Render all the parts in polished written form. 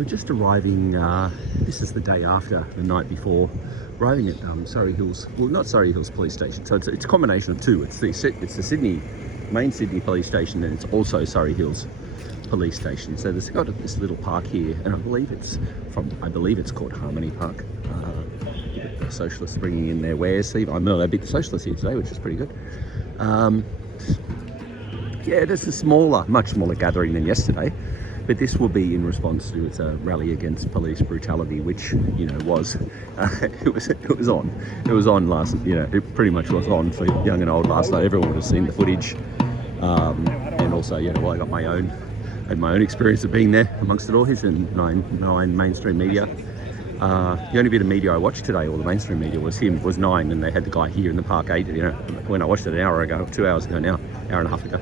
We're just arriving, this is the day after, the night before, arriving at Surry Hills, well not Surry Hills Police Station, so it's a combination of two. It's the Sydney, main Sydney Police Station, and it's also Surry Hills Police Station. So there's got this little park here, and I believe it's called Harmony Park. The socialists bringing in their wares. I know they beat the socialists here today, which is pretty good. Yeah, it's a much smaller gathering than yesterday. But this will be in response to its rally against police brutality, which was it was on last. It pretty much was on for young and old last night. Everyone would have seen the footage, and also I got my own experience of being there amongst it all. He's in nine mainstream media. The only bit of media I watched today, or the mainstream media, was 9, and they had the guy here in the park 8. When I watched it an hour ago, 2 hours ago now, hour and a half ago.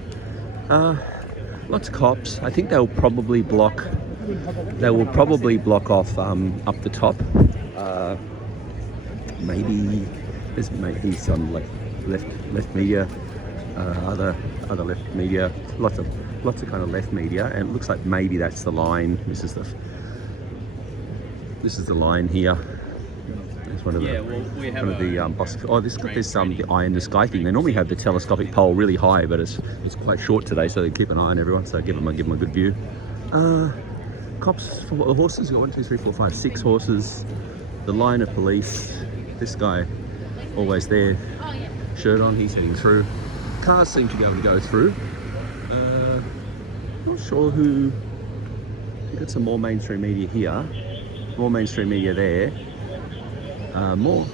Lots of cops. I think they'll probably block off up the top. Maybe there's some left media, other left media, lots of kind of left media, and it looks like maybe that's the line. This is the line here. It's one of the bosses. Oh, there's the eye in the sky thing. They normally have the telescopic pole really high, but it's quite short today, so they keep an eye on everyone. So give them a good view. Cops for the horses. You got 1, 2, 3, 4, 5, 6 horses. The line of police. This guy, always there, shirt on. He's heading through. Cars seem to be able to go through. Not sure who. We've got some more mainstream media here. More mainstream media there. More.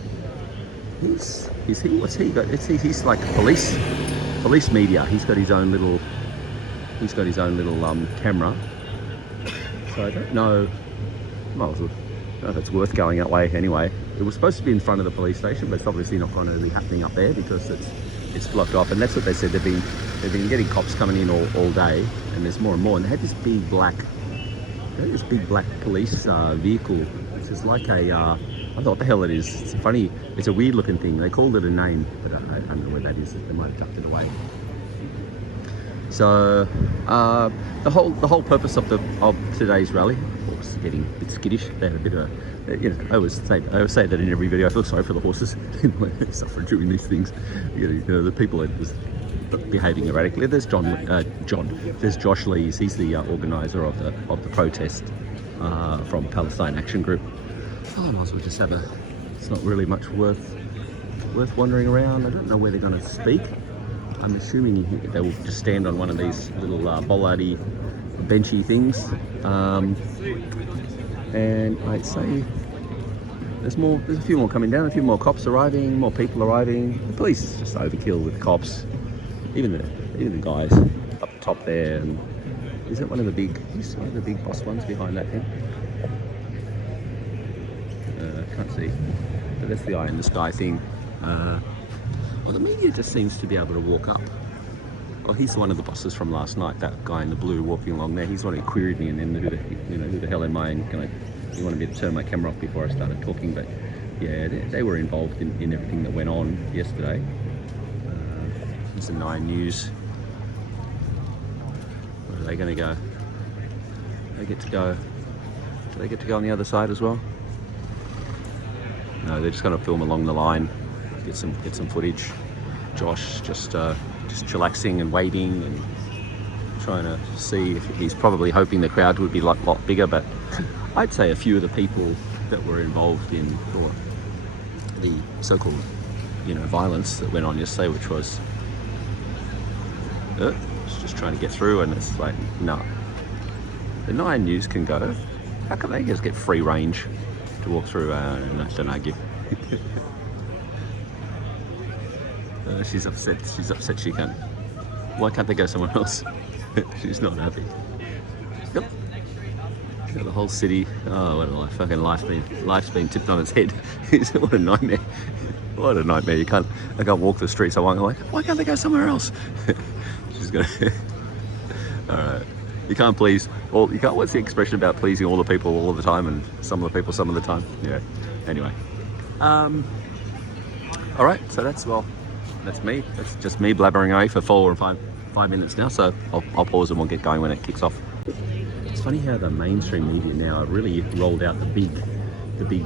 What's he got? He's like police media. He's got his own little camera. So I don't know. Well, I don't know if it's worth going that way anyway. It was supposed to be in front of the police station, but it's obviously not going to be happening up there because it's blocked off. And that's what they said. They've been getting cops coming in all day, and there's more and more. And they had this big black police vehicle, which is like a. I don't know what the hell it is. It's funny. It's a weird looking thing. They called it a name, but I don't know where that is. They might have tucked it away. So the whole purpose of today's rally, of course, getting a bit skittish. They had a bit of I always say that in every video. I feel sorry for the horses they suffer during these things. The people are just behaving erratically. There's There's Josh Lees. He's the organizer of the protest from Palestine Action Group. Oh, I might as well just it's not really much worth wandering around. I don't know where they're going to speak. I'm assuming they will just stand on one of these little bollardy, benchy things. And I'd say there's a few more coming down, a few more cops arriving, more people arriving. The police is just overkill with cops. Even the guys up top there. And is it one of the big boss ones behind that thing? Can't see, but that's the eye in the sky thing. Well, the media just seems to be able to walk up. Well, he's one of the bosses from last night. That guy in the blue walking along there. He's the one who queried me, and then who the hell am I? And you wanted me to turn my camera off before I started talking, but yeah, they were involved in everything that went on yesterday. It's the 9 News. Where are they going to go? Do they get to go on the other side as well? No, they're just going to film along the line, get some footage. Josh just chillaxing and waiting and trying to see if he's probably hoping the crowd would be a lot bigger. But I'd say a few of the people that were involved in the so-called violence that went on yesterday, which was just trying to get through, and it's like, no, the 9 News can go. How can they just get free range to walk through? Don't argue. She's upset. She can't. Why can't they go somewhere else? She's not happy. Yep. The whole city. Oh, what a life! Fucking life's been tipped on its head. What a nightmare! What a nightmare! I can't walk the streets. Why can't they go somewhere else? She's gonna. All right. You can't please all. You can't. What's the expression about pleasing all the people all of the time and some of the people some of the time? Yeah. Anyway. All right. So that's me. That's just me blabbering away for 4 or 5 minutes now. So I'll pause and we'll get going when it kicks off. It's funny how the mainstream media now have really rolled out the big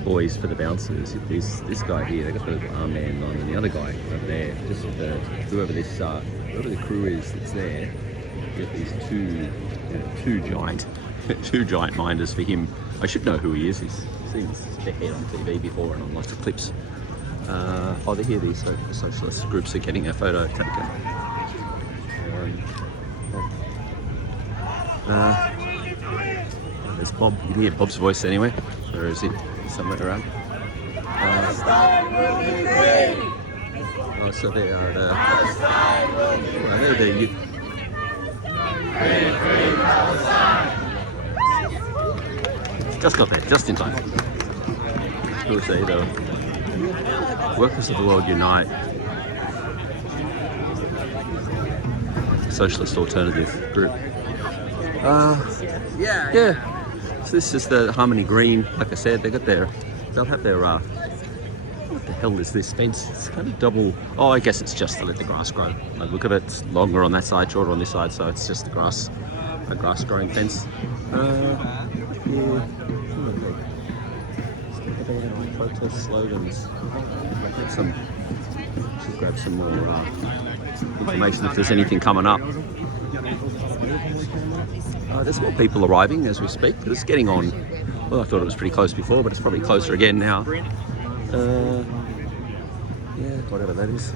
boys for the bouncers. There's this guy here, they got the armband on, and the other guy over there, just whoever the crew is that's there, get these two giant minders for him. I should know who he is. He's seen their head on TV before and on lots of clips. They're here, these socialist groups are getting a photo taken. There's Bob. You can hear Bob's voice anyway. Where is he? Somewhere around. So they are they're just got there, just in time. We'll say the Workers of the World Unite, Socialist Alternative Group. Yeah. So this is the Harmony Green. Like I said, they'll have their what the hell is this fence? It's kind of double. Oh, I guess it's just to let the grass grow. Like, look at it, it's longer on that side, shorter on this side, so it's just a grass growing fence. Protest slogans. Should grab some more information if there's anything coming up. There's more people arriving as we speak. It's getting on. Well, I thought it was pretty close before, but it's probably closer again now. Whatever that is.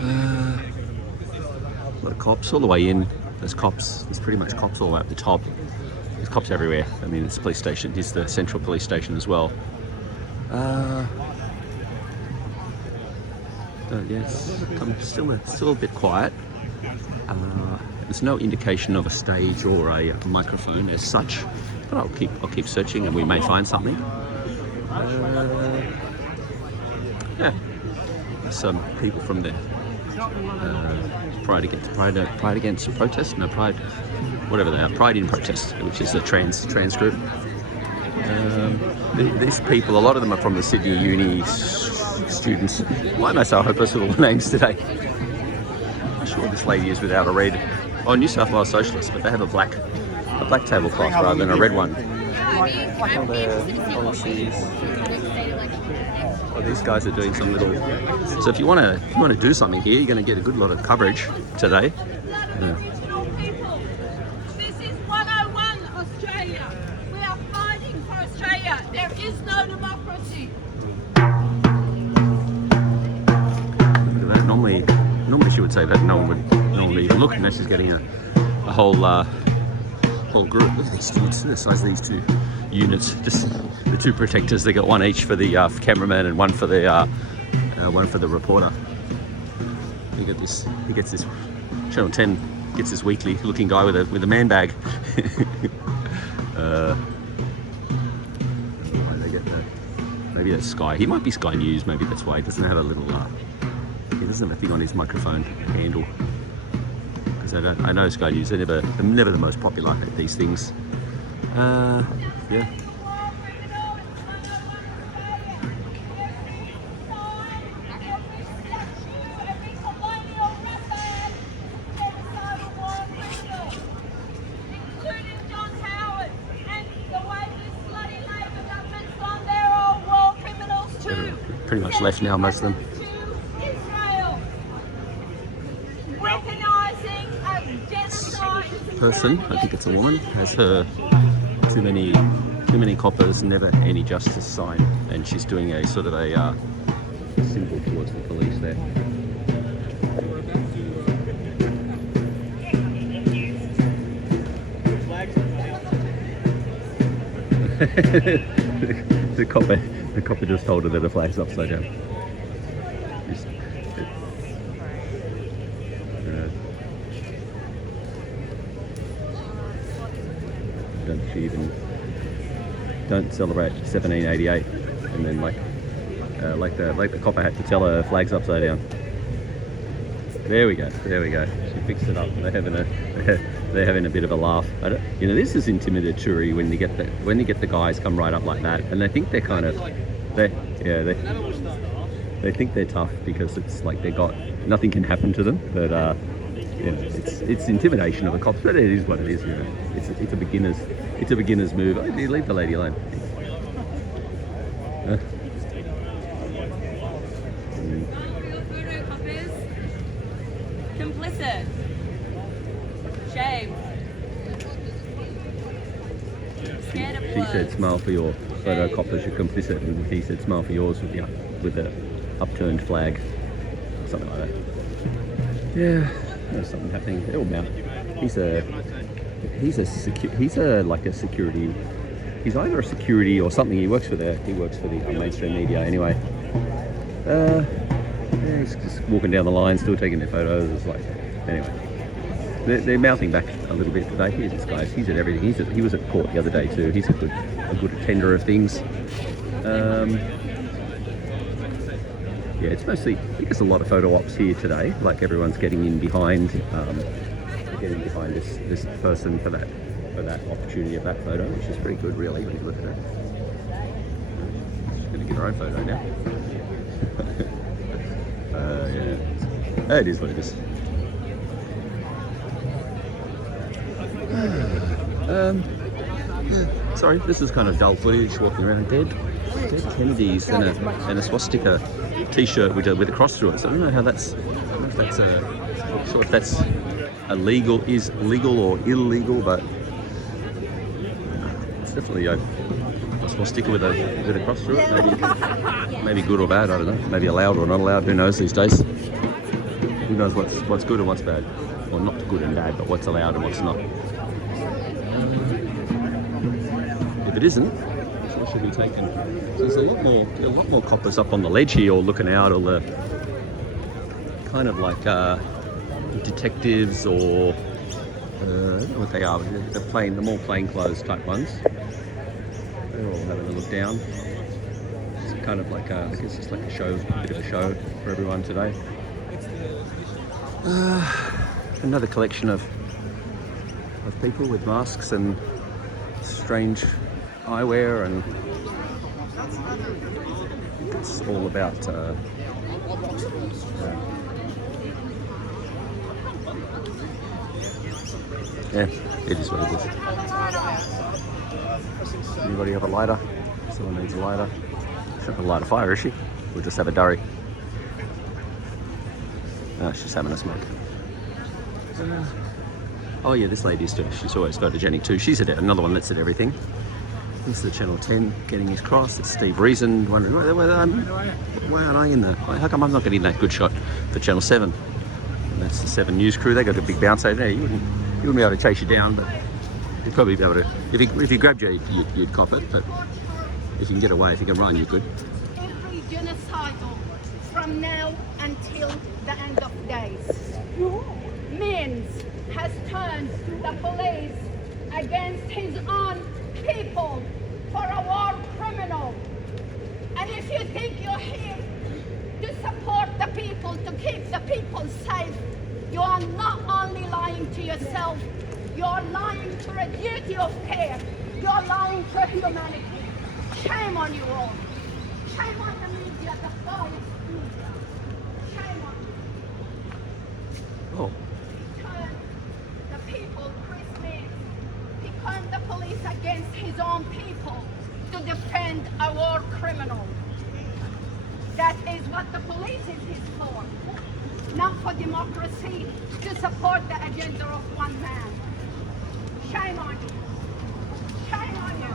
A lot of cops all the way in. There's cops. There's pretty much cops all the way up the top. There's cops everywhere. I mean, it's a police station. It's the central police station as well. Yes, still a bit quiet. There's no indication of a stage or a microphone as such, but I'll keep searching and we may find something. Some people from the Pride Against Protest, no Pride, whatever they are, Pride in Protest, which is a trans group. These people, a lot of them are from the Sydney Uni students. Why am I so hopeless with all the names today? I'm sure this lady is without a red. Oh, New South Wales Socialists, but they have a black tablecloth rather than a red one. All their policies. Oh, these guys are doing some little. So if you want to do something here, you're going to get a good lot of coverage today. Yeah. This is 101 Australia. We are fighting for Australia. There is no democracy. Look at that. Normally she would say that no one would even look, and now she's getting a whole group. Look at these dudes, the size of these two units. Just the two protectors. They got one each for the cameraman and one for the reporter. He gets this. Channel 10 gets this weekly-looking guy with a man bag. They get maybe that's Sky. He might be Sky News. Maybe that's why he doesn't have a little. He doesn't have a thing on his microphone handle. Because I know Sky News. They're never the most popular at these things. Yeah. Pretty much left now, most of them. Person, I think it's a woman, has her too many coppers, never any justice sign, and she's doing a sort of a symbol towards the police there. The copper just told her that the flag's upside down. Don't celebrate 1788, and then like the copper had to tell her flag's upside down. There we go. She fixed it up. They're having a bit of a laugh. This is intimidatory when you get the guys come right up like that, and they think they're kind of they think they're tough because it's like nothing can happen to them. But you know, it's intimidation of the cops, but it is what it is. You know, it's a beginner's move. Oh, you leave the lady alone. Photocopiers. Complicit. Shame. Scared of She words. said, "Smile for your photocopiers, you're complicit," and he said, "Smile for yours," with the upturned flag, something like that. Yeah, there's something happening. Oh, now he's like a security. He's either a security or something. He works for the mainstream media anyway. Yeah, he's just walking down the line, still taking their photos. It's like, anyway, they're mouthing back a little bit today. Here's this guy. He's at everything. He was at court the other day too. He's a good attender of things. Yeah, it's mostly, I think there's a lot of photo ops here today. Like everyone's getting in behind, this person for that opportunity of that photo, which is pretty good, really, when you look at it. She's going to get her own photo now. Yeah, it is what it is. Sorry, this is kind of dull footage. Walking around dead Kennedys and a swastika T-shirt with a cross through it. So I don't know how that's. I don't know if that's not sure if that's is legal or illegal, but it's definitely a swastika with a cross through it. Maybe good or bad. I don't know. Maybe allowed or not allowed. Who knows these days? Who knows what's good and what's bad? Well, not good and bad, but what's allowed and what's not. If it isn't, it should be taken. So there's a lot more coppers up on the ledge here, all looking out, all the kind of like detectives or I don't know what they are. They're more plainclothes type ones. They're all having a look down. It's kind of like I guess it's like a show, a bit of a show for everyone today. Another collection of people with masks and strange eyewear, and it's all about yeah, it is what it is. Anybody have a lighter? Someone needs a lighter. She's not gonna light a fire, is she? We'll just have a durry. No, she's having a smoke. Oh yeah, this lady is too. She's always photogenic too. She's at another one that's at everything. This is the Channel 10 getting his cross. It's Steve Reason wondering why aren't I in how come I'm not getting that good shot for Channel 7? And that's the 7 News crew. They got a big bounce over there. You wouldn't be able to chase you down, but you'd probably be able to. If he grabbed you, you'd cop it. But if you can get away, if you can run, you could. Every genocidal from now until the end of days means has turned the police against his own people for a war criminal. And if you think you're here to support the people, to keep the people safe, you are not only lying to yourself, you're lying to a duty of care, you're lying to humanity. Shame on you all. Shame on the media, the biased media. Shame on you. Oh. The people, Chris Means, he turned the police against his own people to defend a war criminal. That is what the police is for. Not for democracy, to support the agenda of one man. Shame on you. Shame on you.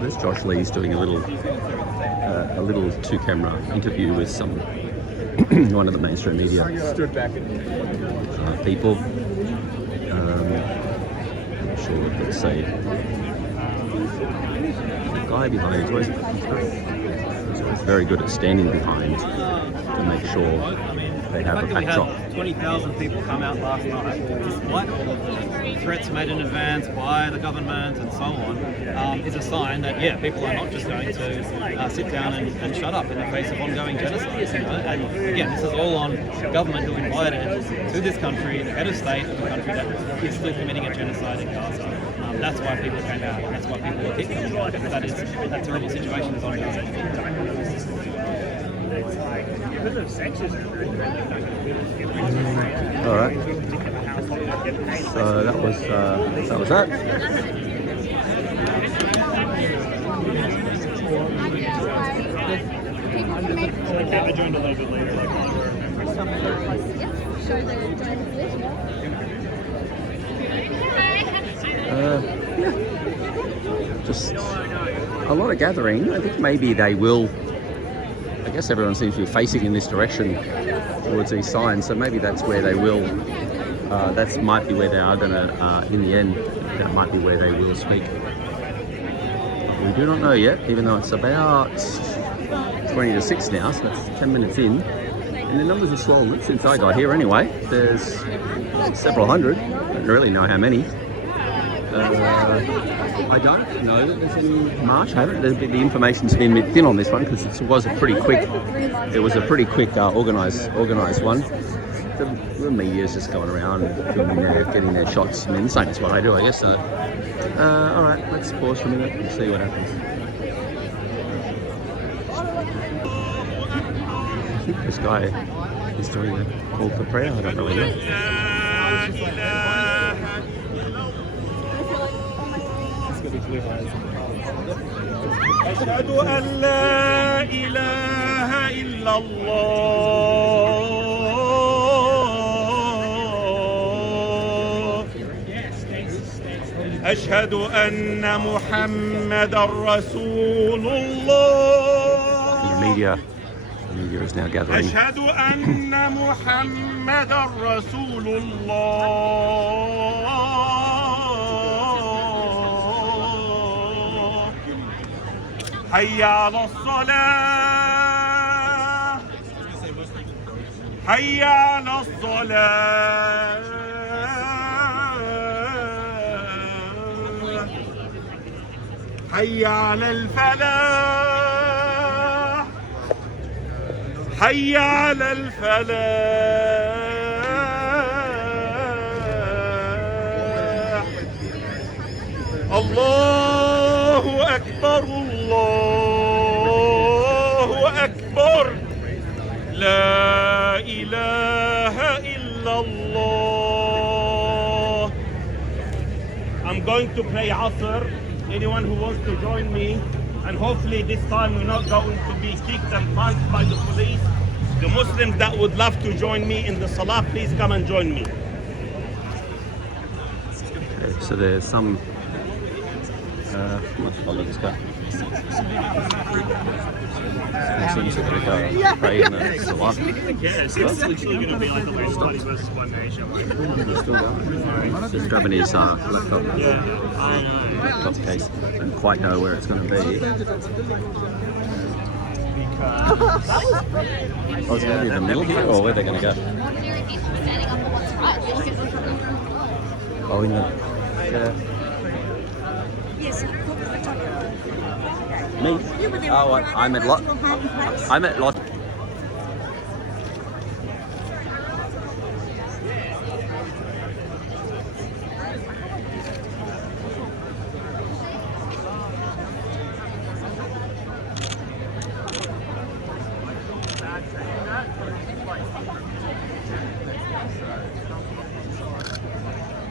There's Josh Lee's doing a little two-camera interview with some one of the mainstream media people. I'm sure, let's say the guy behind is always very good at standing behind to make sure they have a backdrop. 20,000 people come out last night, despite all of the threats made in advance by the government and so on, is a sign that, yeah, people are not just going to sit down and shut up in the face of ongoing genocide. You know? And again, this is all on government who invited to this country the head of state of a country that is still committing a genocide in Gaza. That's why people came out, and that's why people will keep coming out, because that terrible situation is ongoing. All right. So that was that. I joined a little bit later. Show the driver's Just a lot of gathering. I think maybe they will. I guess everyone seems to be facing in this direction towards these signs, so maybe that's where they will. That might be where they are going to, in the end, that might be where they will speak. We do not know yet, even though it's about 20 to 6 now, so that's 10 minutes in. And the numbers are swollen since I got here anyway. There's several hundred. I don't really know how many. I don't know that there's any march. I haven't. The information's been a bit thin on this one because it was a pretty quick. It was a pretty quick organised one. The media's just going around filming getting their shots. I mean, the same as what I do, I guess. So, all right, let's pause for a minute and see what happens. I think this guy is doing a call for prayer. I don't really know. أشهد أن لا إله إلا الله أشهد أن محمدا رسول الله The media is now gathering. أشهد أن محمدا رسول الله حي على الصلاة حي على الصلاة حي على الفلاح حي على الفلاح الله أكبر الله أكبر لا إله إلا الله I'm going to play Asr. Anyone who wants to join me, and hopefully this time we're not going to be kicked and punched by the police. The Muslims that would love to join me in the Salah, please come and join me. Okay, so there's some. Let's follow this guy. Seems to be pray in the Salah. Yes, it's literally going to be like the Labour Party versus One Nation. He's still going. He's grabbing his laptop. Yeah, I know. Laptop case. I don't quite know where it's going to be. Oh, is it going to be in the middle here, or where they're going to go? Oh, in the. Me? Oh, I'm at lot. I'm at lot.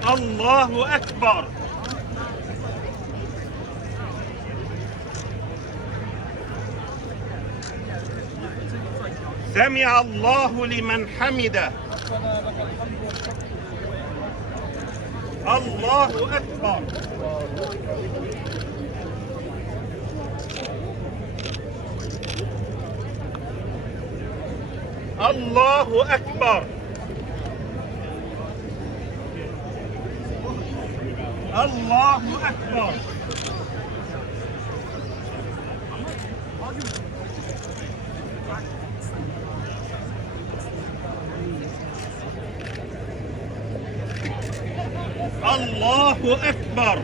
Allahu Akbar. سمع الله لمن حمده الله أكبر الله أكبر الله أكبر الله أكبر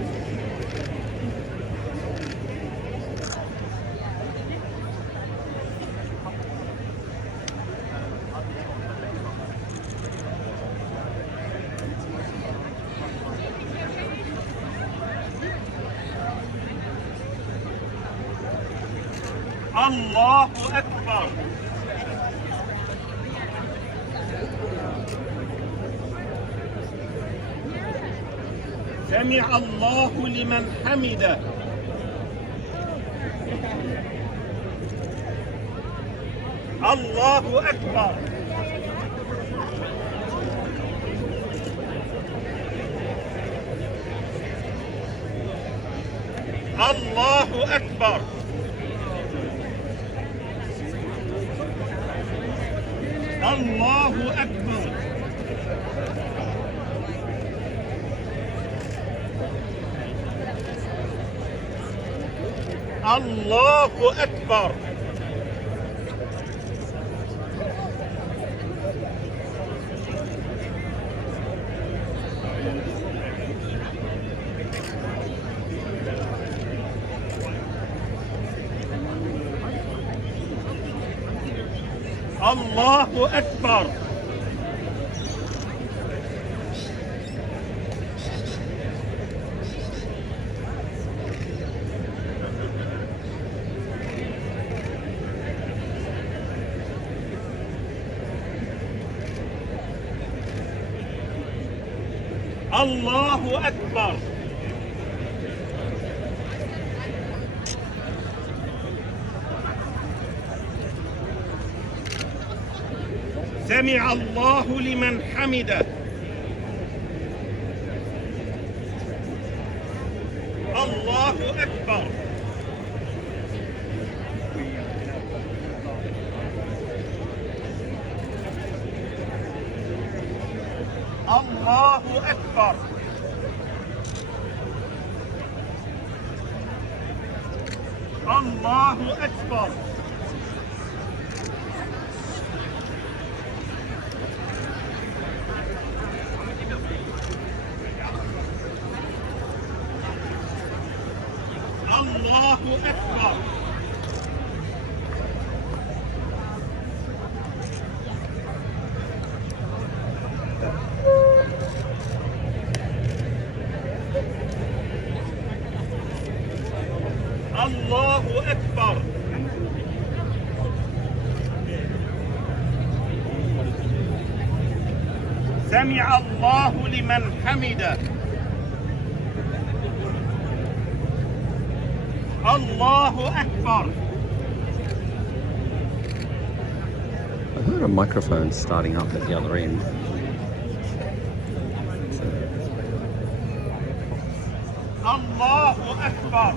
الله أكبر سمع الله لمن حمده. الله أكبر. الله أكبر. الله أكبر. الله أكبر. الله أكبر. الله أكبر. سمع الله لمن حمده. الله أكبر. الله أكبر. الله أكبر. الله أكبر. الله أكبر. سمع الله لمن حمده. الله أكبر. I heard a microphone starting up at the other end. الله أكبر.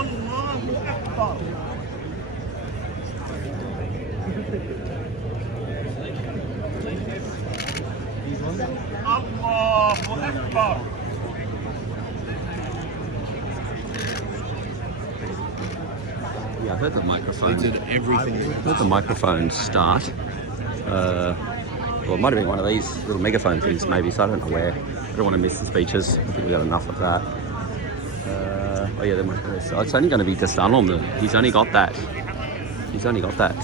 الله أكبر. الله أكبر. Yeah, I heard the microphone. They did everything. I heard the microphone start. Well, it might have been one of these little megaphone things, maybe. So I don't know where. I don't want to miss the speeches. I think we got enough of that. Oh yeah, it's only going to be just done on the. He's only got that. He's only got that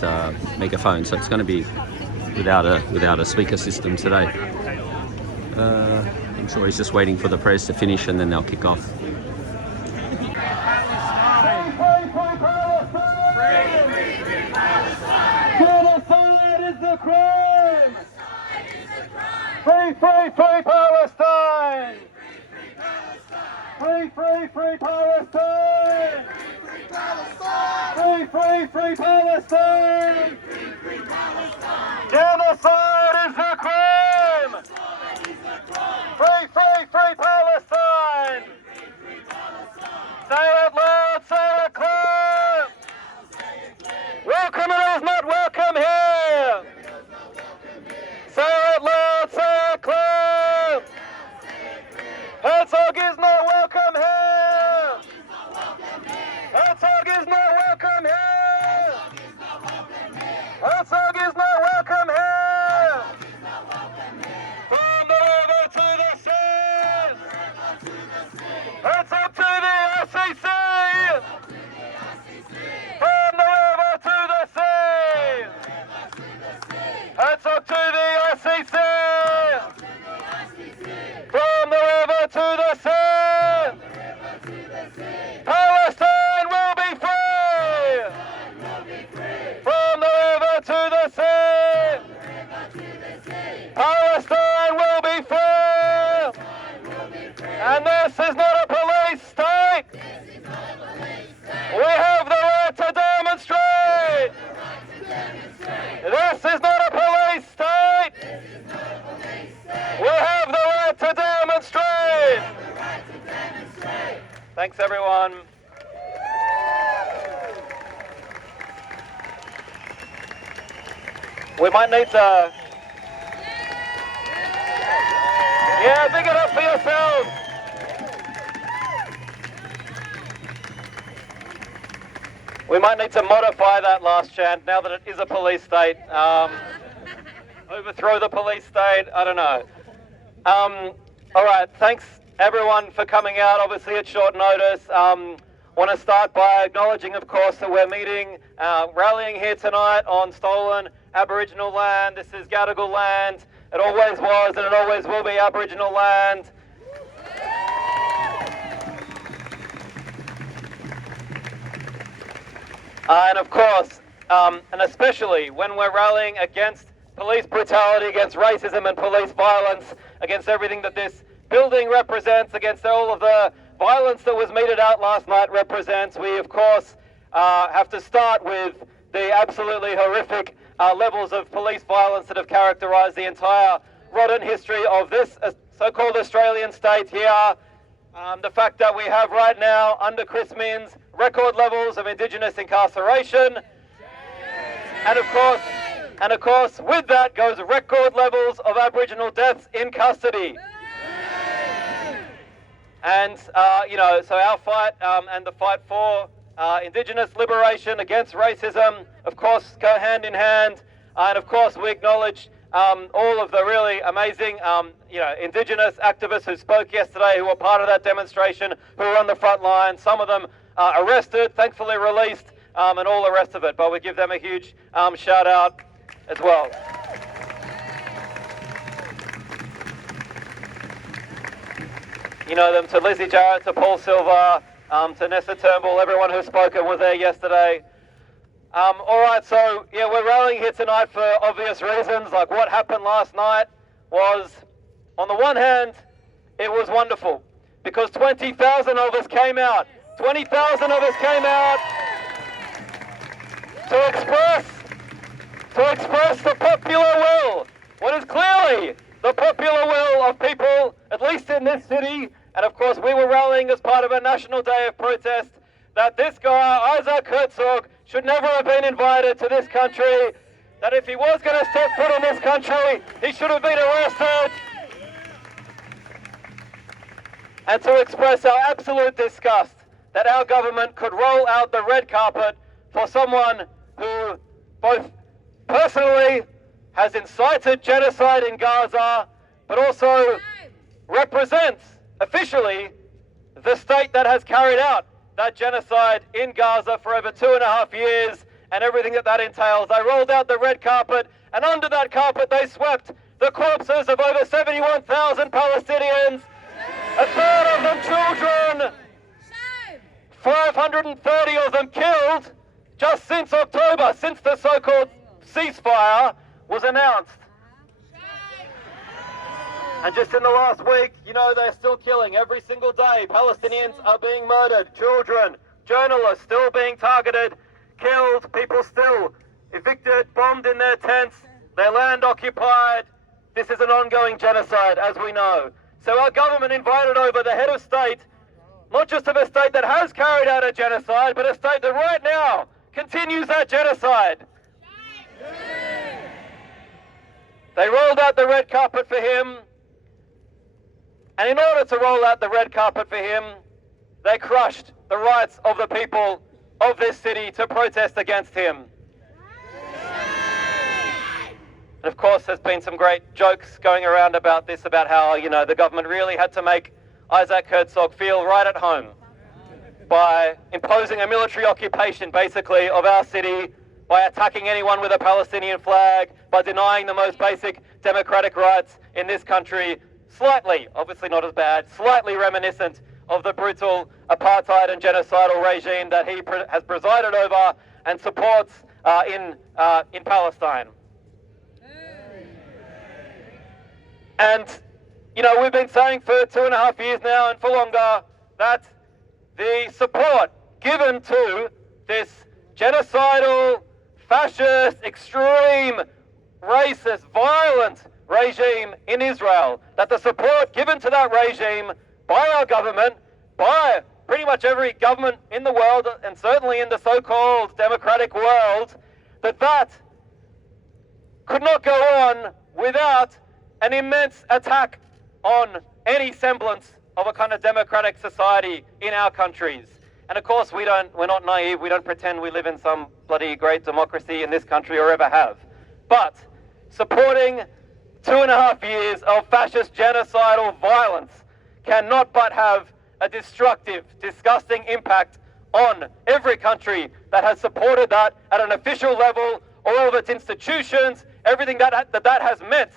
megaphone, so it's going to be without a speaker system today. I'm sure he's just waiting for the prayers to finish and then they'll kick off. Genocide is the crime! Free, free, free Palestine! Free, free, free Palestine! Free, free, free Palestine! Genocide is the crime! Free, free, free Palestine! Say it loud, say it clear! Welcome and is not welcome here! Say it loud, say it clear! Herzog is not welcome here! Herzog is not welcome here! We have the right to demonstrate. Thanks, everyone. We might need to... Yeah, big it up for yourselves. We might need to modify that last chant now that it is a police state. Overthrow the police state, I don't know. All right, thanks everyone for coming out, obviously at short notice. Want to start by acknowledging, of course, that we're rallying here tonight on stolen Aboriginal land. This is Gadigal land. It always was and it always will be Aboriginal land. And of course, and especially when we're rallying against police brutality, against racism and police violence, against everything that this building represents, against all of the violence that was meted out last night represents, we of course have to start with the absolutely horrific levels of police violence that have characterised the entire rotten history of this so-called Australian state here. The fact that we have right now, under Chris Minns, record levels of Indigenous incarceration, and of course, with that goes record levels of Aboriginal deaths in custody. And so our fight and the fight for Indigenous liberation against racism, of course, go hand in hand. And of course, we acknowledge all of the really amazing, Indigenous activists who spoke yesterday, who were part of that demonstration, who were on the front line. Some of them arrested, thankfully released, and all the rest of it. But we give them a huge shout out as well. You know them, to Lizzie Jarrett, to Paul Silver, to Nessa Turnbull, everyone who's spoken was there yesterday. All right, so yeah, we're rallying here tonight for obvious reasons. Like, what happened last night was, on the one hand, it was wonderful because 20,000 of us came out. 20,000 of us came out to express the popular will. What is clearly the popular will of people, at least in this city. And of course, we were rallying as part of a national day of protest that this guy, Isaac Herzog, should never have been invited to this country, that if he was going to step foot in this country, he should have been arrested. And to express our absolute disgust that our government could roll out the red carpet for someone who both personally has incited genocide in Gaza, but also represents officially the state that has carried out that genocide in Gaza for over 2.5 years and everything that entails. They rolled out the red carpet, and under that carpet they swept the corpses of over 71,000 Palestinians, a third of them children, 530 of them killed just since October, since the so-called ceasefire was announced. And just in the last week, they're still killing every single day. Palestinians are being murdered, children, journalists still being targeted, killed, people still evicted, bombed in their tents, their land occupied. This is an ongoing genocide, as we know. So our government invited over the head of state, not just of a state that has carried out a genocide, but a state that right now continues that genocide. They rolled out the red carpet for him. And in order to roll out the red carpet for him, they crushed the rights of the people of this city to protest against him. And of course, there's been some great jokes going around about this, about how, the government really had to make Isaac Herzog feel right at home by imposing a military occupation, basically, of our city, by attacking anyone with a Palestinian flag, by denying the most basic democratic rights in this country. Slightly, obviously not as bad, slightly reminiscent of the brutal apartheid and genocidal regime that he has presided over and supports in Palestine. And, we've been saying for 2.5 years now and for longer that the support given to this genocidal, fascist, extreme, racist, violent regime in Israel, that the support given to that regime by our government, by pretty much every government in the world, and certainly in the so-called democratic world, that could not go on without an immense attack on any semblance of a kind of democratic society in our countries. And of course, we're not naive. We don't pretend we live in some bloody great democracy in this country or ever have. But supporting 2.5 years of fascist genocidal violence cannot but have a destructive, disgusting impact on every country that has supported that at an official level, all of its institutions, everything that has meant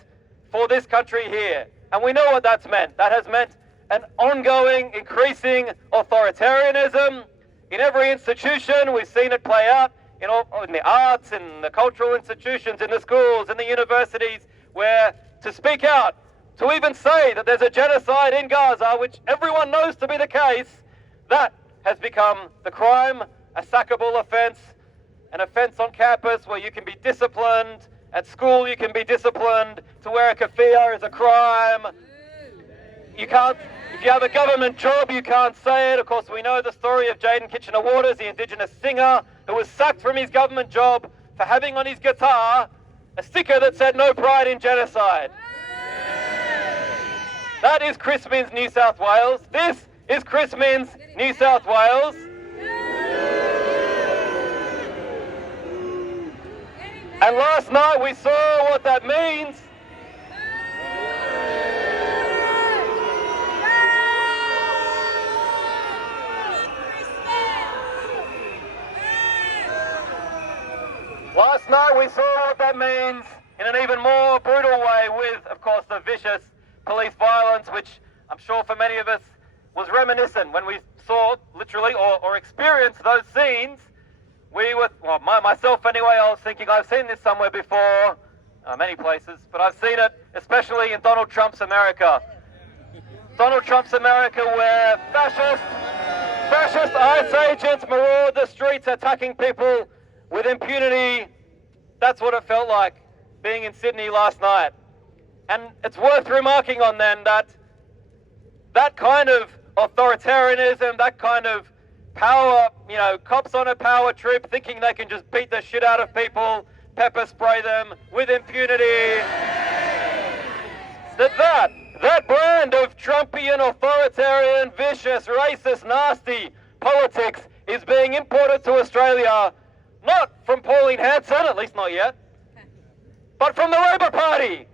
for this country here. And we know what that's meant. That has meant an ongoing, increasing authoritarianism in every institution. We've seen it play out in the arts, in the cultural institutions, in the schools, in the universities, where to speak out, to even say that there's a genocide in Gaza, which everyone knows to be the case, that has become the crime, a sackable offence, an offence on campus where you can be disciplined, at school you can be disciplined, to wear a keffiyeh is a crime. You can't, if you have a government job, you can't say it. Of course, we know the story of Jaden Kitchener-Waters, the Indigenous singer, who was sacked from his government job for having on his guitar a sticker that said "No pride in genocide." That is Chris Minns, New South Wales. This is Chris Minns, New South Wales. And last night we saw what that means. Last night we saw what that means in an even more brutal way with, of course, the vicious police violence, which I'm sure for many of us was reminiscent when we saw, literally, or experienced those scenes. We were, well, myself anyway, I was thinking I've seen this somewhere before, many places, but I've seen it especially in Donald Trump's America. Donald Trump's America, where fascist ICE agents maraud the streets attacking people with impunity. That's what it felt like being in Sydney last night. And it's worth remarking on then that kind of authoritarianism, that kind of power, cops on a power trip thinking they can just beat the shit out of people, pepper spray them with impunity. That brand of Trumpian, authoritarian, vicious, racist, nasty politics is being imported to Australia, not from Pauline Hanson, at least not yet, but from the Labor Party,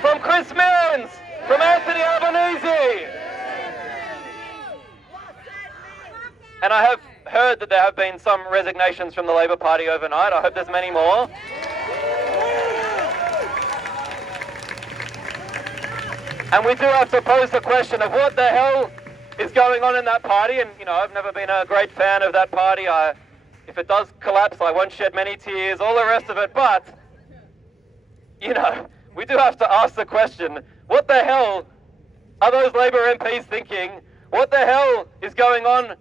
from Chris Minns, from Anthony Albanese. And I have heard that there have been some resignations from the Labor Party overnight. I hope there's many more. And we do have to pose the question of what the hell is going on in that party. And, I've never been a great fan of that party. If it does collapse, I won't shed many tears, all the rest of it. But, we do have to ask the question, what the hell are those Labor MPs thinking? What the hell is going on?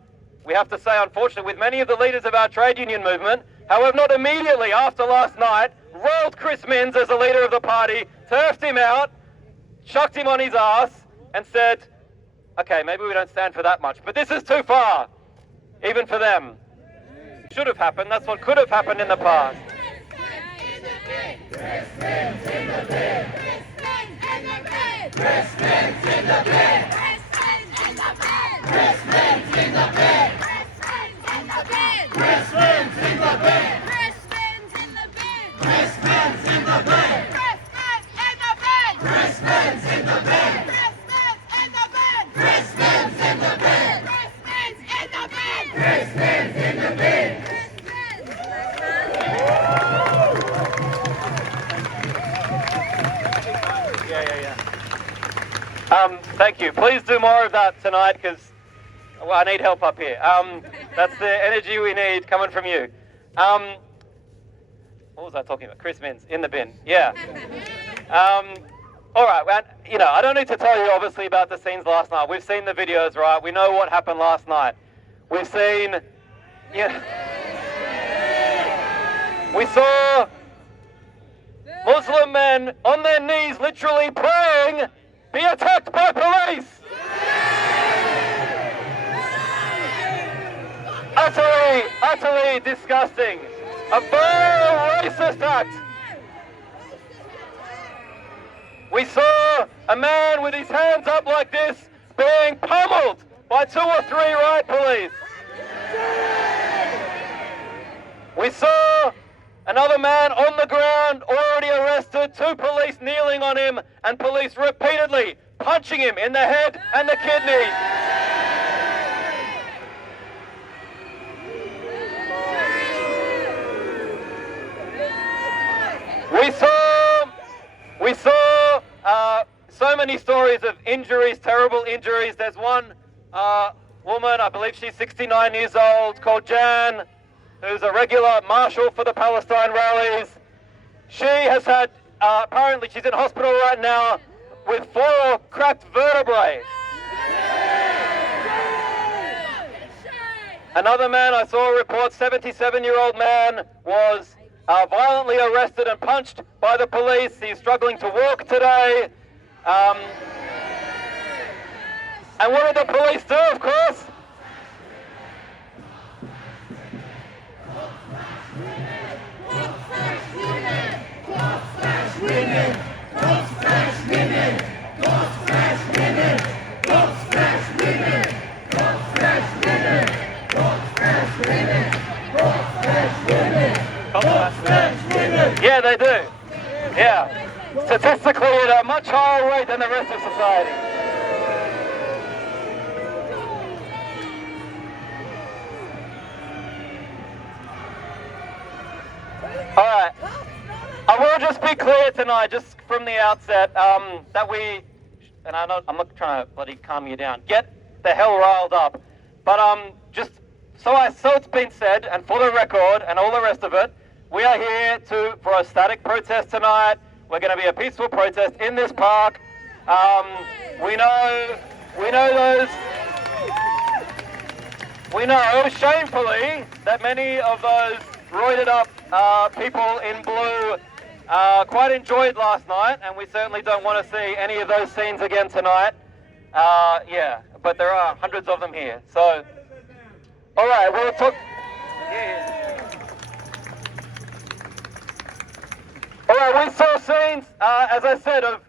We have to say, unfortunately, with many of the leaders of our trade union movement, however, not immediately after last night, rolled Chris Minns as the leader of the party, turfed him out, chucked him on his ass, and said, okay, maybe we don't stand for that much, but this is too far, even for them. Should have happened. That's what could have happened in the past. Thank you. Please do more of that tonight, because I need help up here. That's the energy we need coming from you. What was I talking about? Chris Minns, in the bin. Yeah. All right. Well, I don't need to tell you, obviously, about the scenes last night. We've seen the videos, right? We know what happened last night. We've seen... We saw Muslim men on their knees literally praying, be attacked by police. Utterly disgusting. A vile racist act. We saw a man with his hands up like this being pummeled by 2 or 3 riot police. We saw another man on the ground already arrested, 2 police kneeling on him and police repeatedly punching him in the head and the kidney. We saw so many stories of injuries, terrible injuries. There's one woman, I believe she's 69 years old, called Jan, who's a regular marshal for the Palestine rallies. She has had, apparently she's in hospital right now with 4 cracked vertebrae. Another man I saw report, 77-year-old man, was violently arrested and punched by the police. He's struggling to walk today. And what did the police do, of course? Yeah, they do. Yeah. Statistically at a much higher rate than the rest of society. Alright. I will just be clear tonight, just from the outset, that we, and I'm not trying to bloody calm you down, get the hell riled up, but just so it's been said, and for the record, and all the rest of it, we are here for a static protest tonight. We're going to be a peaceful protest in this park. We know shamefully that many of those roided up people in blue quite enjoyed last night, and we certainly don't want to see any of those scenes again tonight. Yeah, but there are hundreds of them here. So, all right, we'll talk. Yeah. All right, we saw scenes, as I said, of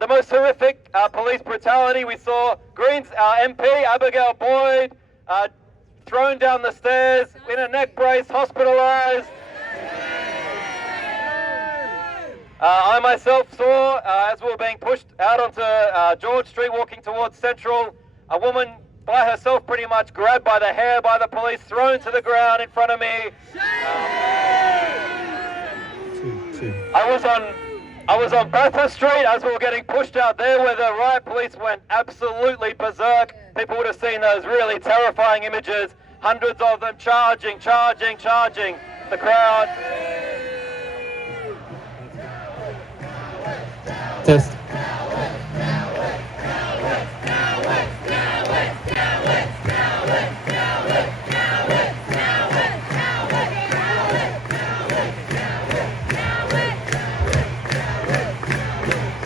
the most horrific police brutality. We saw Greens MP, Abigail Boyd, thrown down the stairs in a neck brace, hospitalised. I myself saw, as we were being pushed out onto George Street, walking towards Central, a woman by herself pretty much grabbed by the hair by the police, thrown to the ground in front of me. I was on Bathurst Street as we were getting pushed out there, where the riot police went absolutely berserk. People would have seen those really terrifying images. Hundreds of them charging the crowd. Test.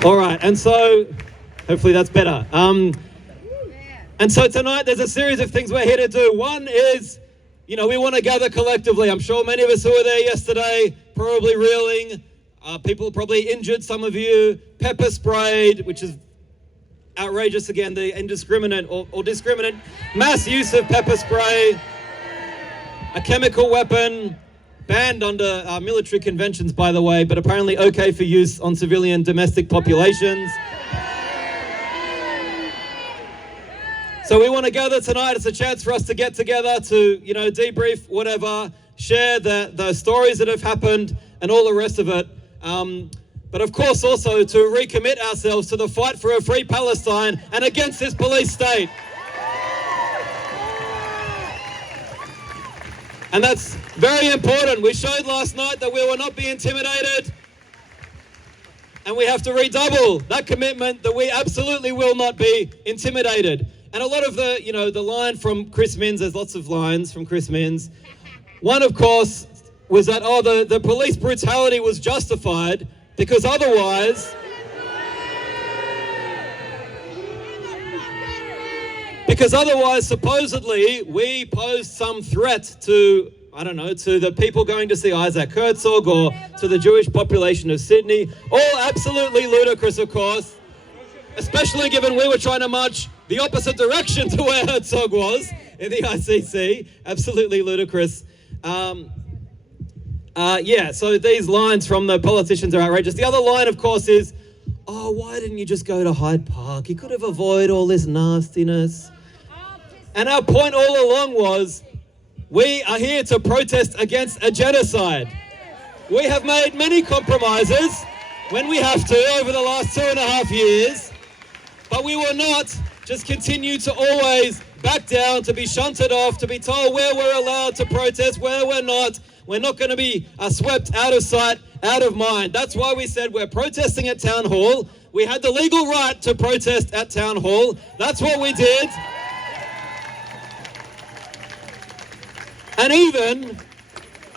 All right, and so hopefully that's better. And so tonight there's a series of things we're here to do. One is, we want to gather collectively. I'm sure many of us who were there yesterday probably reeling. People probably injured, some of you. Pepper sprayed, which is outrageous again, the indiscriminate or discriminate mass use of pepper spray. A chemical weapon, banned under military conventions, by the way, but apparently okay for use on civilian domestic populations. So we want to gather tonight. It's a chance for us to get together to, debrief, whatever, share the stories that have happened and all the rest of it. But of course also to recommit ourselves to the fight for a free Palestine and against this police state. And that's very important. We showed last night that we will not be intimidated. And we have to redouble that commitment that we absolutely will not be intimidated. And a lot of the line from Chris Minns, there's lots of lines from Chris Minns. One, of course, was that, the police brutality was justified Because otherwise, supposedly, we pose some threat to, I don't know, to the people going to see Isaac Herzog or to the Jewish population of Sydney. All absolutely ludicrous, of course, especially given we were trying to march the opposite direction to where Herzog was in the ICC. Absolutely ludicrous. Yeah, so these lines from the politicians are outrageous. The other line, of course, is, oh, why didn't you just go to Hyde Park? You could have avoided all this nastiness. And our point all along was, we are here to protest against a genocide. We have made many compromises when we have to over the last 2.5 years, but we will not just continue to always back down, to be shunted off, to be told where we're allowed to protest, where we're not. We're not going to be swept out of sight, out of mind. That's why we said we're protesting at Town Hall. We had the legal right to protest at Town Hall. That's what we did. And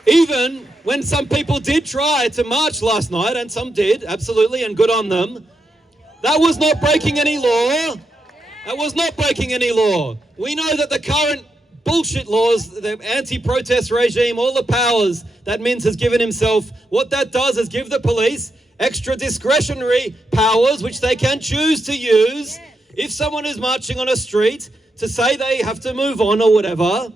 even when some people did try to march last night, and some did, absolutely, and good on them, that was not breaking any law. That was not breaking any law. We know that the current bullshit laws, the anti-protest regime, all the powers that Mintz has given himself, what that does is give the police extra discretionary powers which they can choose to use if someone is marching on a street to say they have to move on or whatever.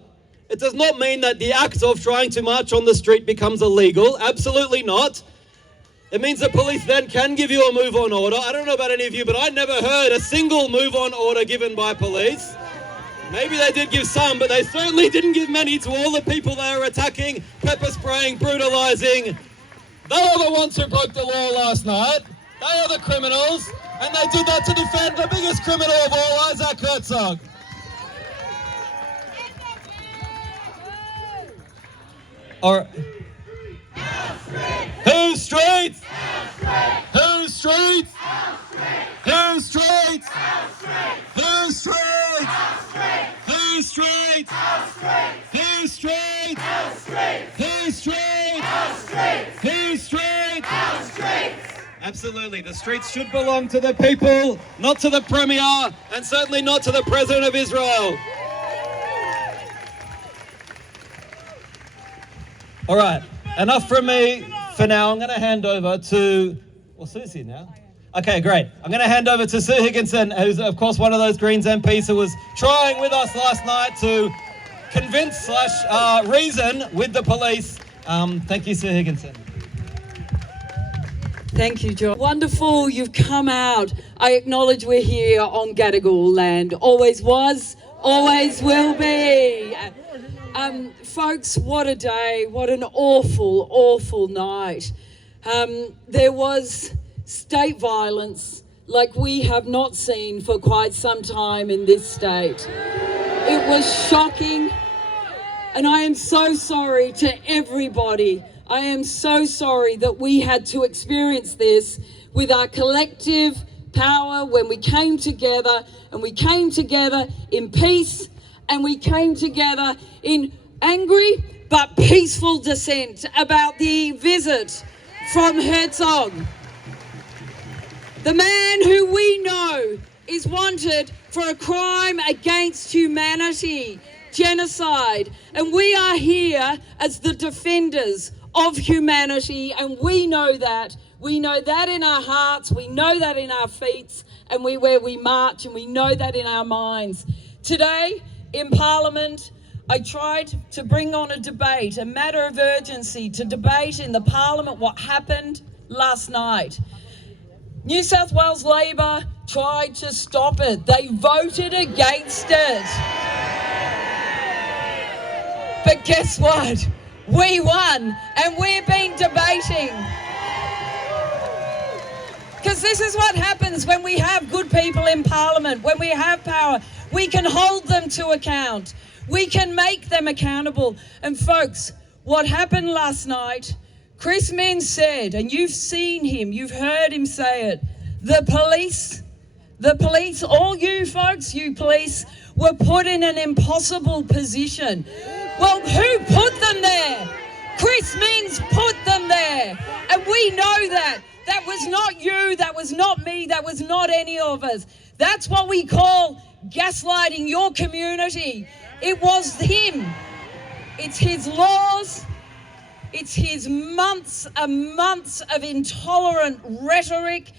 It does not mean that the act of trying to march on the street becomes illegal. Absolutely not. It means the police then can give you a move-on order. I don't know about any of you, but I never heard a single move-on order given by police. Maybe they did give some, but they certainly didn't give many to all the people they were attacking, pepper spraying, brutalising. They are the ones who broke the law last night. They are the criminals, and they did that to defend the biggest criminal of all, Isaac Herzog. Or whose streets? Whose streets? Whose streets? Whose streets? Whose streets? Whose streets? Whose streets? Whose streets? Absolutely, the streets should belong to the people, not to the Premier, and certainly not to the President of Israel. All right, enough from me for now. I'm going to hand over to, well, Sue's here now. Okay, great. I'm going to hand over to Sue Higginson, who's, of course, one of those Greens MPs who was trying with us last night to convince / reason with the police. Thank you, Sue Higginson. Thank you, John. Wonderful, you've come out. I acknowledge we're here on Gadigal land. Always was, always will be. Folks, what a day. What an awful, awful night. There was state violence like we have not seen for quite some time in this state. It was shocking, and I am so sorry to everybody. I am so sorry that we had to experience this with our collective power when we came together, and we came together in peace, and we came together in angry but peaceful dissent about the visit from Herzog. The man who we know is wanted for a crime against humanity, genocide, and we are here as the defenders of humanity, and we know that. We know that in our hearts, we know that in our feet, and where we march, and we know that in our minds. Today, in Parliament, I tried to bring on a debate, a matter of urgency, to debate in the Parliament what happened last night. New South Wales Labor tried to stop it. They voted against it. But guess what? We won, and we've been debating. Because this is what happens when we have good people in Parliament, when we have power. We can hold them to account. We can make them accountable. And folks, what happened last night, Chris Minns said, and you've seen him, you've heard him say it, the police, all you folks, you police, were put in an impossible position. Well, who put them there? Chris Minns put them there. And we know that. That was not you, that was not me, that was not any of us. That's what we call gaslighting your community. It was him. It's his laws. It's his months and months of intolerant rhetoric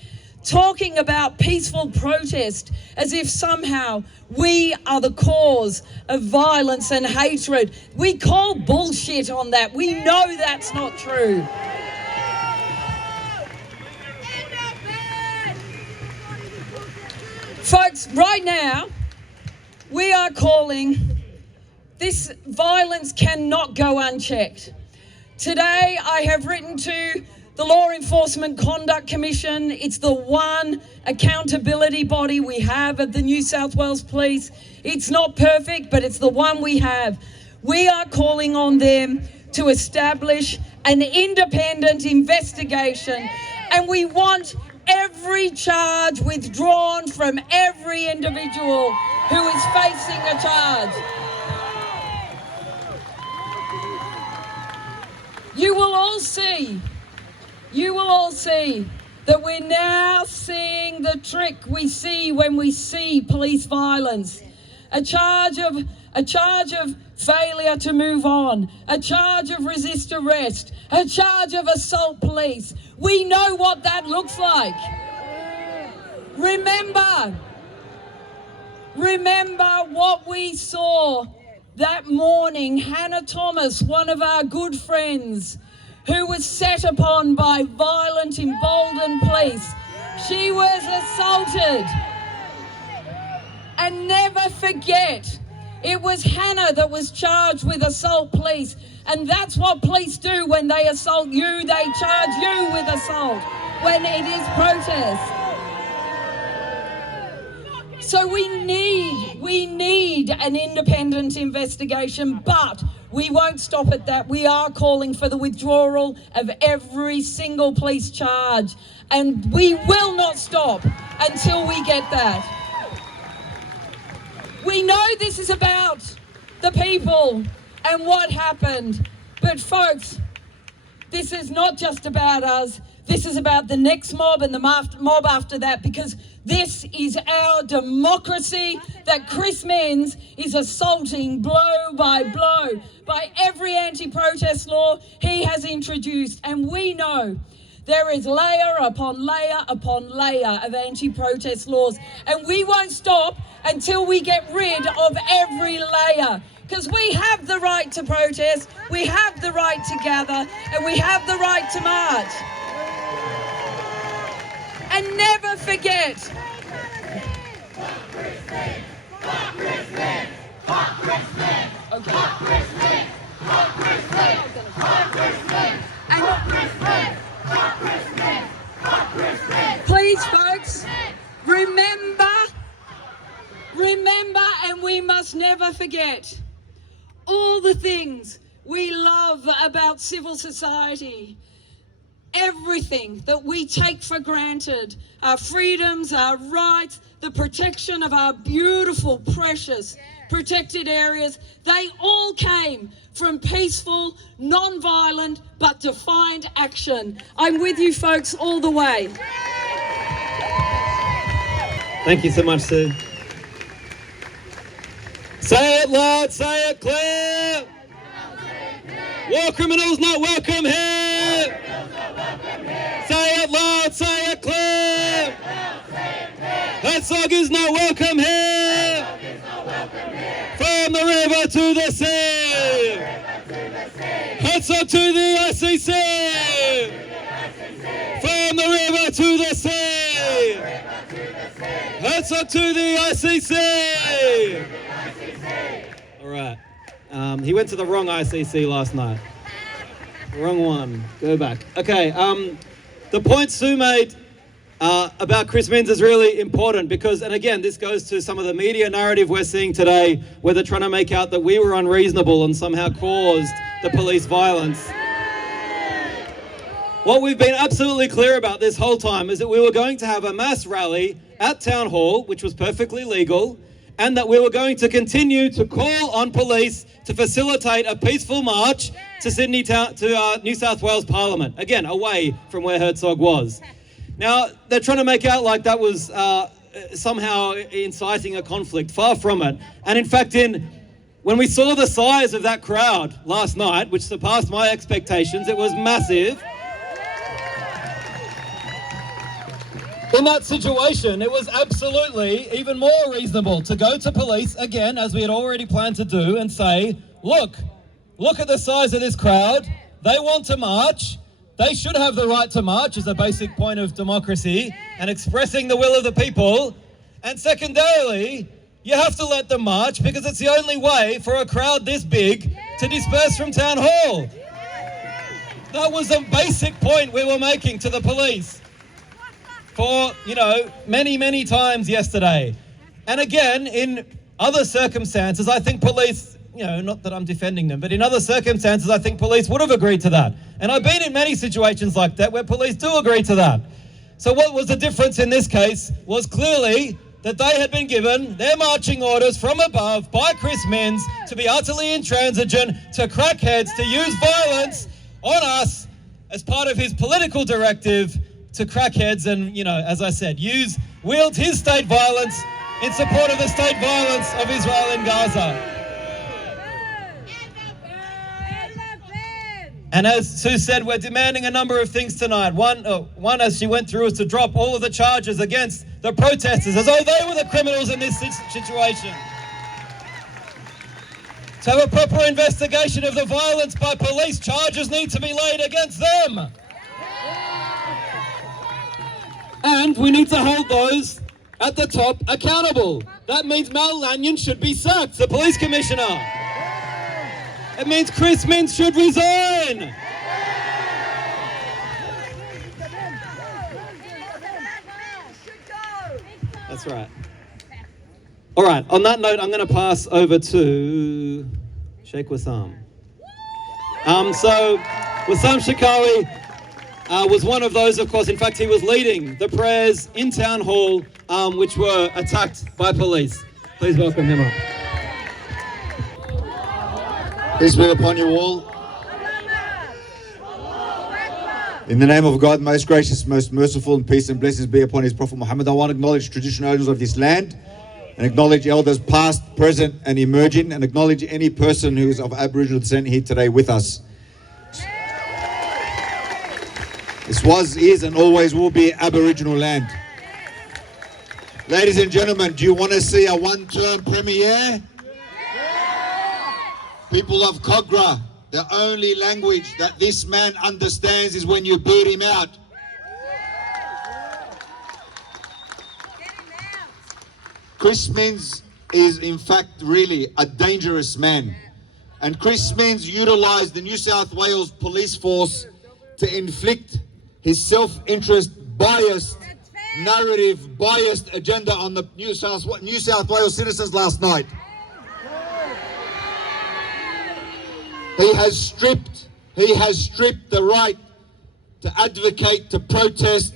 talking about peaceful protest as if somehow we are the cause of violence and hatred. We call bullshit on that. We know that's not true. Folks, right now, we are calling, this violence cannot go unchecked. Today, I have written to the Law Enforcement Conduct Commission. It's the one accountability body we have at the New South Wales Police. It's not perfect, but it's the one we have. We are calling on them to establish an independent investigation, and we want every charge withdrawn from every individual who is facing a charge. You will all see that we're now seeing the trick we see when we see police violence. A charge of failure to move on, a charge of resist arrest, a charge of assault police. We know what that looks like. Remember what we saw that morning. Hannah Thomas, one of our good friends, who was set upon by violent, emboldened police. She was assaulted. And never forget, it was Hannah that was charged with assault police. And that's what police do when they assault you. They charge you with assault when it is protest. So we need an independent investigation, but we won't stop at that. We are calling for the withdrawal of every single police charge, and we will not stop until we get that. We know this is about the people and what happened, but folks, this is not just about us. This is about the next mob and the mob after that, because this is our democracy that Chris Menz is assaulting blow by blow by every anti-protest law he has introduced. And we know there is layer upon layer upon layer of anti-protest laws, and we won't stop until we get rid of every layer. Because we have the right to protest, we have the right to gather, and we have the right to march. And never forget, please folks, remember, and we must never forget all the things we love about civil society. Everything that we take for granted, our freedoms, our rights, the protection of our beautiful, precious, protected areas, they all came from peaceful, non-violent, but defiant action. I'm with you folks all the way. Thank you so much, Sue. Say it loud, say it clear. War criminals not welcome here. Say it loud, say it clear. Herzog is not welcome here. From the river to the sea. Herzog to the ICC. From the river to the sea. Herzog to the ICC. All right. He went to the wrong ICC last night. Wrong one. Go back. Okay. The point Sue made about Chris Menz is really important because, and again, this goes to some of the media narrative we're seeing today, where they're trying to make out that we were unreasonable and somehow caused the police violence. What we've been absolutely clear about this whole time is that we were going to have a mass rally at Town Hall, which was perfectly legal, and that we were going to continue to call on police to facilitate a peaceful march to New South Wales Parliament, again, away from where Herzog was. Now, they're trying to make out like that was somehow inciting a conflict. Far from it. And in fact, when we saw the size of that crowd last night, which surpassed my expectations, it was massive. In that situation, it was absolutely even more reasonable to go to police again, as we had already planned to do, and say, look at the size of this crowd. They want to march. They should have the right to march as a basic point of democracy and expressing the will of the people. And secondarily, you have to let them march because it's the only way for a crowd this big to disperse from town hall. That was a basic point we were making to the police for, many, many times yesterday. And again, in other circumstances, I think police, not that I'm defending them, but in other circumstances, I think police would have agreed to that. And I've been in many situations like that where police do agree to that. So what was the difference in this case was clearly that they had been given their marching orders from above by Chris Minns to be utterly intransigent, to crackheads, to use violence on us as part of his political directive to crackheads and, as I said, wield his state violence in support of the state violence of Israel in Gaza. And as Sue said, we're demanding a number of things tonight. One, as she went through, is to drop all of the charges against the protesters, as though they were the criminals in this situation. To have a proper investigation of the violence by police, charges need to be laid against them. And we need to hold those at the top accountable. That means Mal Lanyon should be sacked, the police commissioner. It means Chris Minns should resign. That's right. All right, on that note, I'm going to pass over to Sheikh Wesam. So Wesam Charkawi was one of those, of course. In fact, he was leading the prayers in town hall, which were attacked by police. Please welcome him up. Peace be upon you all. In the name of God, most gracious, most merciful, and peace and blessings be upon his Prophet Muhammad. I want to acknowledge traditional owners of this land and acknowledge elders past, present and emerging, and acknowledge any person who is of Aboriginal descent here today with us. This was, is and always will be Aboriginal land. Ladies and gentlemen, do you want to see a one-term premier? People of Kogra, the only language that this man understands is when you boot him out. Chris Minns is in fact really a dangerous man. And Chris Minns utilised the New South Wales police force to inflict his self-interest biased narrative, biased agenda on the New South Wales citizens last night. He has stripped the right to advocate, to protest.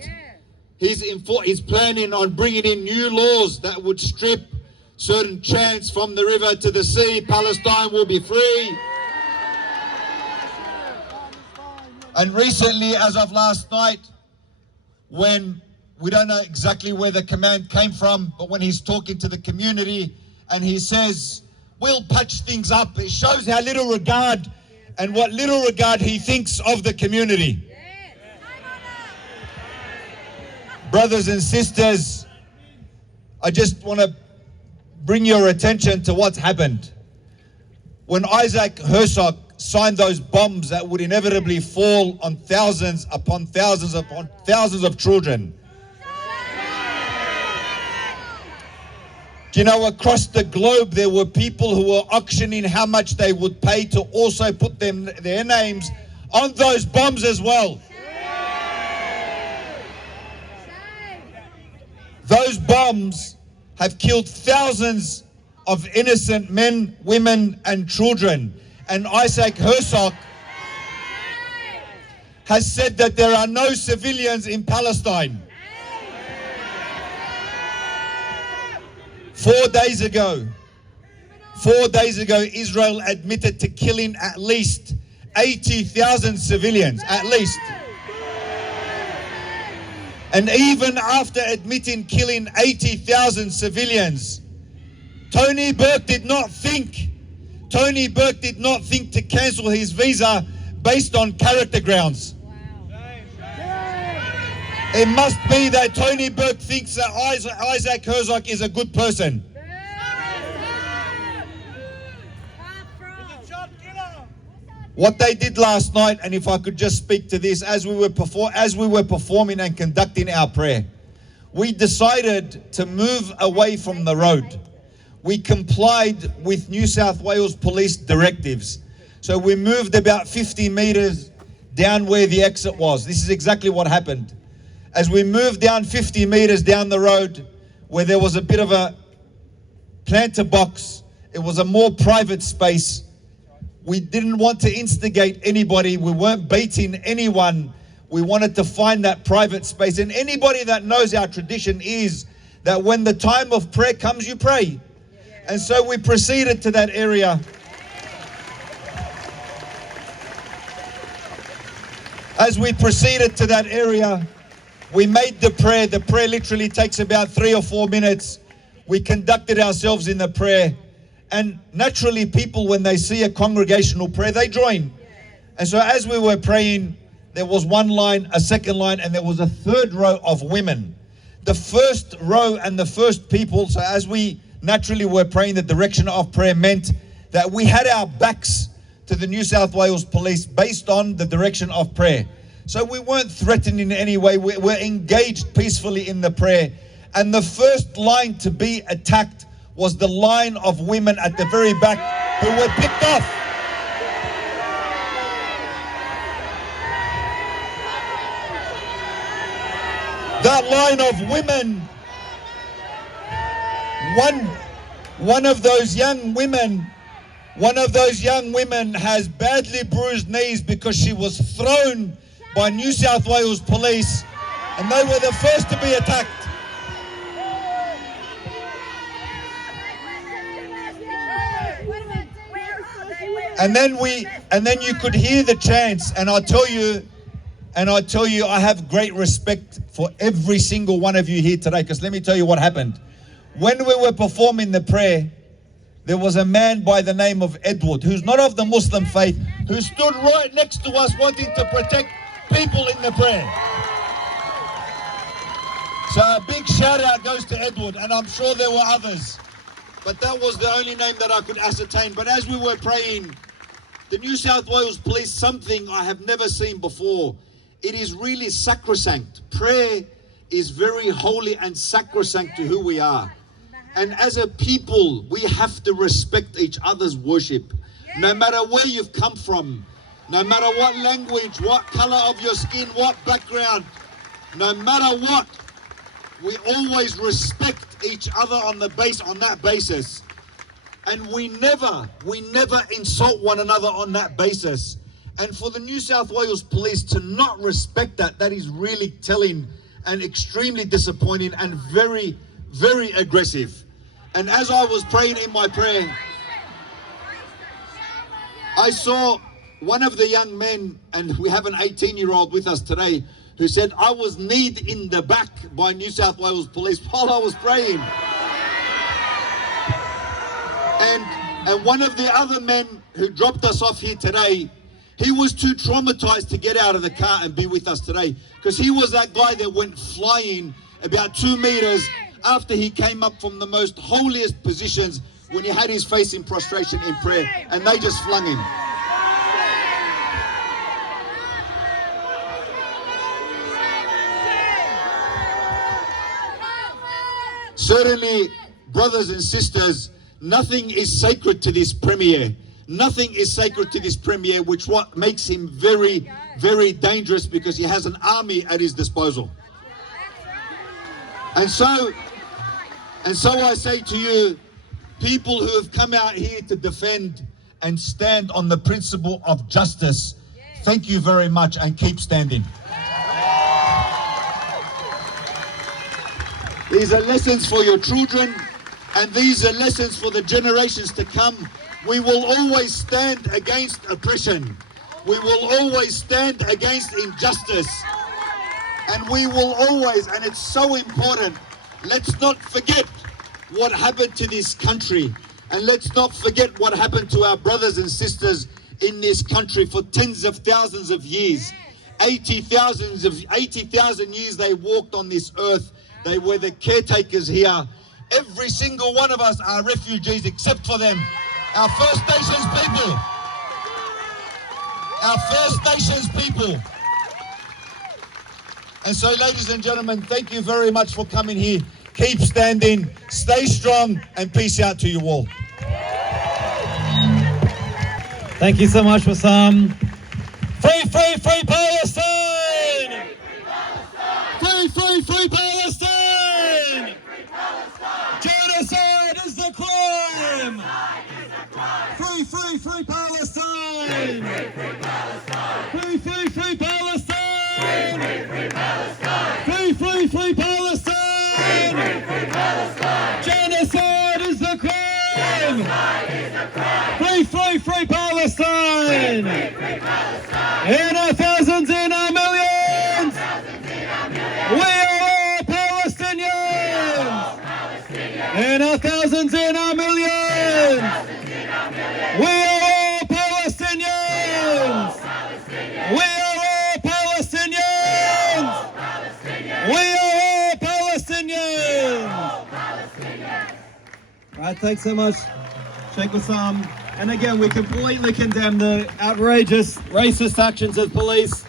He's planning on bringing in new laws that would strip certain chants from the river to the sea. Palestine will be free. And recently, as of last night, when we don't know exactly where the command came from, but when he's talking to the community and he says, we'll patch things up, it shows how little regard and what little regard he thinks of the community. Brothers and sisters, I just want to bring your attention to what's happened. When Isaac Herzog signed those bombs that would inevitably fall on thousands upon thousands upon thousands of children, do you know, across the globe there were people who were auctioning how much they would pay to also put their names on those bombs as well. Those bombs have killed thousands of innocent men, women and children. And Isaac Herzog has said that there are no civilians in Palestine. 4 days ago, Israel admitted to killing at least 80,000 civilians, at least. And even after admitting killing 80,000 civilians, Tony Burke did not think to cancel his visa based on character grounds. It must be that Tony Burke thinks that Isaac Herzog is a good person. What they did last night, and if I could just speak to this, as we were performing and conducting our prayer, we decided to move away from the road. We complied with New South Wales Police directives. So we moved about 50 metres down where the exit was. This is exactly what happened. As we moved down 50 metres down the road, where there was a bit of a planter box, it was a more private space. We didn't want to instigate anybody. We weren't baiting anyone. We wanted to find that private space. And anybody that knows our tradition is that when the time of prayer comes, you pray. And so we proceeded to that area. As we proceeded to that area, we made the prayer. The prayer literally takes about 3 or 4 minutes. We conducted ourselves in the prayer. And naturally, people, when they see a congregational prayer, they join. And so as we were praying, there was one line, a second line, and there was a third row of women. The first row and the first people, so as we naturally were praying, the direction of prayer meant that we had our backs to the New South Wales Police based on the direction of prayer. So we weren't threatened in any way. We were engaged peacefully in the prayer. And the first line to be attacked was the line of women at the very back who were picked off. That line of women, one of those young women has badly bruised knees because she was thrown by New South Wales Police, and they were the first to be attacked. And then you could hear the chants, and I tell you, I have great respect for every single one of you here today, because let me tell you what happened. When we were performing the prayer, there was a man by the name of Edward, who's not of the Muslim faith, who stood right next to us wanting to protect people in the prayer. So a big shout out goes to Edward, and I'm sure there were others, but that was the only name that I could ascertain. But as we were praying, the New South Wales Police, something I have never seen before. It is really sacrosanct. Prayer is very holy and sacrosanct to who we are. And as a people, we have to respect each other's worship. No matter where you've come from, no matter what language, what color of your skin, what background, no matter what, we always respect each other on that basis. And we never insult one another on that basis. And for the New South Wales Police to not respect that is really telling and extremely disappointing and very, very aggressive. And as I was praying in my prayer, I saw one of the young men, and we have an 18-year-old with us today, who said, I was kneed in the back by New South Wales Police while I was praying. And one of the other men who dropped us off here today, he was too traumatized to get out of the car and be with us today, because he was that guy that went flying about 2 meters after he came up from the most holiest positions when he had his face in prostration in prayer, and they just flung him. Certainly, brothers and sisters, nothing is sacred to this premier. Nothing is sacred to this premier, which what makes him very, very dangerous, because he has an army at his disposal. And so I say to you, people who have come out here to defend and stand on the principle of justice, thank you very much, and keep standing. These are lessons for your children And these are lessons for the generations to come. We will always stand against oppression. We will always stand against injustice. And we will always, and it's so important, let's not forget what happened to this country. And let's not forget what happened to our brothers and sisters in this country for tens of thousands of years. 80,000 years they walked on this earth. They were the caretakers here. Every single one of us are refugees except for them. Our First Nations people. Our First Nations people. And so, ladies and gentlemen, thank you very much for coming here. Keep standing, stay strong, and peace out to you all. Thank you so much, Wesam. Free, free, free Palestine! Free, free, free Palestine! Genocide is the crime! Free, free, free Palestine! Free, free, free Palestine! Free, free, free Palestine! Genocide is the crime! Free, free, free Palestine! In our thousands, in our millions! We are all Palestinians! In our thousands, in our millions! We are all Palestinians! We are all Palestinians! We are all Palestinians! Right, thanks so much, Sheikh Wesam. And again, we completely condemn the outrageous racist actions of police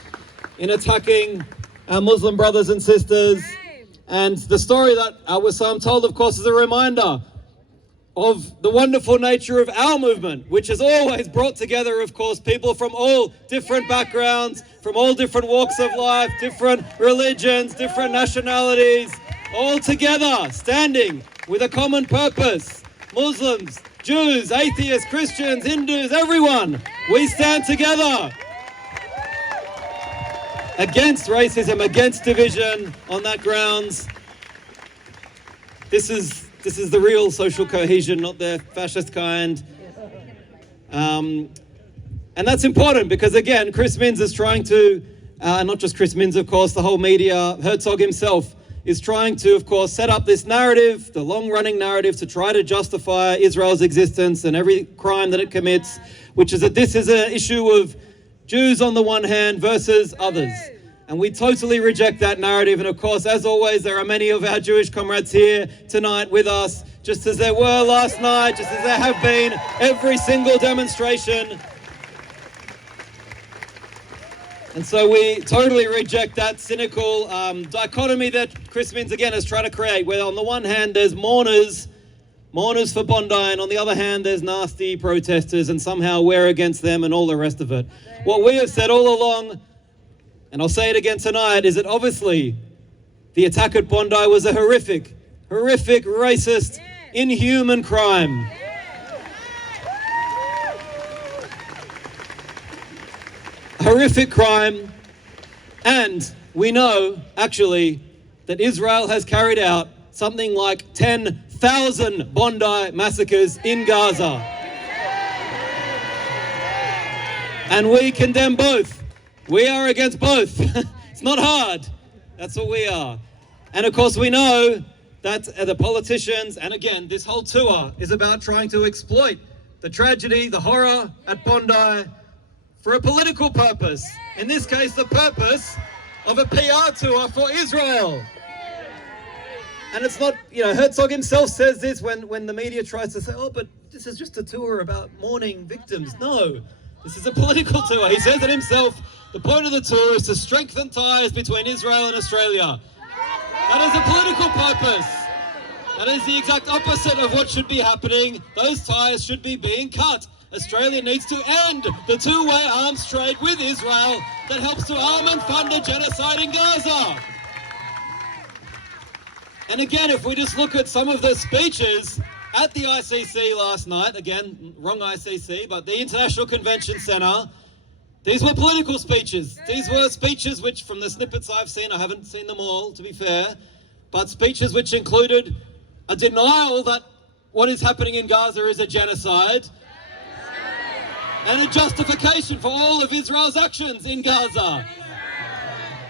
in attacking our Muslim brothers and sisters. And the story that Wesam told, of course, is a reminder of the wonderful nature of our movement, which has always brought together, of course, people from all different backgrounds, from all different walks of life, different religions, different nationalities, all together, standing with a common purpose. Muslims, Jews, atheists, Christians, Hindus, everyone, we stand together against racism, against division on that grounds. This is the real social cohesion, not the fascist kind. And that's important because, again, Chris Minns is trying to, not just Chris Minns, of course, the whole media, Herzog himself is trying to, of course, set up this narrative, the long-running narrative, to try to justify Israel's existence and every crime that it commits, which is that this is an issue of Jews on the one hand versus others. And we totally reject that narrative. And of course, as always, there are many of our Jewish comrades here tonight with us, just as there were last night, just as there have been every single demonstration. And so we totally reject that cynical dichotomy that Chris Minns again has tried to create, where on the one hand there's mourners for Bondi, and on the other hand there's nasty protesters, and somehow we're against them and all the rest of it. What we have said all along, and I'll say it again tonight, is that obviously the attack at Bondi was a horrific, racist, inhuman crime. Horrific crime, and we know, actually, that Israel has carried out something like 10,000 Bondi massacres in Gaza. And we condemn both. We are against both. It's not hard. That's what we are. And of course we know that the politicians, and again, this whole tour is about trying to exploit the tragedy, the horror at Bondi for a political purpose. In this case, the purpose of a PR tour for Israel. And it's not, Herzog himself says this when the media tries to say, oh, but this is just a tour about mourning victims. No, this is a political tour. He says it himself. The point of the tour is to strengthen ties between Israel and Australia. That is a political purpose. That is the exact opposite of what should be happening. Those ties should be being cut. Australia needs to end the two-way arms trade with Israel that helps to arm and fund a genocide in Gaza. And again, if we just look at some of the speeches at the ICC last night, again, wrong ICC, but the International Convention Centre, these were political speeches. These were speeches which, from the snippets I've seen, I haven't seen them all, to be fair, but speeches which included a denial that what is happening in Gaza is a genocide and a justification for all of Israel's actions in Gaza.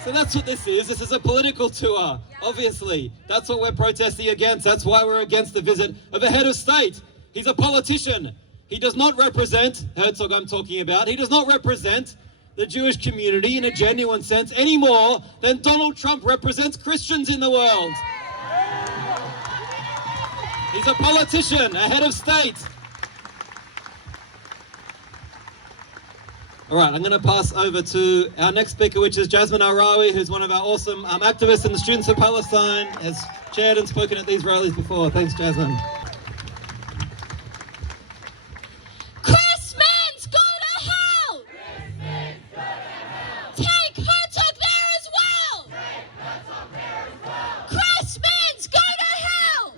So that's what this is. This is a political tour, obviously. That's what we're protesting against. That's why we're against the visit of a head of state. He's a politician. He does not represent, Herzog I'm talking about, he does not represent the Jewish community in a genuine sense any more than Donald Trump represents Christians in the world. He's a politician, a head of state. All right, I'm going to pass over to our next speaker, which is Jasmine Al-Rawi, who's one of our awesome activists in the Students of Palestine, has chaired and spoken at the Israelis before. Thanks, Jasmine. Christmas, go to hell! Christmas, go to hell! Take Herzog there as well! Take Herzog there as well! Christmas, go to hell!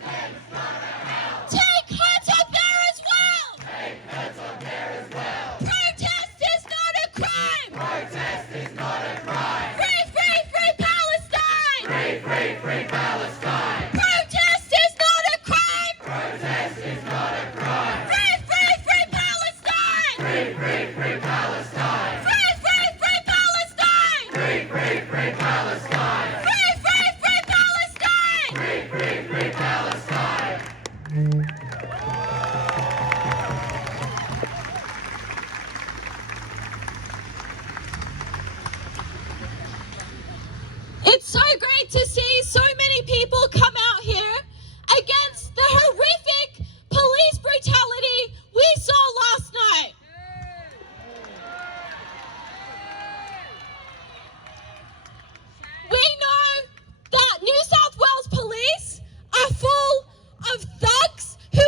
Christmas, go to hell! Take Herzog there as well! Take Herzog there as well! Protest is not a crime! Protest is not a crime! Free, free, free Palestine! Free, free, free Palestine! Protest is not a crime! Protest is not a crime! Free, free, free Palestine! Free, free, free Palestine! Free, free, free Palestine! Free, free, free Palestine! Free, free, free Palestine! Free, free, free Palestine! It's so great to see so many people come out here against the horrific police brutality we saw last night. We know that New South Wales Police are full of thugs who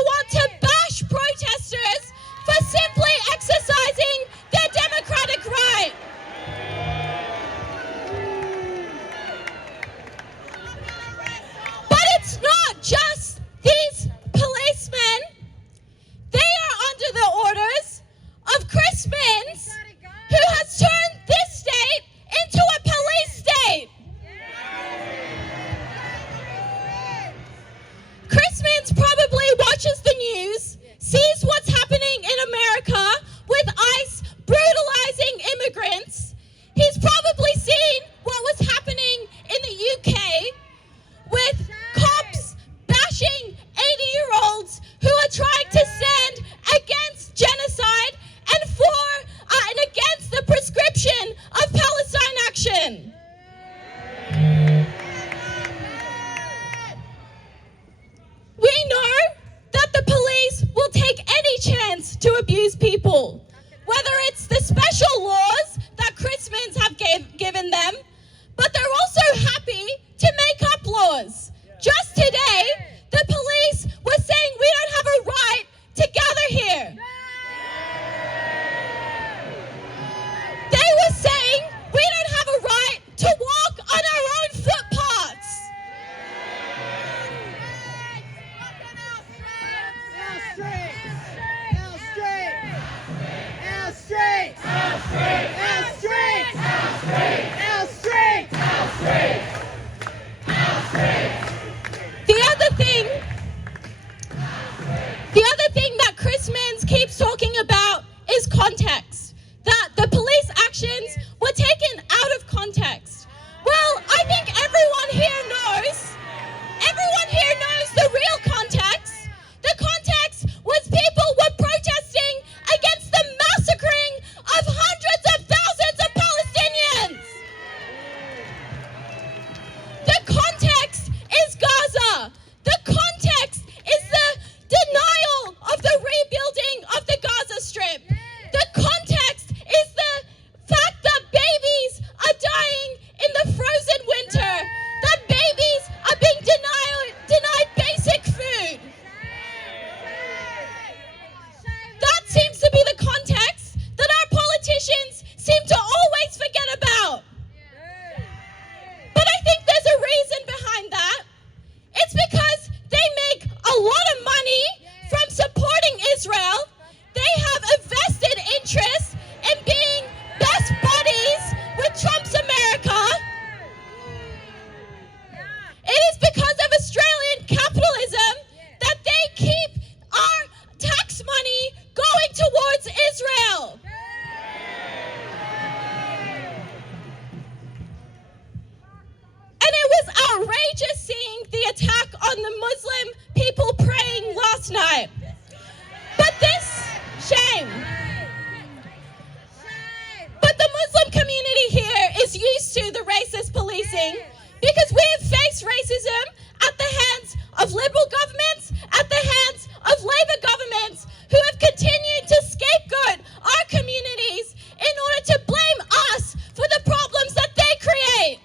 facing, because we have faced racism at the hands of Liberal governments, at the hands of Labor governments, who have continued to scapegoat our communities in order to blame us for the problems that they create.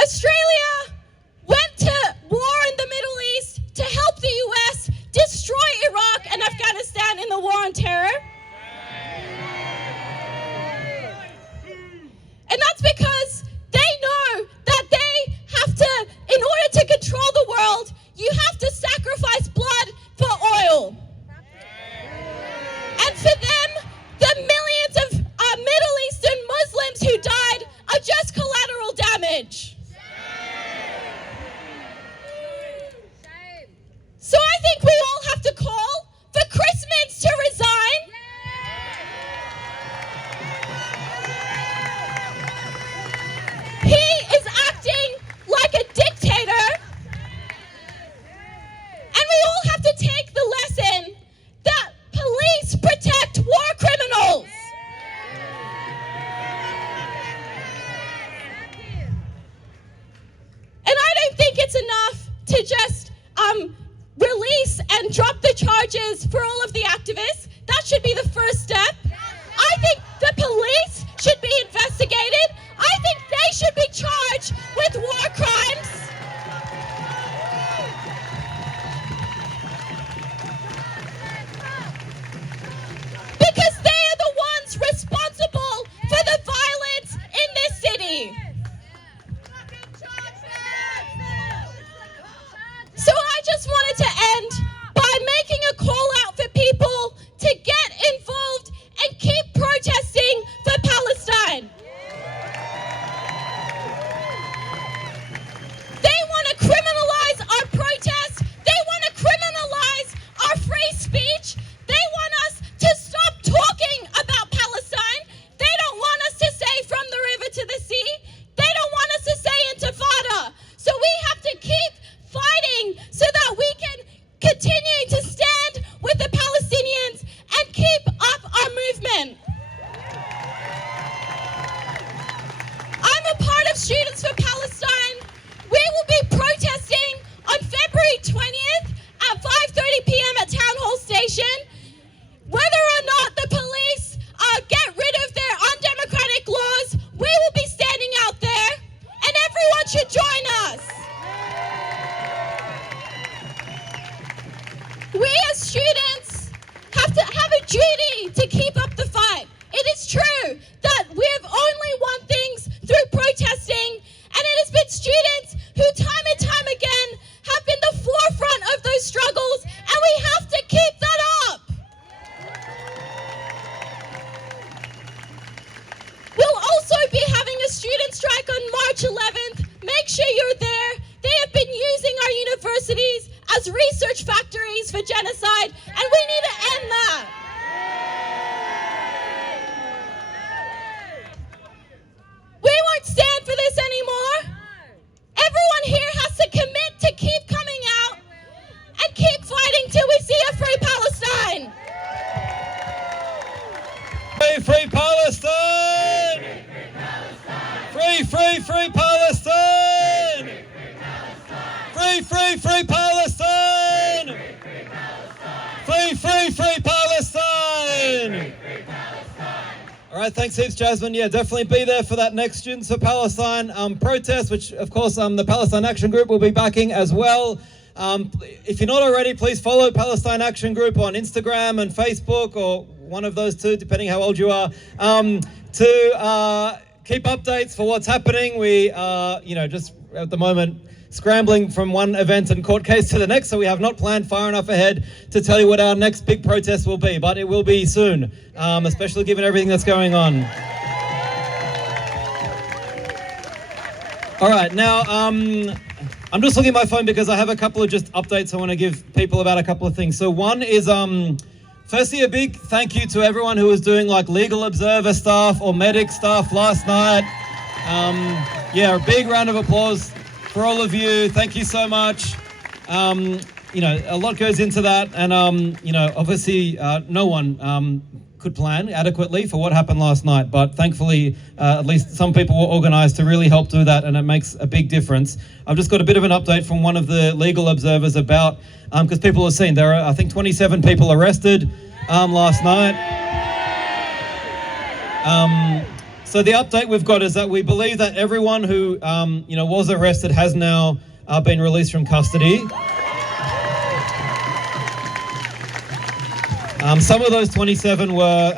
Australia went to war in the Middle East to help the US destroy Iraq and Afghanistan in the war on terror. And that's because they know that they have to, in order to control the world, you have to sacrifice blood for oil. And for them, the millions of Middle Eastern Muslims who died are just collateral damage. So I think we all have to call for Chris Minns to resign. He is acting like a dictator. And we all have to take the lesson that police protect war criminals. And I don't think it's enough to just release and drop the charges for all of the activists. That should be the first step. I think the police should be investigated. I think they should be charged with war crimes. Because they are the ones responsible for the violence in this city. So I just wanted to end by making a call out for people to get involved and keep protesting for Palestine. They want to criminalize our protests. They want to criminalize our free speech. They want us to stop talking about Palestine. They don't want us to say from the river to the sea. They don't want us to say intifada. So we have to keep fighting so that we can continue to stand with the Palestinians and keep up our movement. I'm a part of Students for Palestine. We will be protesting on February 20th at 5:30 p.m. at Town Hall Station. Whether or not the police get rid of their undemocratic laws, we will be standing out there, and everyone should join us. We as students have to have a duty to keep up the fight. It is true that we have only won things through protesting, and it has been students who time and time again have been the forefront of those struggles, and we have to keep that up. We'll also be having a student strike on March 11th. Make sure you're there. They have been using our universities as research factories for genocide, and we need to end that. We won't stand for this anymore. Everyone here has to commit to keep coming out and keep fighting till we see a free Palestine. Free, free Palestine! Free, free, free Palestine! Free, free, free Palestine! Free, free, free Palestine! All right, thanks heaps, Jasmine. Yeah, definitely be there for that next Students for Palestine protest, which, of course, the Palestine Action Group will be backing as well. If you're not already, please follow Palestine Action Group on Instagram and Facebook, or one of those two, depending how old you are, to keep updates for what's happening. We are, just at the moment, scrambling from one event and court case to the next, so we have not planned far enough ahead to tell you what our next big protest will be, but it will be soon, especially given everything that's going on. All right, now, I'm just looking at my phone because I have a couple of just updates I want to give people about a couple of things. So one is, firstly, a big thank you to everyone who was doing like legal observer stuff or medic stuff last night. A big round of applause for all of you. Thank you so much. A lot goes into that, and obviously no one could plan adequately for what happened last night, but thankfully at least some people were organised to really help do that, and it makes a big difference. I've just got a bit of an update from one of the legal observers about, because people have seen there are I think 27 people arrested last night. So the update we've got is that we believe that everyone who was arrested has now been released from custody. Some of those 27 were,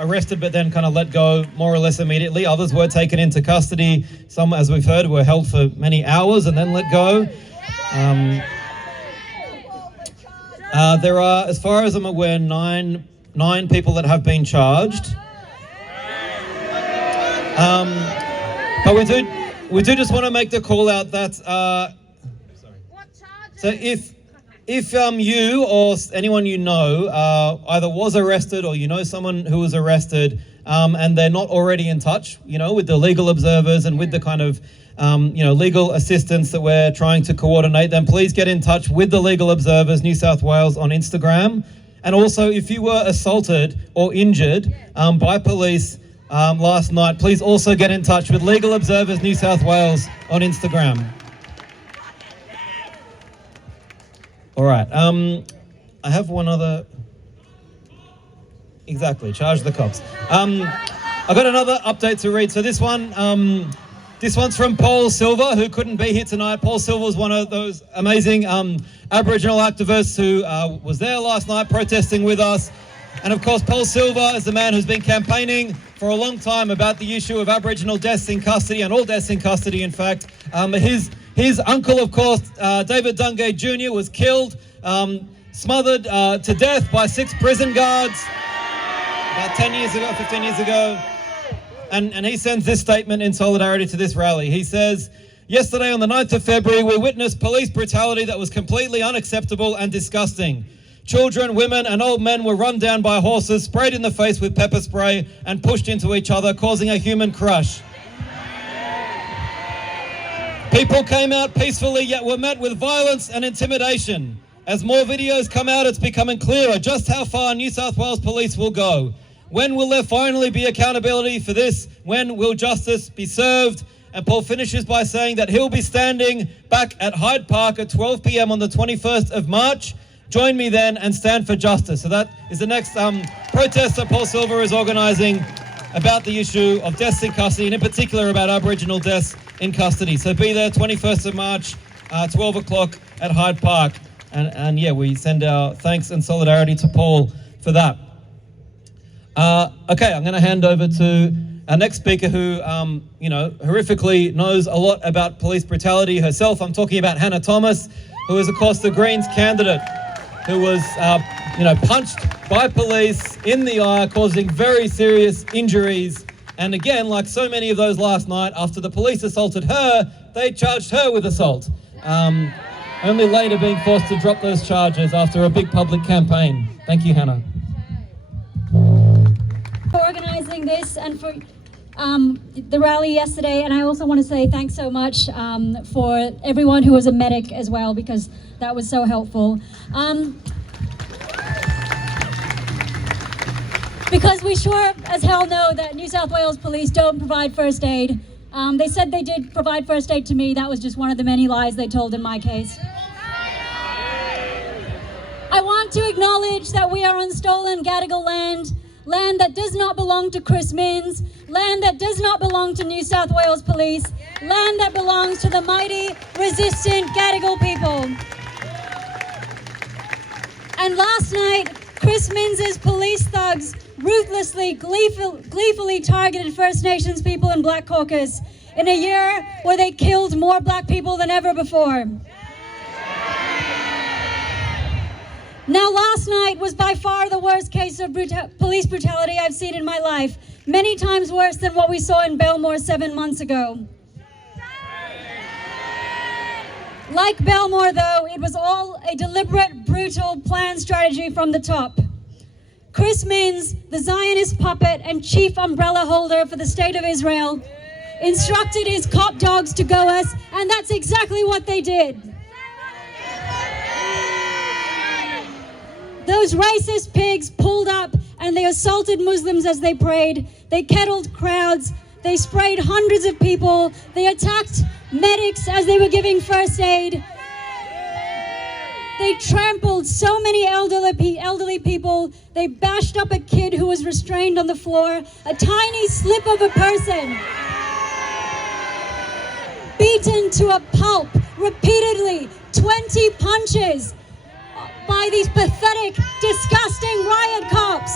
arrested but then kind of let go more or less immediately. Others were taken into custody. Some, as we've heard, were held for many hours and then let go. There are, as far as I'm aware, nine people that have been charged. But we do just want to make the call out that so if you or anyone you know either was arrested or you know someone who was arrested and they're not already in touch, with the legal observers and with the kind of legal assistance that we're trying to coordinate, then please get in touch with the Legal Observers New South Wales on Instagram. And also, if you were assaulted or injured by police last night, please also get in touch with Legal Observers New South Wales on Instagram. All right, I have one other. Exactly, charge the cops. I've got another update to read. So this one's from Paul Silver, who couldn't be here tonight. Paul Silver was one of those amazing Aboriginal activists who was there last night protesting with us. And of course, Paul Silver is the man who's been campaigning for a long time about the issue of Aboriginal deaths in custody, and all deaths in custody, in fact. His uncle, of course, David Dungay Jr., was killed, smothered to death by 6 prison guards about 10 years ago, 15 years ago. And he sends this statement in solidarity to this rally. He says, "Yesterday on the 9th of February, we witnessed police brutality that was completely unacceptable and disgusting. Children, women and old men were run down by horses, sprayed in the face with pepper spray and pushed into each other, causing a human crush. People came out peacefully, yet were met with violence and intimidation. As more videos come out, it's becoming clearer just how far New South Wales Police will go. When will there finally be accountability for this? When will justice be served?" And Paul finishes by saying that he'll be standing back at Hyde Park at 12 p.m. on the 21st of March. Join me then and stand for justice. So that is the next protest that Paul Silver is organising about the issue of deaths in custody, and in particular about Aboriginal deaths in custody. So be there 21st of March, 12 o'clock at Hyde Park. And yeah, we send our thanks and solidarity to Paul for that. Okay, I'm going to hand over to our next speaker who, horrifically knows a lot about police brutality herself. I'm talking about Hannah Thomas, who is, of course, the Greens candidate, who was, punched by police in the eye, causing very serious injuries. And again, like so many of those last night, after the police assaulted her, they charged her with assault. Only later being forced to drop those charges after a big public campaign. Thank you, Hannah. For organising this and for the rally yesterday, and I also want to say thanks so much for everyone who was a medic as well, because that was so helpful. Because we sure as hell know that New South Wales Police don't provide first aid. They said they did provide first aid to me. That was just one of the many lies they told in my case. I want to acknowledge that we are on stolen Gadigal land, land that does not belong to Chris Minns, land that does not belong to New South Wales Police, land that belongs to the mighty, resistant Gadigal people. And last night, Chris Minns' police thugs ruthlessly, gleefully targeted First Nations people in Black Caucus in a year where they killed more black people than ever before. Now, last night was by far the worst case of police brutality I've seen in my life, many times worse than what we saw in Belmore 7 months ago. Like Belmore, though, it was all a deliberate, brutal, planned strategy from the top. Chris Minns, the Zionist puppet and chief umbrella holder for the State of Israel, instructed his cop dogs to go us, and that's exactly what they did. Those racist pigs pulled up and they assaulted Muslims as they prayed. They kettled crowds. They sprayed hundreds of people. They attacked medics as they were giving first aid. They trampled so many elderly people. They bashed up a kid who was restrained on the floor, a tiny slip of a person. Beaten to a pulp repeatedly, 20 punches by these pathetic, disgusting riot cops.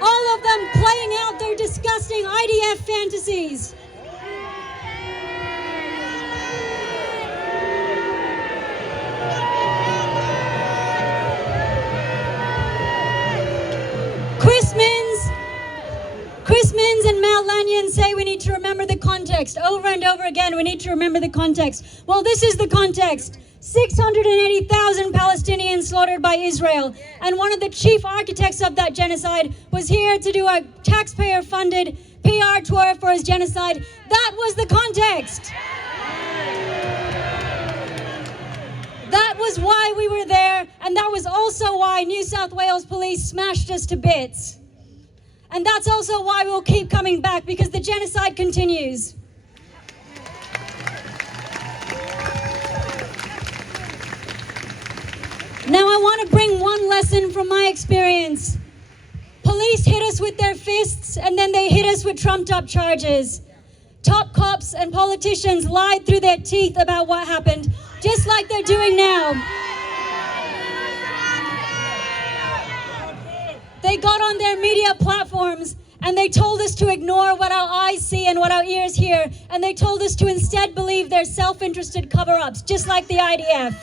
All of them playing out their disgusting IDF fantasies. Chris Minns and Mal Lanyon say we need to remember the context. Over and over again, we need to remember the context. Well, this is the context. 680,000 Palestinians slaughtered by Israel. And one of the chief architects of that genocide was here to do a taxpayer-funded PR tour for his genocide. That was the context. That was why we were there, and that was also why New South Wales Police smashed us to bits. And that's also why we'll keep coming back, because the genocide continues. Now I want to bring one lesson from my experience. Police hit us with their fists, and then they hit us with trumped-up charges. Top cops and politicians lied through their teeth about what happened, just like they're doing now. They got on their media platforms and they told us to ignore what our eyes see and what our ears hear, and they told us to instead believe their self-interested cover-ups, just like the IDF.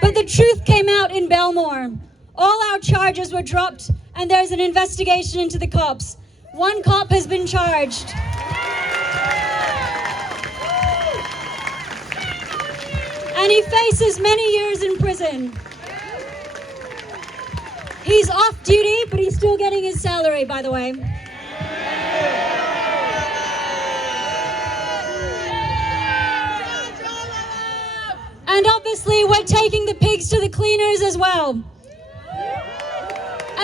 But the truth came out in Belmore. All our charges were dropped, and there's an investigation into the cops. One cop has been charged. And he faces many years in prison. He's off duty, but he's still getting his salary, by the way. And obviously, we're taking the pigs to the cleaners as well. And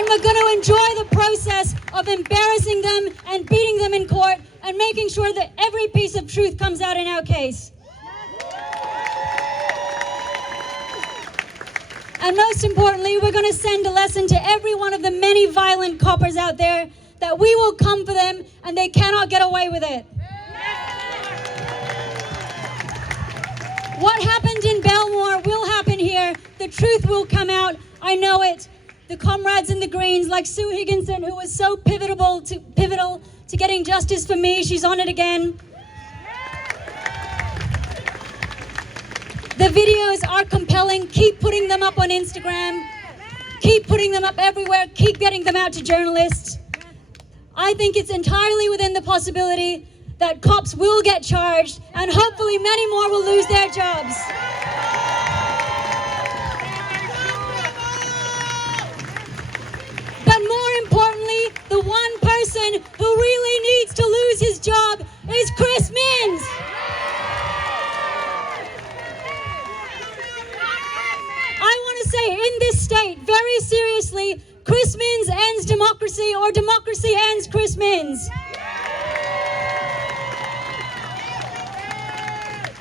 we're going to enjoy the process of embarrassing them and beating them in court and making sure that every piece of truth comes out in our case. And most importantly, we're going to send a lesson to every one of the many violent coppers out there that we will come for them and they cannot get away with it. What happened in Belmore will happen here. The truth will come out. I know it. The comrades in the Greens, like Sue Higginson, who was so pivotal to getting justice for me, she's on it again. The videos are compelling. Keep putting them up on Instagram. Keep putting them up everywhere. Keep getting them out to journalists. I think it's entirely within the possibility that cops will get charged, and hopefully many more will lose their jobs. But more importantly, the one person who really needs to lose his job is Chris Minns. I want to say in this state, very seriously, Chris Minns ends democracy, or democracy ends Chris Minns.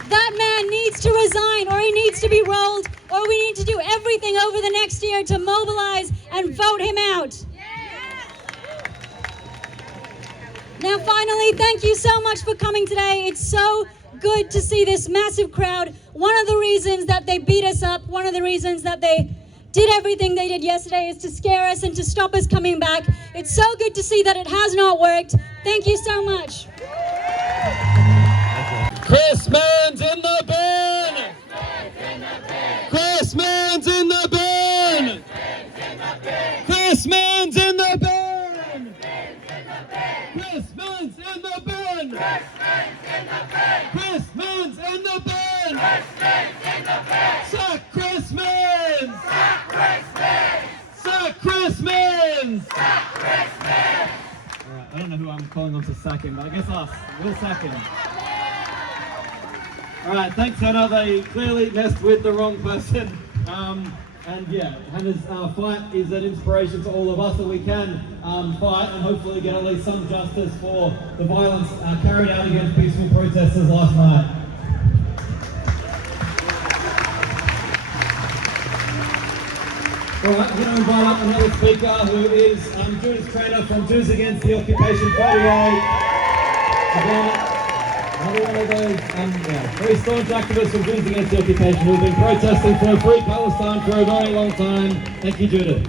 That man needs to resign, or he needs to be rolled, or we need to do everything over the next year to mobilize and vote him out. Now finally, thank you so much for coming today. It's so good to see this massive crowd. One of the reasons that they beat us up, one of the reasons that they did everything they did yesterday is to scare us and to stop us coming back. It's so good to see that it has not worked. Thank you so much. Chris Minns in the bin! Chris Minns in the bin! Chris Minns in the bin! Chris Minns in the bin! Chris Minns in the bin! Suck Chris Minns! Suck Chris Minns! Alright, I don't know who I'm calling on to sack him, but I guess us. We'll sack him. Alright, thanks Hannah. They clearly messed with the wrong person. And yeah, Hannah's fight is an inspiration to all of us that we can fight and hopefully get at least some justice for the violence carried out against peaceful protesters last night. All right, we're going to invite up another speaker who is Judith's trainer from Jews Against the Occupation 48. Again, another one of those very staunch activists from Jews Against the Occupation who have been protesting for a free Palestine for a very long time. Thank you, Judith.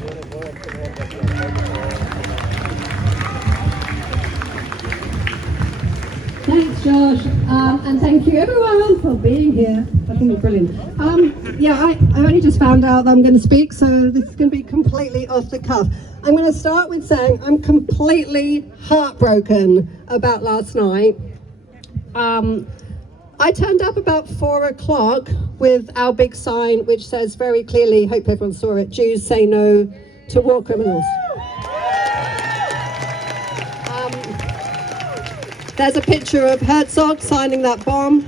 Thanks, Josh, and thank you everyone for being here. I think it's brilliant. I only just found out that I'm going to speak, so this is going to be completely off the cuff. I'm going to start with saying I'm completely heartbroken about last night. I turned up about 4 o'clock with our big sign which says very clearly, hope everyone saw it, Jews say no to war criminals. There's a picture of Herzog signing that bomb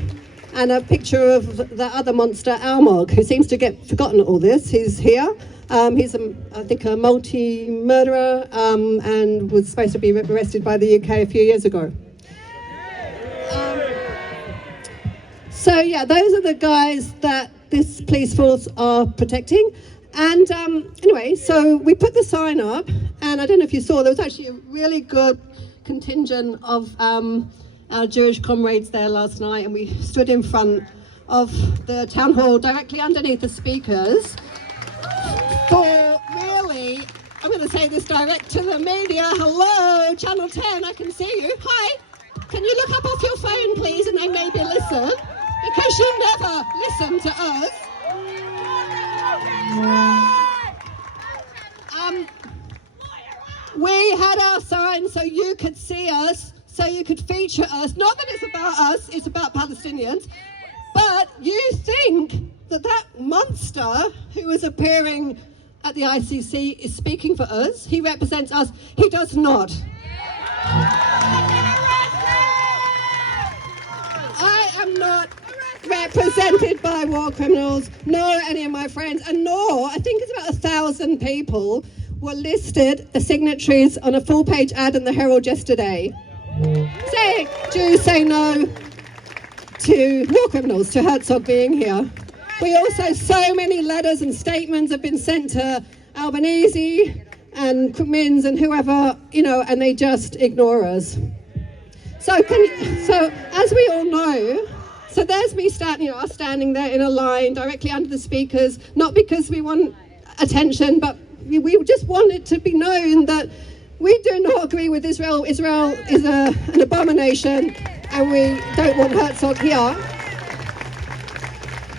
and a picture of the other monster, Almog, who seems to get forgotten at all this. He's here. He's, I think, a multi-murderer and was supposed to be arrested by the UK a few years ago. So yeah, those are the guys that this police force are protecting. And anyway, so we put the sign up, and I don't know if you saw, there was actually a really good contingent of our Jewish comrades there last night, and we stood in front of the town hall directly underneath the speakers for really, I'm going to say this direct to the media, hello, Channel 10, I can see you, hi, can you look up off your phone please and then maybe listen, because you never listen to us. We had our sign so you could see us, so you could feature us. Not that it's about us, it's about Palestinians. But you think that that monster who is appearing at the ICC is speaking for us? He represents us. He does not. I am not represented by war criminals, nor any of my friends, and nor, I think it's about 1,000 people were listed, the signatories, on a full-page ad in the Herald yesterday, saying Jews say no to war criminals, to Herzog being here. We also, so many letters and statements have been sent to Albanese and Minns and whoever, you know, and they just ignore us. So as we all know, so there's me standing there in a line directly under the speakers, not because we want attention, but we just want it to be known that we do not agree with Israel. Israel is an abomination, and we don't want Herzog here.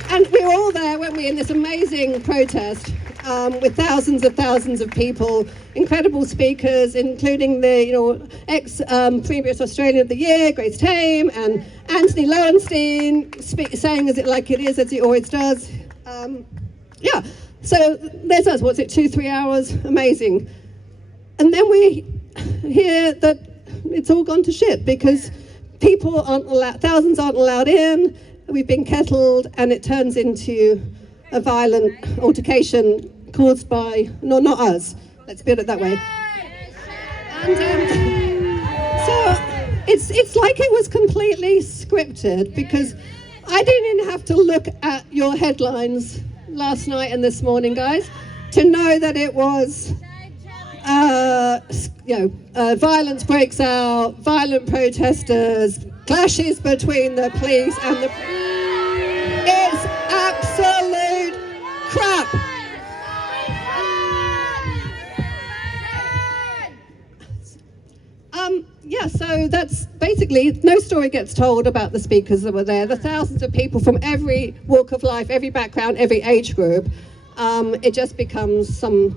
And we were all there, weren't we, in this amazing protest with thousands of people, incredible speakers, including the ex-previous Australian of the Year, Grace Tame, and Anthony Lowenstein, saying as it like it is, as he always does. So there's us, 2-3 hours, amazing. And then we hear that it's all gone to shit because people aren't allowed, thousands aren't allowed in, we've been kettled, and it turns into a violent altercation caused by, no, not us, let's put it that way. And so it's like it was completely scripted, because I didn't even have to look at your headlines last night and this morning, guys, to know that it was violence breaks out, violent protesters, clashes between the police and the... It's absolute crap. So that's basically, no story gets told about the speakers that were there, the thousands of people from every walk of life, every background, every age group. It just becomes some,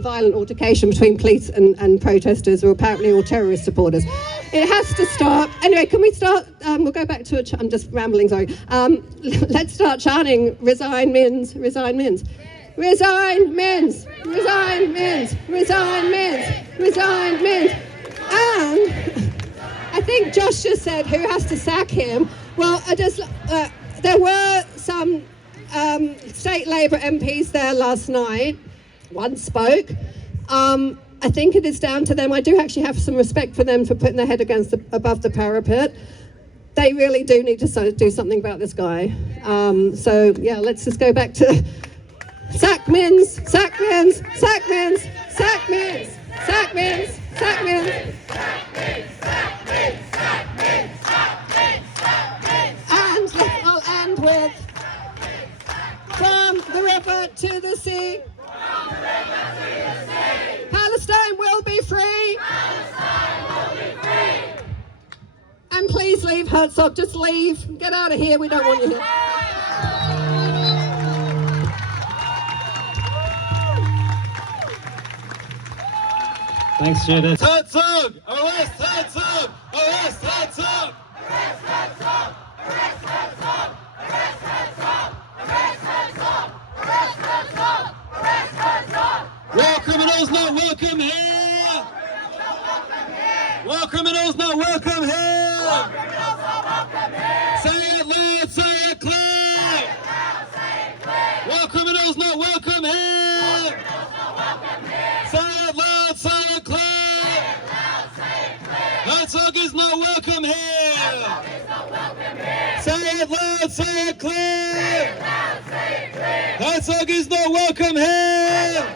violent altercation between police and protesters who are apparently all terrorist supporters. It has to stop. Anyway, can we start? We'll go back to I'm just rambling, sorry. Let's start chanting, resign Minns, resign Minns. Resign Minns, resign Minns, resign Minns, resign Minns. And I think Josh just said, who has to sack him? Well, there were some state Labour MPs there last night. One spoke. I think it is down to them. I do actually have some respect for them for putting their head above the parapet. They really do need to do something about this guy. So yeah, let's just go back to sack Mins, sack Mins, sack Mins, sack Mins, sack Mins, sack Mins. And I'll end with from the river to the sea. Palestine will be free. And please leave, Herzog. Just leave. Get out of here. We don't want you here. Thanks, Judith. Herzog! Arrest Herzog! Arrest Herzog! Arrest Herzog! Arrest Herzog! Arrest Herzog! Arrest Herzog! Arrest Herzog! Arrest Herzog! War criminals not welcome here! War criminals not welcome here! War criminals not welcome here! Say it loud, say it clear! War criminals not welcome here! Say it loud, say it clear! Herzog is not welcome here! Say it loud, say it clear! Herzog is not welcome here!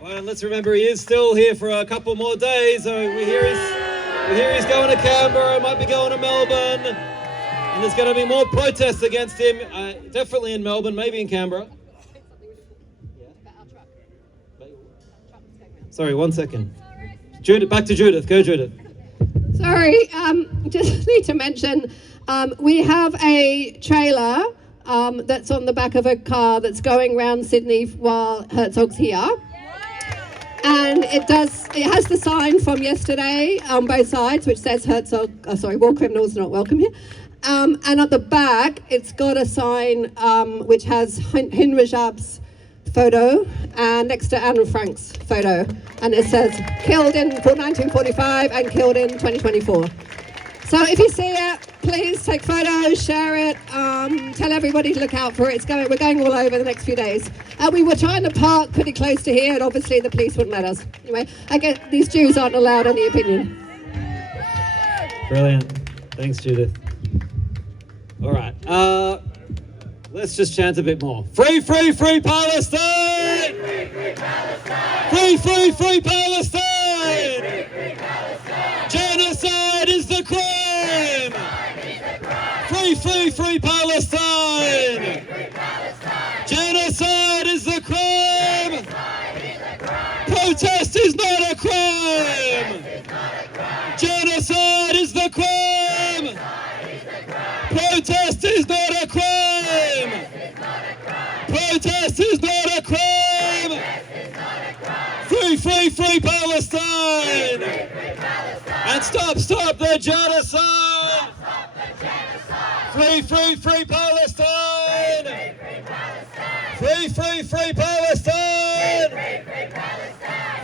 Well, and let's remember he is still here for a couple more days. So we hear he's going to Canberra, might be going to Melbourne, and there's going to be more protests against him. Definitely in Melbourne, maybe in Canberra. Sorry, 1 second. Judith, back to Judith. Go, Judith. Sorry, just need to mention, we have a trailer that's on the back of a car that's going around Sydney while Herzog's here. And it has the sign from yesterday on both sides, which says war criminals not welcome here. And at the back, it's got a sign which has Hind Rajab's photo and next to Anne Frank's photo. And it says killed in 1945 and killed in 2024. So if you see it, please take photos, share it, tell everybody to look out for it. We're going all over the next few days. We were trying to park pretty close to here, and obviously the police wouldn't let us. Anyway, I guess these Jews aren't allowed any opinion. Brilliant. Thanks, Judith. All right. Let's just chant a bit more. Free, free, free Palestine! Free, free, free Palestine! Free, free, free Palestine! Free, free, free Palestine! Genocide is the crime! Free, free, free Palestine! Genocide is the crime! Protest is not a crime! Genocide is the crime! Protest is not a crime! Protest is not a crime! Free, free, free Palestine! And stop the genocide! Free, free, free Palestine! Free, free, free Palestine!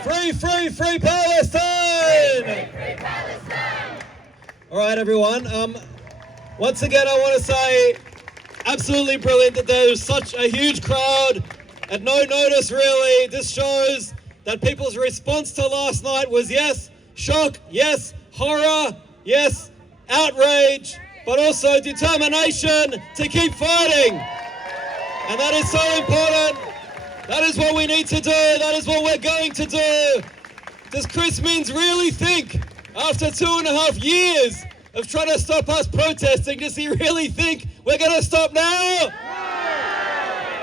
Free, free, free Palestine! All right, everyone. Once again, I want to say, absolutely brilliant that there's such a huge crowd at no notice, really. This shows that people's response to last night was yes, shock, yes, horror, yes, outrage, but also determination to keep fighting. And that is so important. That is what we need to do. That is what we're going to do. Does Chris Minns really think, after 2.5 years of trying to stop us protesting, does he really think we're going to stop now?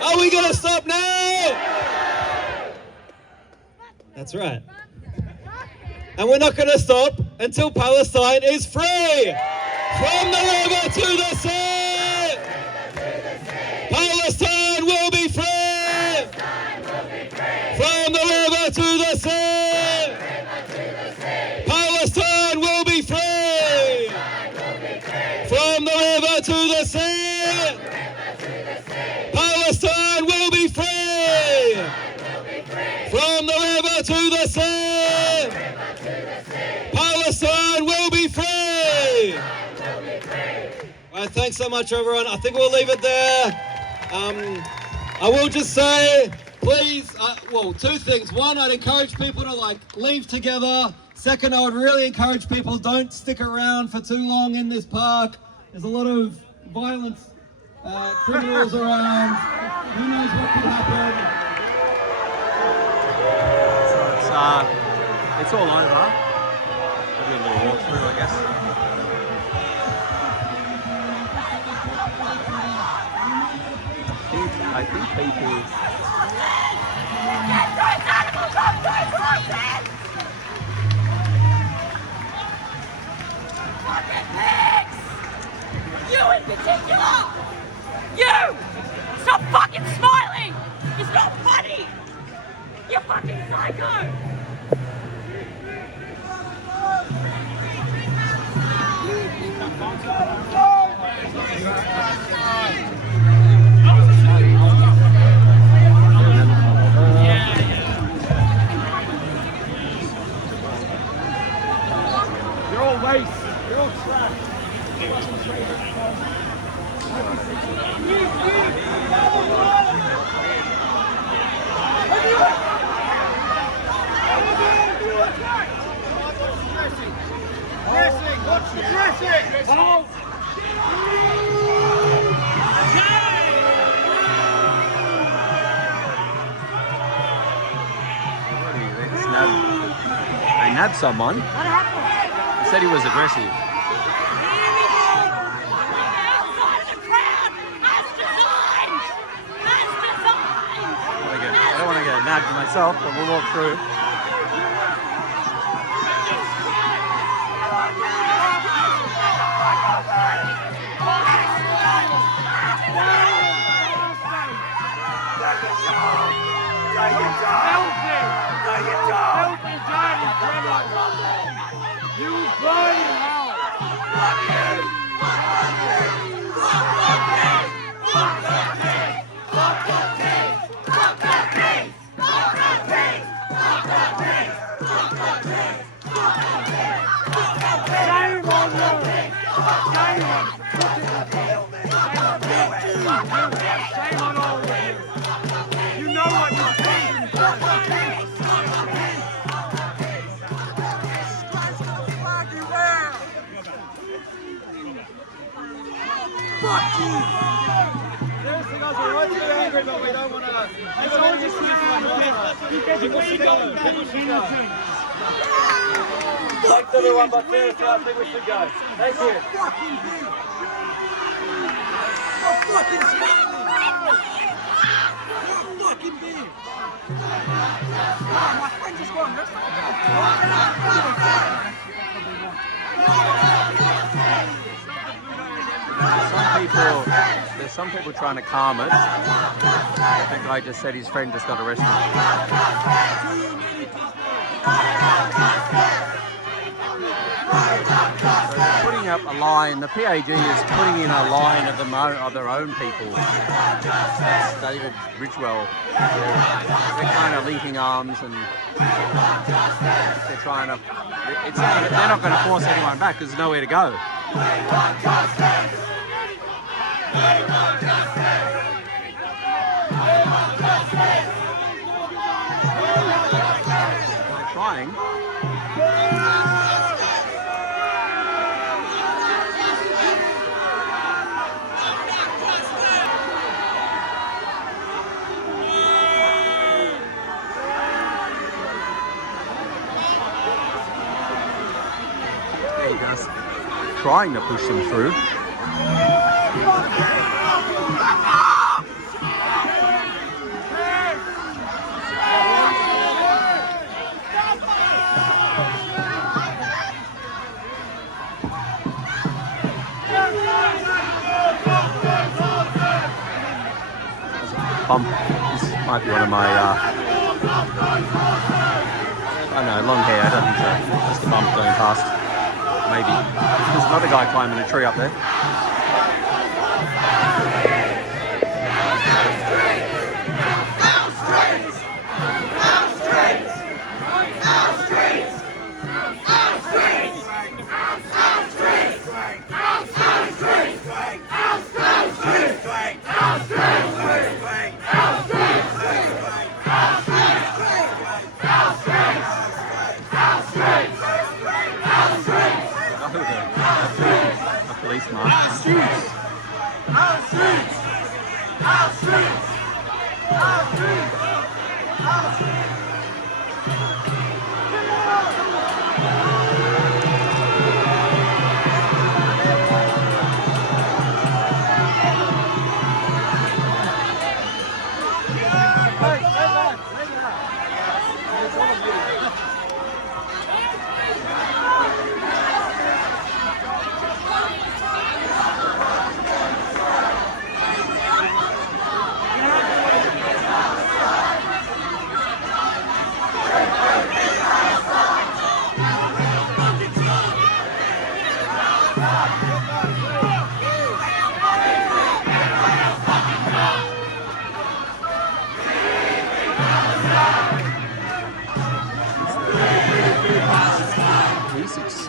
Are we going to stop now? That's right. And we're not going to stop until Palestine is free. From the river to the sea. Palestine will be free. From the river to the sea. Palestine will be free. From the river to the sea. Palestine will be free. From the river to the sea. Palestine will be free. I thank Thanks so much, everyone. I think we'll leave it there. I will just say, please, well, two things. One, I'd encourage people to leave together. Second, I would really encourage people, don't stick around for too long in this park. There's a lot of violence, criminals around. Who knows what could happen? So it's all over. Maybe a little walk through, I guess. I think people. You in particular! You! Stop fucking smiling! It's not funny! You fucking psycho! You're all waste. You're all trash. What's the dressing? They nabbed someone. He said he was aggressive. I don't want to get nabbed myself, but we'll walk through. Seriously, guys, we're right to be angry, but we don't want to. People should go. Thanks, everyone, but seriously, I think we should go. Thank you. There's some people trying to calm it. The guy just said his friend just got arrested. So they're putting up a line. The PAG is putting in a line of their own people. That's David Ridgewell. They're kind of linking arms and they're trying to. They're not going to force anyone back because there's nowhere to go. They're trying. There he goes. Trying to push them through. Bump. This might be one of my, I know, long hair, I don't think so. Just a bump going past. Maybe. There's another guy climbing a tree up there. police march. Our streets! Our streets! Our streets! Our streets! Our streets!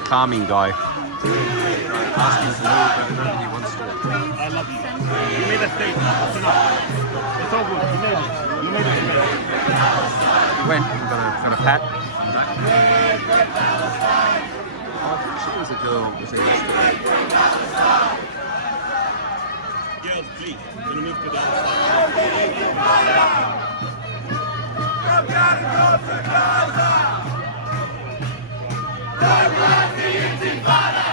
Calming guy. Asking to move, but I don't think he wants to. I love you. You made a statement. That's enough. It's all good. You made it. You made it. He went and got a pat. Oh, she was a girl. Was it yesterday? Girls, please. Can you move to the other side? From Gaza to Gaza! God bless the Intifada!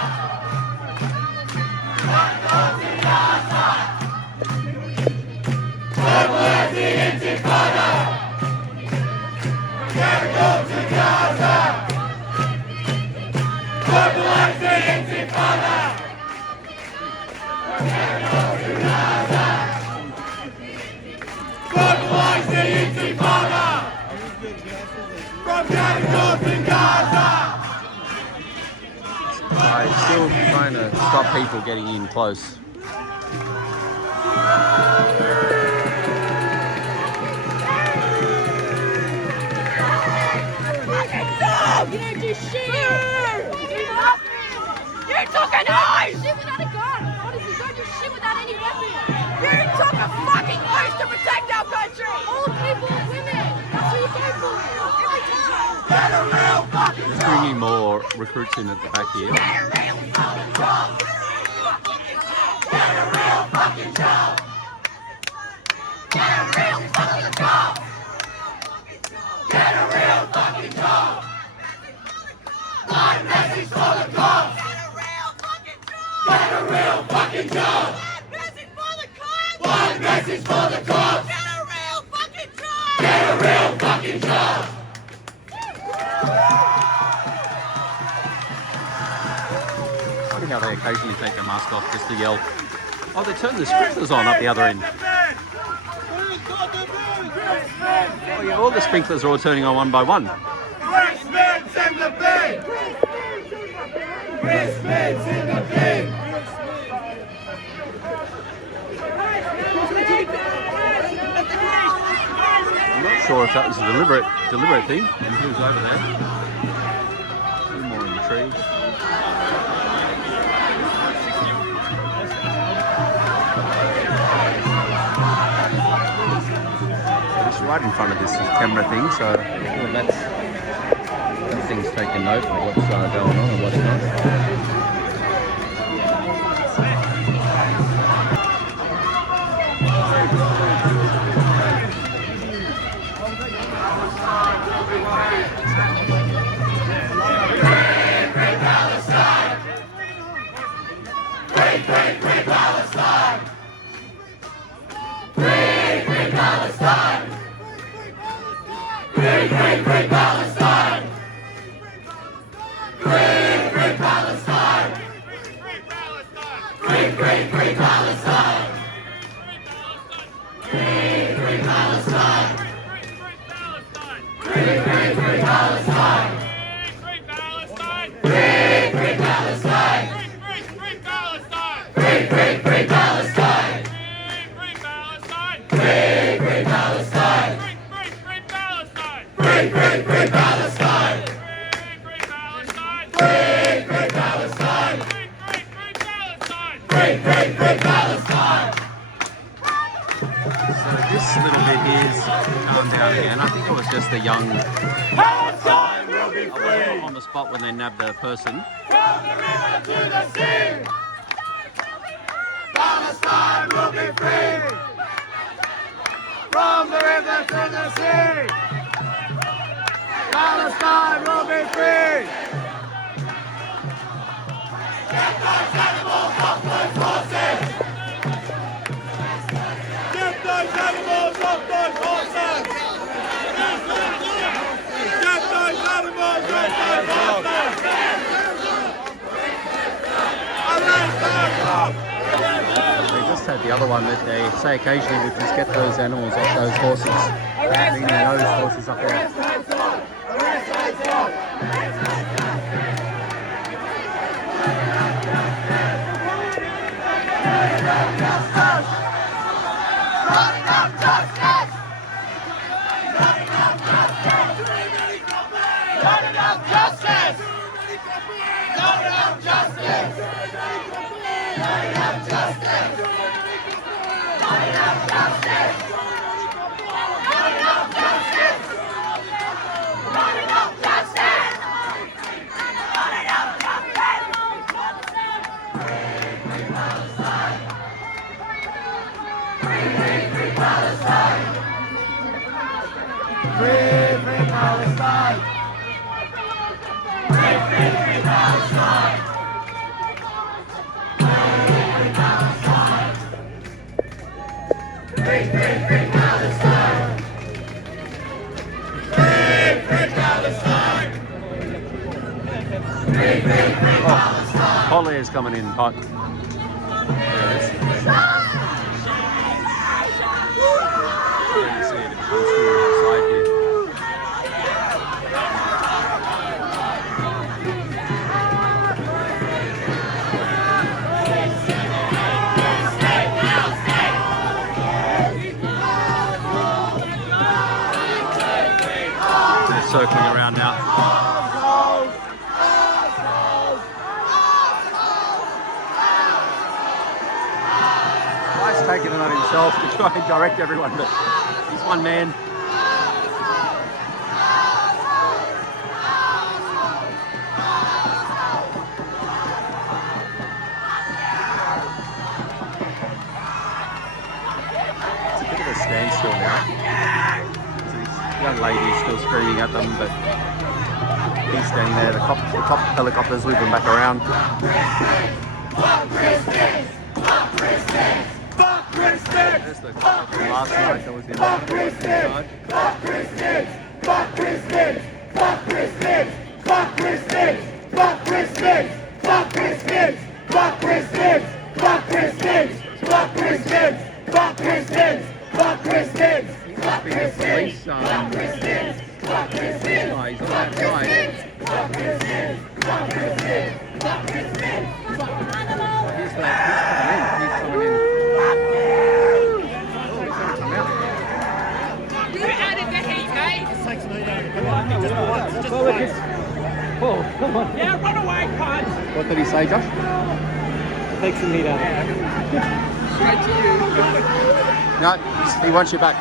God bless the Gaza! God bless the Intifada! Gotta go to Gaza! God bless the Intifada! Gotta go to Gaza! God bless the Intifada! From Jericho to Gaza! Still trying to stop people getting in close. You don't do shit! You took a knife! Shit without a gun! Honestly, don't do shit without any weapon! You took a fucking oath to protect our country! Old people and women! That's who you go for! Every time! Get a real fucking Let's bring in more recruits in at the back here. Get a real fucking job! Get a real fucking job! Get a real fucking job! Get a real fucking job! One message for the cops! Get a real fucking job! Get a real fucking job! One message for the cops! Get a real fucking job! Get a real fucking job! Funny how they occasionally take their mask off just to yell. Oh, they turned the sprinklers on up the other end. Oh yeah, all the sprinklers are all turning on one by one. Christmas in the bin! Christmas in the bin! I'm not sure if that was a deliberate thing. And who's over there? A few more in the trees. It's right in front of this camera thing, so well, that thing's taking note of what's going on and what's not. Free Palestine! Free Palestine! Free Palestine! Free Palestine! Free Palestine! Free Palestine! Free Palestine! Free Palestine! Free Palestine! Free Palestine! Free Palestine! Free Palestine! Free Palestine! Free Palestine! Free Palestine! Free Palestine! So this little bit is calmed down again. I think it was just the young Palestine will be free! on the spot when they nabbed the person. From the river to the sea! Palestine will be free. From the river to the sea. Palestine will be free. Get those animals off those horses. Get those animals off those horses. Get those animals off those horses. They just had the other one that they say occasionally we just get those animals off those horses. Bring those horses up there. Holly is coming in hot. They're circling around now. Taking it on himself to try and direct everyone, but he's one man. It's a bit of a standstill now. So this young lady's still screaming at them, but he's standing there. The cop helicopter's looping back around. There's the cop from last night that was in Fuck Christians! Fuck Christians! Fuck Christians! Fuck Christians! Fuck Christians! Fuck Christians! Fuck Christians! Fuck Christians! Fuck Christians! Fuck Christians! Fuck Christians! Fuck Christians! Fuck Christians! Fuck Christians! Fuck Christians! He's on that side. Fuck Christians! Fuck Christians! Fuck Christians! He's coming in. Oh, come on. Yeah, run away, cunt! What did he say, Josh? Take some meat out. Straight to you. No, he wants you back.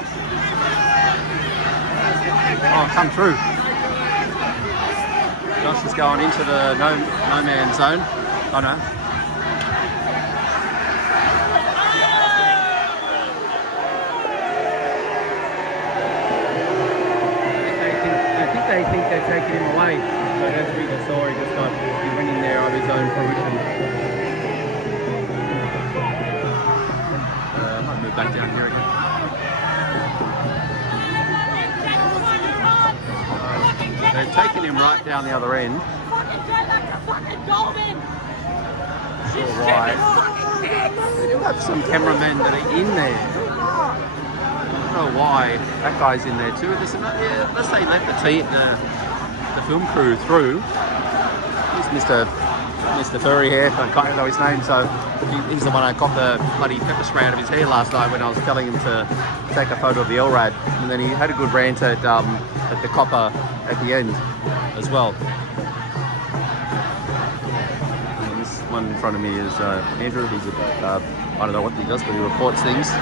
Oh, come through. Josh is going into the no man's zone. Oh no. They think they're taking him away, but as we just saw, he just got he went in there of his own fruition. I might move back down here again. They've taken him right down the other end. Sure why. They do have some cameramen that are in there. I don't know why that guy's in there too. There's yeah, let's say let the film crew through. Here's Mr. Furry here, I can't know his name, so he's the one I got the bloody pepper spray out of his hair last night when I was telling him to take a photo of the LRAD, and then he had a good rant at the copper at the end as well. And this one in front of me is Andrew. He's I don't know what he does, but he reports things.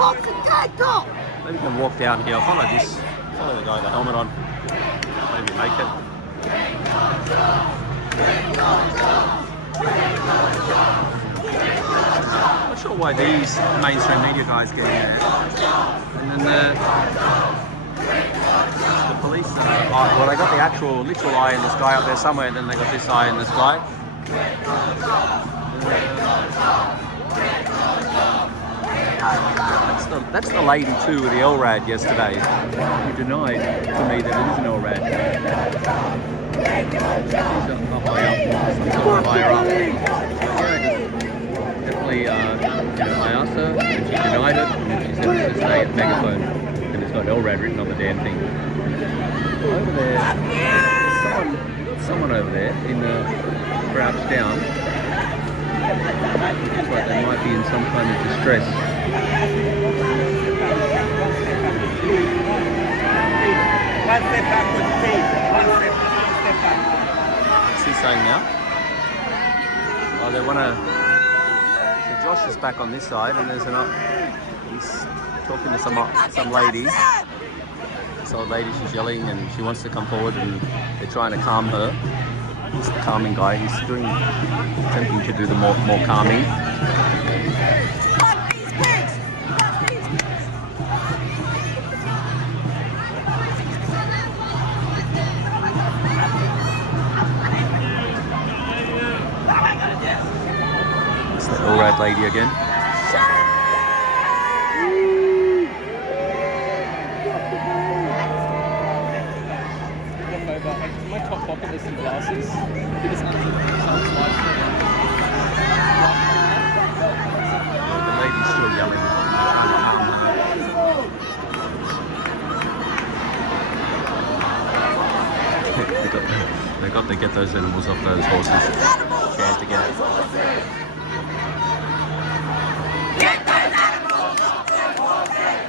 Maybe we can walk down here. Follow this. Follow the guy with the helmet on. Maybe make it. Not sure why these mainstream media guys get in there. And then the police, well, they got the actual literal eye in the sky up there somewhere, and then they got this eye in the sky. That's the lady too with the LRAD yesterday, who denied to me that it is an LRAD. She's higher up. Definitely, I asked her, and she denied it, and she said it's just a megaphone, and it's got LRAD written on the damn thing. Over there, someone over there, in the crouched down. Looks like they might be in some kind of distress. One step backwards, please. One step back. What's he saying now? Oh, they want to... So Josh is back on this side, and there's he's talking to some lady. This old lady, she's yelling, and she wants to come forward, and they're trying to calm her. He's the calming guy. He's attempting to do the more calming. It's the Al-Rad lady again. My top pocket is some glasses. The lady's still yelling. They got to get those animals off those horses. Chance to get it. Get those animals off those horses!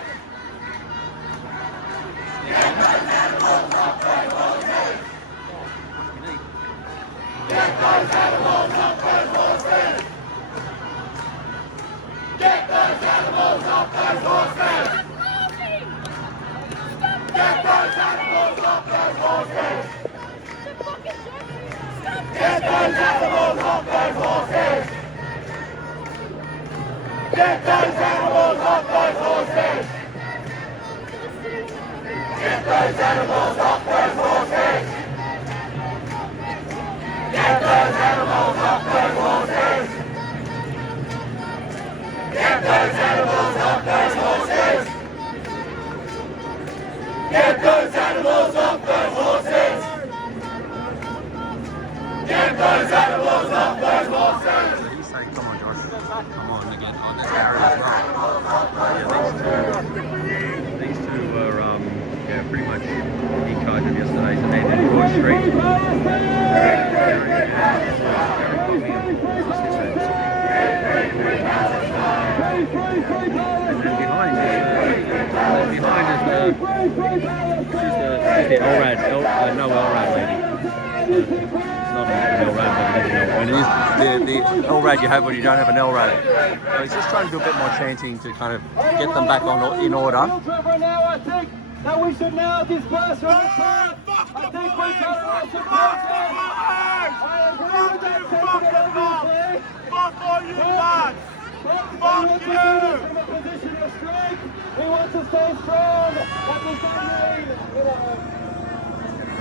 Get those animals off those horses! Get those animals off those horses! Get those animals off those horses! Get those animals off those horses! Get those animals off those horses! Get those animals off those horses! Get those animals off those horses! Get those animals off those horses! Get those animals off those horses! Get those animals off those horses! Get those animals off those horses! So he's saying, come on, Josh. Come on, again. Oh, there's Barry as well. These two were, pretty much in charge of yesterday's event in Broad Street. And then behind is the Al-Rad, no Al-Rad lady. It's not an Al-Rad, but it is an Al-Rad. It is the Al-Rad you have when you don't have an Al-Rad. So he's just trying to do a bit more chanting to kind of get them back in order. That we should now disperse from the crowd. I think we should Fuck all you lads! Fuck you! From a position of strength, we want to stay strong. That does not mean,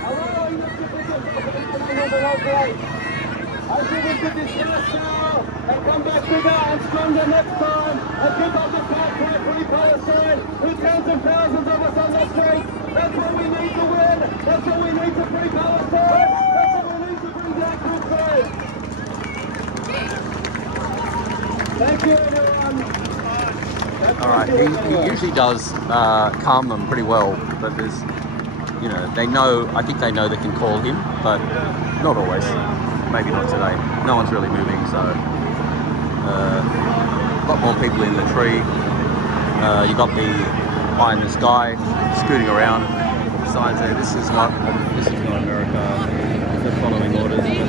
allowing them to be great. I think we should disperse now and come back bigger and stronger next time and keep up the fight for free Palestine with tens of thousands of us on the street. That's what we need to win. That's what we need to free Palestine. That's what we need to bring back good faith. Thank you, everyone. All right, he usually does calm them pretty well, but there's, they know, I think they know they can call him, but not always. Maybe not today. No one's really moving, so a lot more people in the tree. You got the eye in the sky scooting around. Signs there. This is not America. They're following orders. You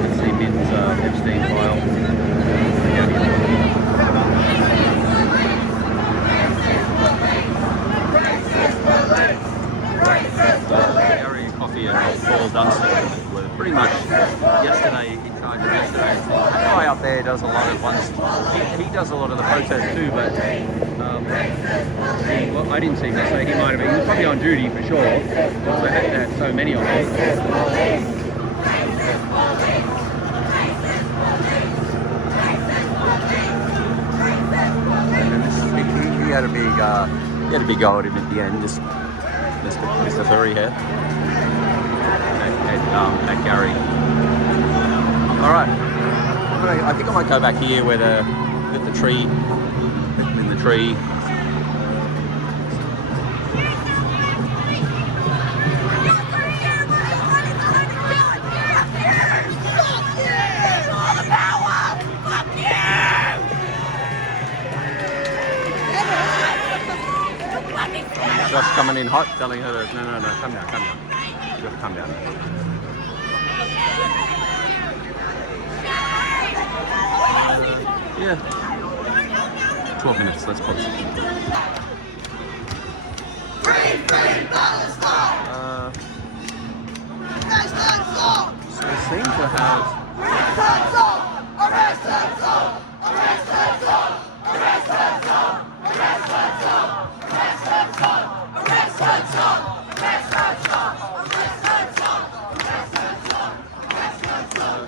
can see Min's Epstein file. Gary Coffey and Paul Dunstan were pretty much yesterday in charge of yesterday. The guy up there does a lot of ones. He does a lot of the protests too, but I didn't see him yesterday. He might have been. He was probably on duty for sure. Because they had so many of them. He had a big go at him at the end. Just Mr. Surry here at Gary. All right, I think I might go back here where the tree, in the tree. Just coming in hot, telling her to, no, come down. You got to come down. Yeah. 12 minutes, let's pause. Free Palestine! So they seem to have... Arrest Herzog! Arrest Herzog! Arrest Herzog! Arrest Herzog! Arrest Herzog! Arrest Herzog! Arrest Herzog! Arrest Herzog! Arrest Herzog! Arrest Herzog!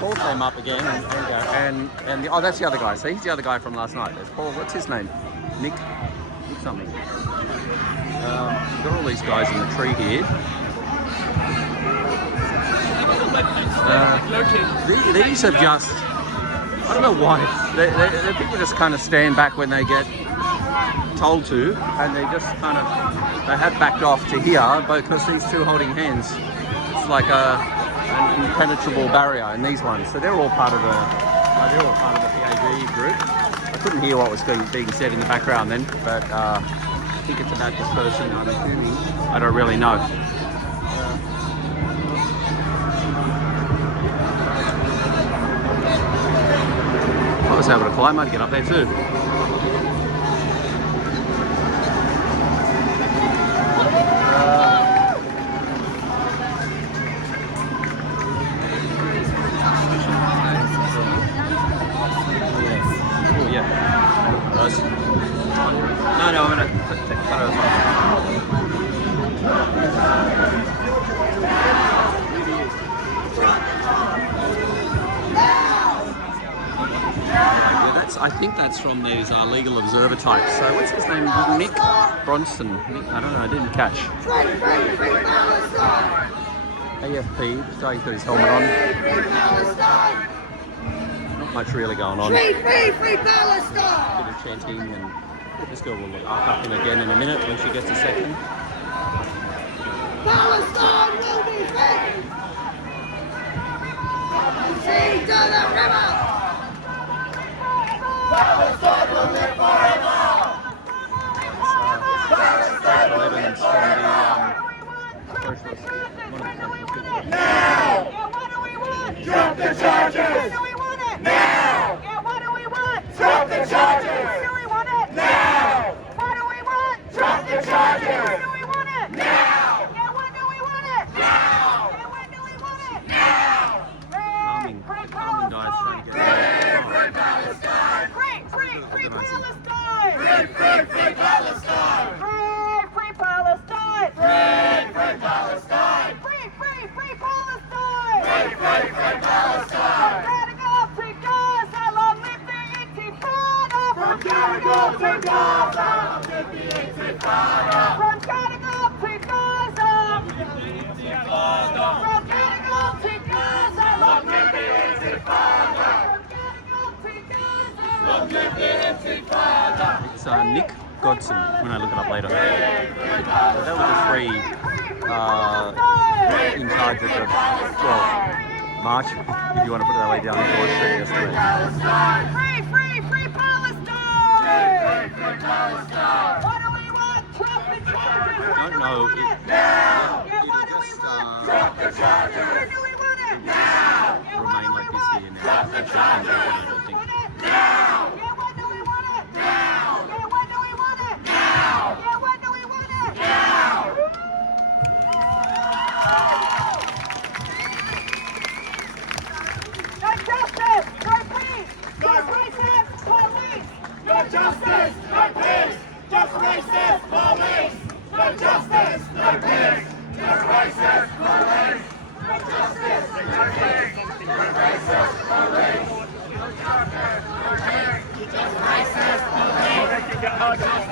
Paul came up again and the, oh, that's the other guy. So he's the other guy from last night. There's Paul. What's his name? Nick something. Got all these guys in the tree here. These have just, I don't know why. The people just kind of stand back when they get told to, and they just kind of, they have backed off to here because these two holding hands, it's like an impenetrable barrier in these ones. So they're all part of the PAG group. I couldn't hear what was being said in the background then, but I think it's about this person. I'm assuming. I don't really know. I was able to climb. I'd get up there too. No, I'm going to take the photos off. Yeah, I think that's from these legal observer types. So what's his name? Nick Bronson. Nick, I don't know, I didn't catch. AFP, this guy's got his helmet on. Not much really going on. Free Palestine! Bit of chanting, and this girl will look up him again in a minute when she gets a second. Palestine will be free! Sea to the river! Palestine will live forever! Special evidence from the socialist. Now! Drop the charges! Now! Drop the charges! Now! What do we want? Drop the charges! What do we want it? Now! Yeah, when do we want it? Now! Yeah, when do we want it? Now! Free Palestine! Free Palestine! Free Palestine! Free Palestine! Free Palestine! Free Palestine! Free Palestine! Free Palestine! Free Palestine! Radical to Gaza! Long live the Intifada! From Gadigal to Gaza! Long live the Intifada! From Gadigal to Gaza! Long live the Intifada! From Gadigal to Gaza! Long live the Intifada! From Gadigal to Gaza! Long live the Intifada! It's Nick Godson, when I look it up later. So that was the three in charge of the, well, march, if you want to put it that way, down the George Street yesterday. Free Palestine! Free Palestine! What do we want? Drop the charges! I don't know. Now! Yeah, what do we want? Drop the charges! Where do we want it? Now! Yeah, what do we want? Remain like this here now. Drop the charges! I don't think. Now! Yeah, what do we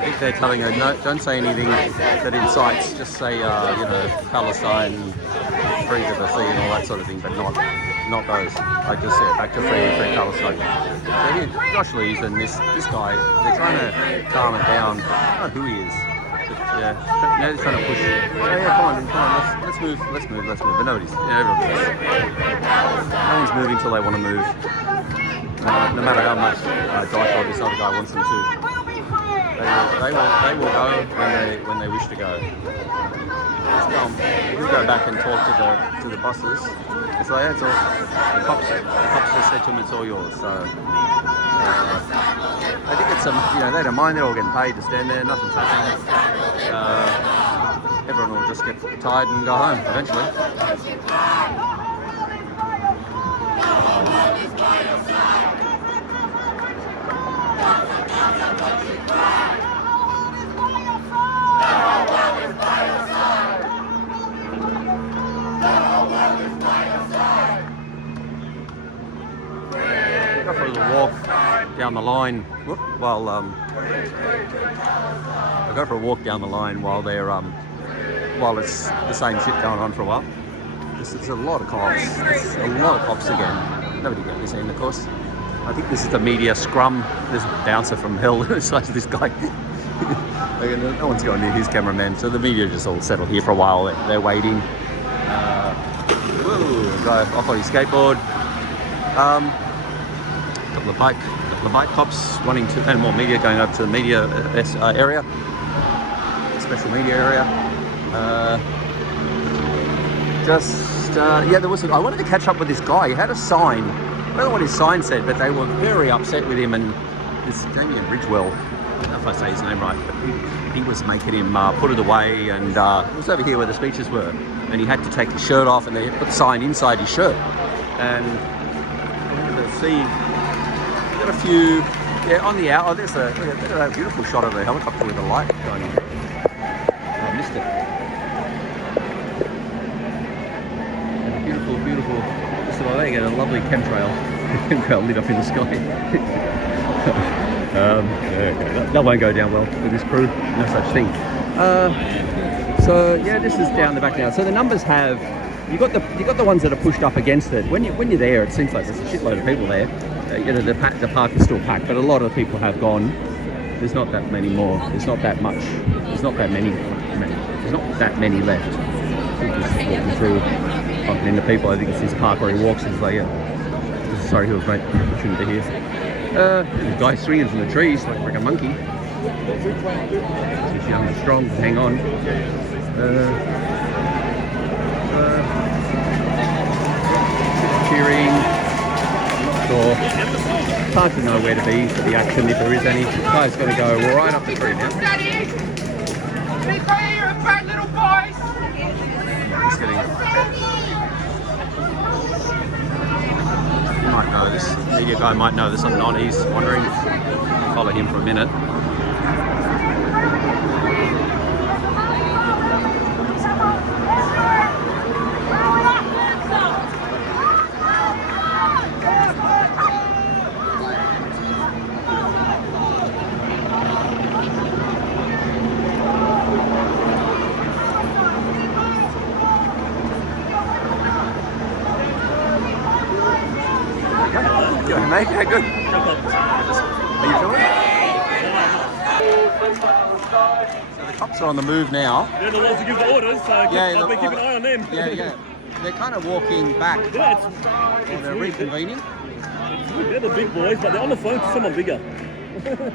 I think they're telling her, no, don't say anything that incites, just say, you know, Palestine, free to the sea and all that sort of thing, but not those. Like just said, back to free Palestine. So here, Josh Lees and this guy, they're trying to calm it down. I don't know who he is. But, yeah, now they're trying to push. Yeah, come on, let's move. But nobody's, everybody's. No one's moving till they want to move. No matter how much Josh or this other guy wants them to. They will go when they wish to go. We'll go back and talk to the bosses. So that's all. The cops just said to them it's all yours. So I think it's you know, they don't mind. They're all getting paid to stand there. Nothing's happening. Everyone will just get tired and go home eventually. Go for a little walk down the line. While I go for a walk down the line while they're while it's the same shit going on for a while. There's a lot of cops. There's a lot of cops again. Nobody got this in, of course. I think this is the media scrum. There's a bouncer from hell besides this guy. No one's going near his cameraman, so the media just all settled here for a while. They're waiting. Guy off on his skateboard. Couple of bike cops wanting to, and more media going up to the media area, special media area. Yeah, there was. I wanted to catch up with this guy. He had a sign. I don't know what his sign said, but they were very upset with him. And this Damien Ridgewell, I don't know if I say his name right, but he was making him put it away. And it was over here where the speeches were. And he had to take his shirt off, and they put the sign inside his shirt. And let's see, got a few. Yeah, on the out. Oh, there's a beautiful shot of the helicopter with the light going on. I missed it. Beautiful. So there you go, a lovely chemtrail lit up in the sky. That won't go down well with this crew. No such thing. So yeah, this is down the back now. So the numbers have you got the ones that are pushed up against it. When you're there, it seems like there's a shitload of people there. You know, the park is still packed, but a lot of the people have gone. There's not that many more. There's not that much. There's not that many. There's not that many left. Just walking through, bumping into people. I think it's this park where he walks. He's like, sorry, he was mate. Shouldn't be here. The guy swinging from the trees like a monkey. He's young and strong. Hang on. Cheering. Sure. It's hard to know where to be for the action if there is any. This guy's going to go right up the tree now. He's getting. You might know this. The media guy might know this or not. He's wandering. Follow him for a minute. Mate, yeah, good. Are you filming? So the cops are on the move now. They're the ones who give the orders, so keep an eye on them. Yeah. They're kind of walking back. Yeah, they're reconvening. They're the big boys, but they're on the phone to someone bigger.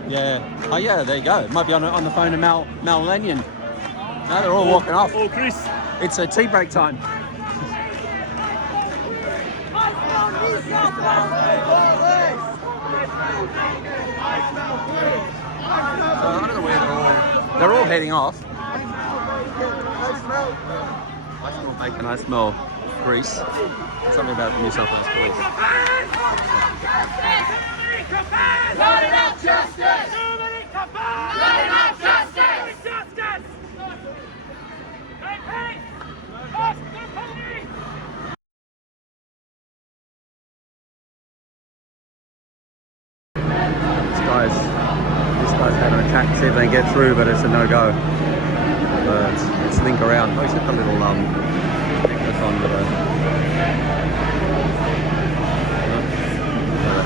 Yeah. Oh yeah, there you go. It might be on the phone to Mal Lanyon. No, they're all walking off. Oh, Chris. It's a tea break time. So I don't know where they're all heading off. I smell bacon, I smell grease. Something about the New South Wales Police. Not enough justice! Not enough justice! This guy's having a chat to see if they can get through. through, but it's a no-go. Let's link around. Oh, hit the little microphone with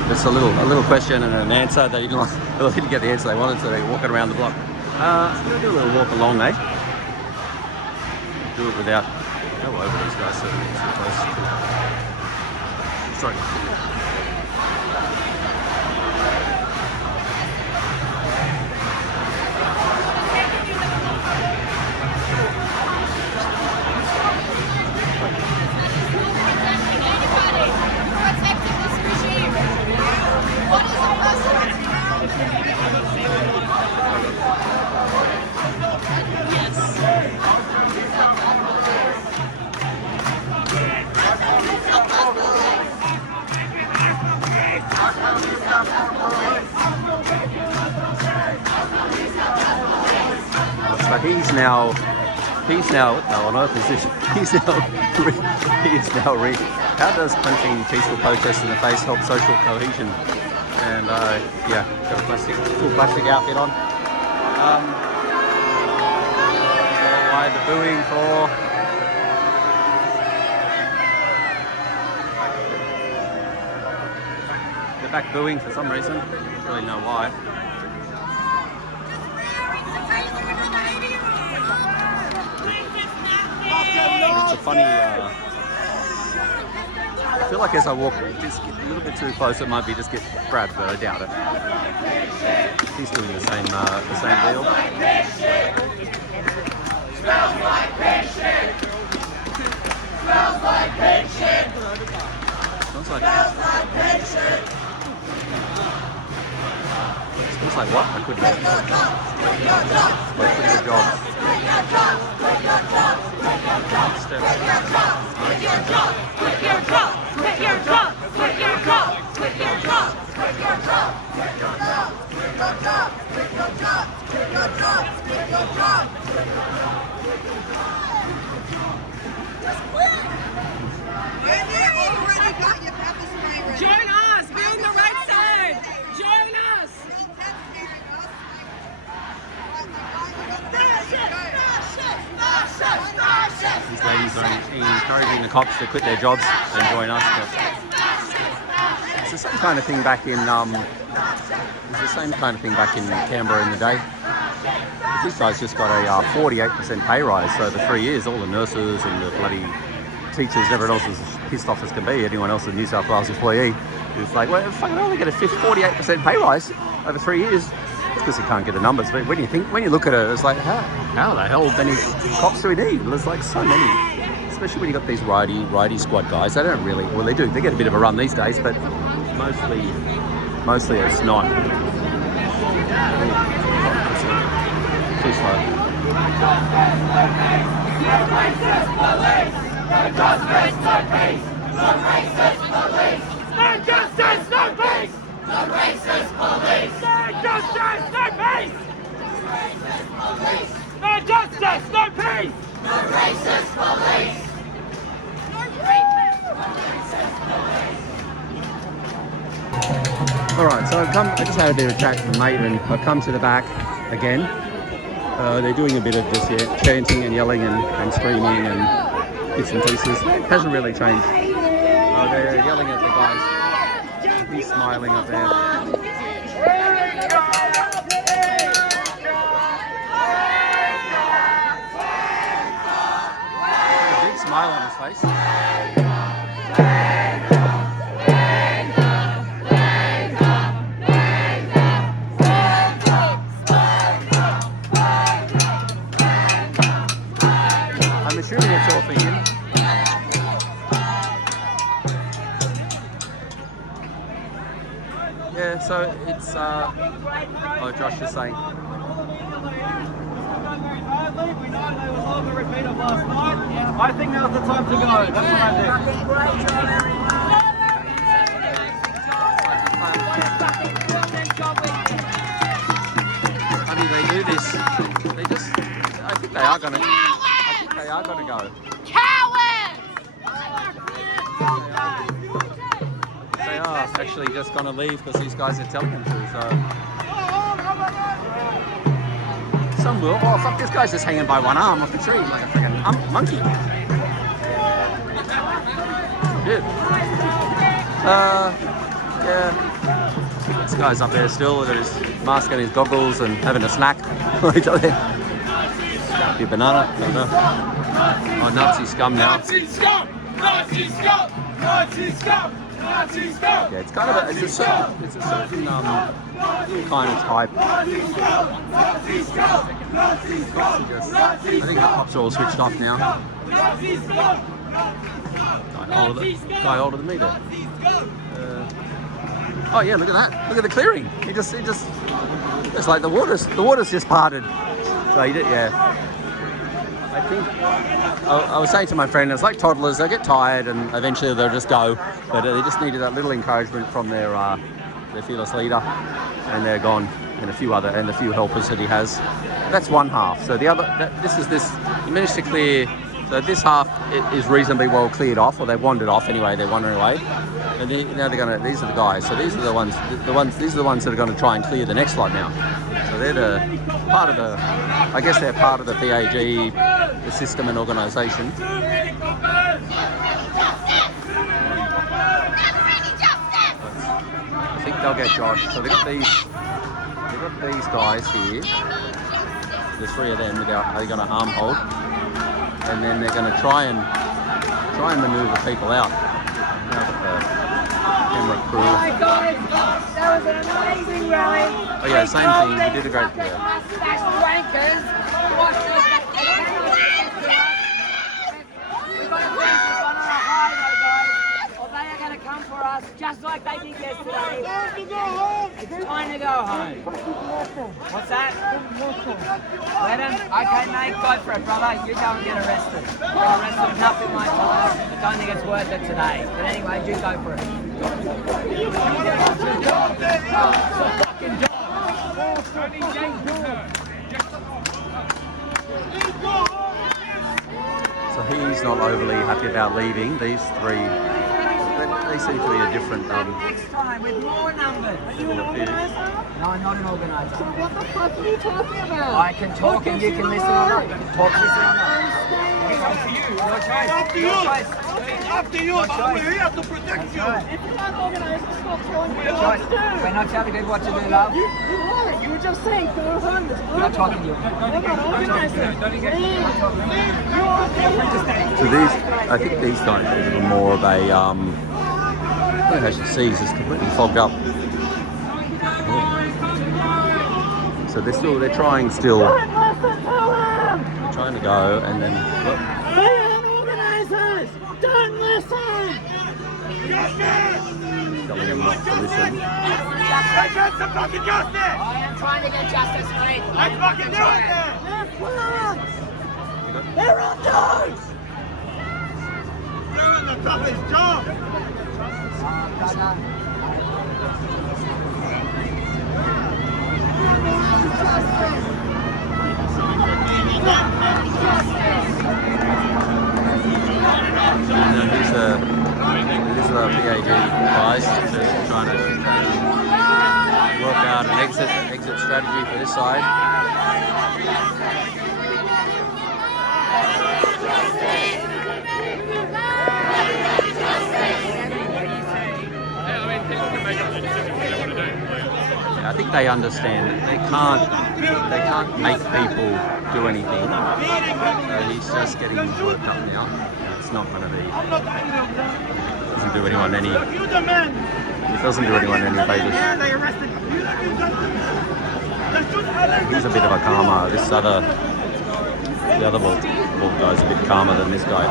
just a little question and an answer. They didn't get the answer they wanted, so they're walking around the block. I'm going to do a little walk along, eh? Do it without go over these guys so close. Sorry. So he's now, what on earth is this? How does punching peaceful protests in the face help social cohesion? And yeah, got a full plastic outfit on. Why the booing for? They're back booing for some reason. Don't really know why. It's a funny, I feel like as I walk just get a little bit too close, it might be just get grabbed, but I doubt it. He's doing the same deal. Smells like pig shit! Smells like pig shit! Smells like pig shit! Smells like what? I couldn't hear. Quit your jobs! Quit your jobs! Quit your jobs! Quit your jobs! Quit your jobs! Quit your jobs! Quit your jobs! Quit your jobs! Quit your jobs! Quit your jobs! Quit your jobs! Quit your jobs! Quit your jobs! Quit your jobs! Quit your jobs! Quit your jobs! Just quit! You've already got your pepper spray ready. Join us! Be on the right side! Join us! These ladies are encouraging the cops to quit their jobs and join us. But it's the same kind of thing back in Canberra in the day. This guy's just got a 48% pay rise. So the 3 years, all the nurses and the bloody teachers, everyone else is as pissed off as can be. Anyone else, a New South Wales employee, who's like, well, fucking hell, they get a 48% pay rise over 3 years. Because you can't get the numbers, but when you look at it, it's like, how the hell many cops do we need? There's like so many, especially when you got these righty squad guys. They don't really, well, they do. They get a bit of a run these days, but mostly it's not. Too slow. No justice, no peace! The racist police! No justice, no peace! No justice, no peace! The racist police! Alright, so I just had a bit of a chat with my mate and I've come to the back again. They're doing a bit of just chanting and yelling and screaming and bits and pieces. It hasn't really changed. They're yelling at the guys. He's smiling up there. A big smile on his face. I'm assuming it's all for him. Yeah, so it's, oh, Josh is saying. We know there was all the repeat of last night. I think now's the time to go. That's what I think. I mean, they do this. They just, I think they are gonna go. Cowards! They are actually just gonna leave because these guys are telling them to, so. some will. Oh, fuck, this guy's just hanging by one arm off the tree like a freaking monkey. Yeah. Yeah. This guy's up there still with his mask and his goggles and having a snack. He's up there. Your banana. I don't know. Oh, Nazi scum now. Nazi scum! Nazi scum! Nazi scum! Nazi scum! Yeah, it's kind of it's a certain kind of type. I think the cops are all switched off now. Guy older than me there. Oh yeah, look at that! Look at the clearing. He just it's like the water's just parted. So he did, yeah. I think I was saying to my friend, it's like toddlers. They get tired and eventually they'll just go. But they just needed that little encouragement from their fearless leader, and they're gone. And a few helpers that he has. That's one half. So the other, he managed to clear. So this half is reasonably well cleared off, or they've wandered off anyway. They're wandering away, and now they're gonna. These are the guys. So these are the ones. These are the ones that are going to try and clear the next lot now. So they're part of the. I guess they're part of the PAG, the system and organisation. I think they'll get Josh. So they've got these guys here. There's three of them. They're going to arm hold, and then they're going to try and manoeuvre people out. Now that the camera crew. Hi guys, that was an amazing rally. Oh yeah, same thing. You did a great job. Come for us, just like they did yesterday. It's time to go home. What's that? Let them? Okay, mate, go for it, brother. You go and get arrested. You're arrested enough in my time. I don't think it's worth it today. But anyway, you go for it. So he's not overly happy about leaving. These three. They seem to be a different. Next time with more numbers. Are you an organiser? No, I'm not an organiser. So what the fuck are you talking about? I can talk and you can listen or not. Talk, listen or not. It's up to you. Your choice. Up to you. It's up to you. We're here to protect you. If you're not organised, stop telling me what to do. We're not telling you what to do, love. You were. You were just saying go home. I'm not talking to you. I'm not organising. So these, I think these guys are more of a. I don't know how she sees, it's completely fogged up. So they're trying to go, and then look. We are organisers! Don't listen! Telling them not to listen. Get some fucking justice! I am trying to get justice, mate. Let's fucking do it then! They're on dogs! Doing the toughest job! These are the PAG guys just trying to work out an exit strategy for this side. I think they understand that they can't make people do anything. So he's just getting worked up now. It's not going to be. Doesn't do anyone any. It doesn't do anyone any favors. He's a bit of a calmer. The other bald guy's a bit calmer than this guy.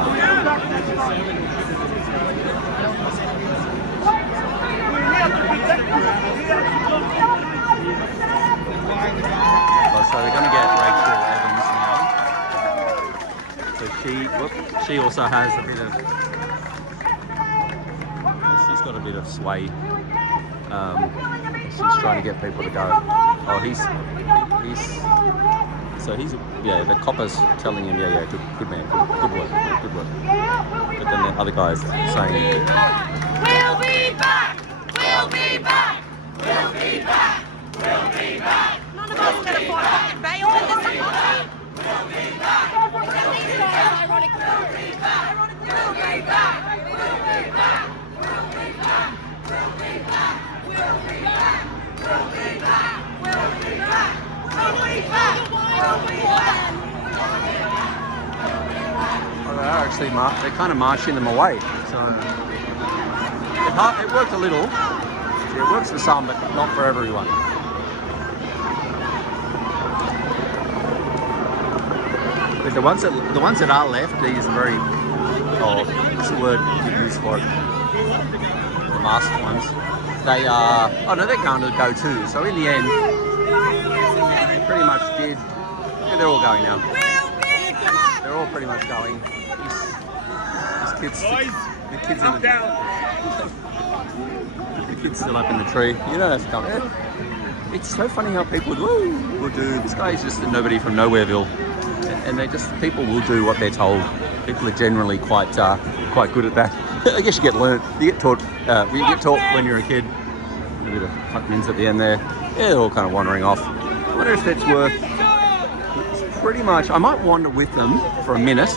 So they're going to get Rachel Evans now. So she also has a bit of. She's got a bit of sway. She's trying to get people to go. Oh, the copper's telling him, yeah, good man, good work. But then the other guy's saying, We'll be back! We'll be back! We'll be back! We'll be back! None of us are going to fight fucking bail in this. actually they're kind of marching them away. So it worked a little. It works for some, but not for everyone. But the ones that are left, these are very, what's the word you use for it? The masked ones. They are, they're going to go too. So in the end, they pretty much did. Yeah, they're all going now. They're all pretty much going. These kids, the kids in the kid's still up in the tree. You don't have to come. It's so funny how people will do. This guy is just a nobody from Nowhereville, and people will do what they're told. People are generally quite good at that. I guess you get taught when you're a kid. A bit of tuck-ins at the end there. Yeah, they're all kind of wandering off. I wonder if that's worth. It's pretty much. I might wander with them for a minute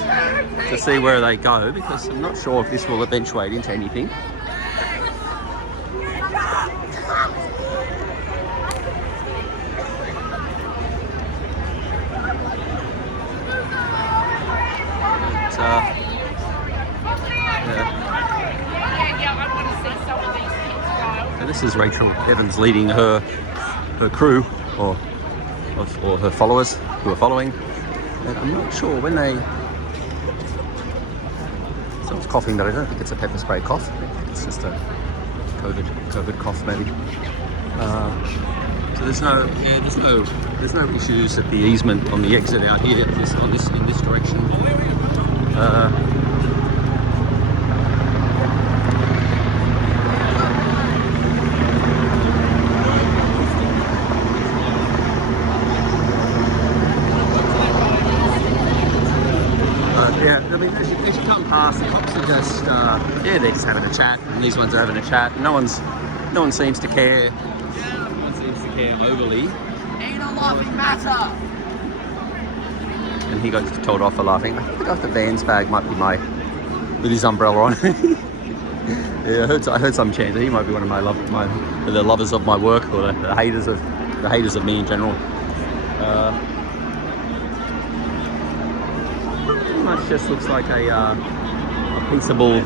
to see where they go, because I'm not sure if this will eventuate into anything. So this is Rachel Evans leading her crew or her followers who are following. And I'm not sure when they. Someone's coughing, but I don't think it's a pepper spray cough. I think it's just a COVID cough maybe. So there's no issues at the easement on the exit out here in this direction. As you come past, the cops are just they're just having a chat, and these ones are having a chat. No one seems to care. No one seems to care overly. Ain't a laughing matter. And he got told off for laughing. I think the guy with the Vans bag might be with his umbrella on. Yeah, I heard some chant. He might be one of the lovers of my work, or the haters of me in general. Much just looks like a peaceable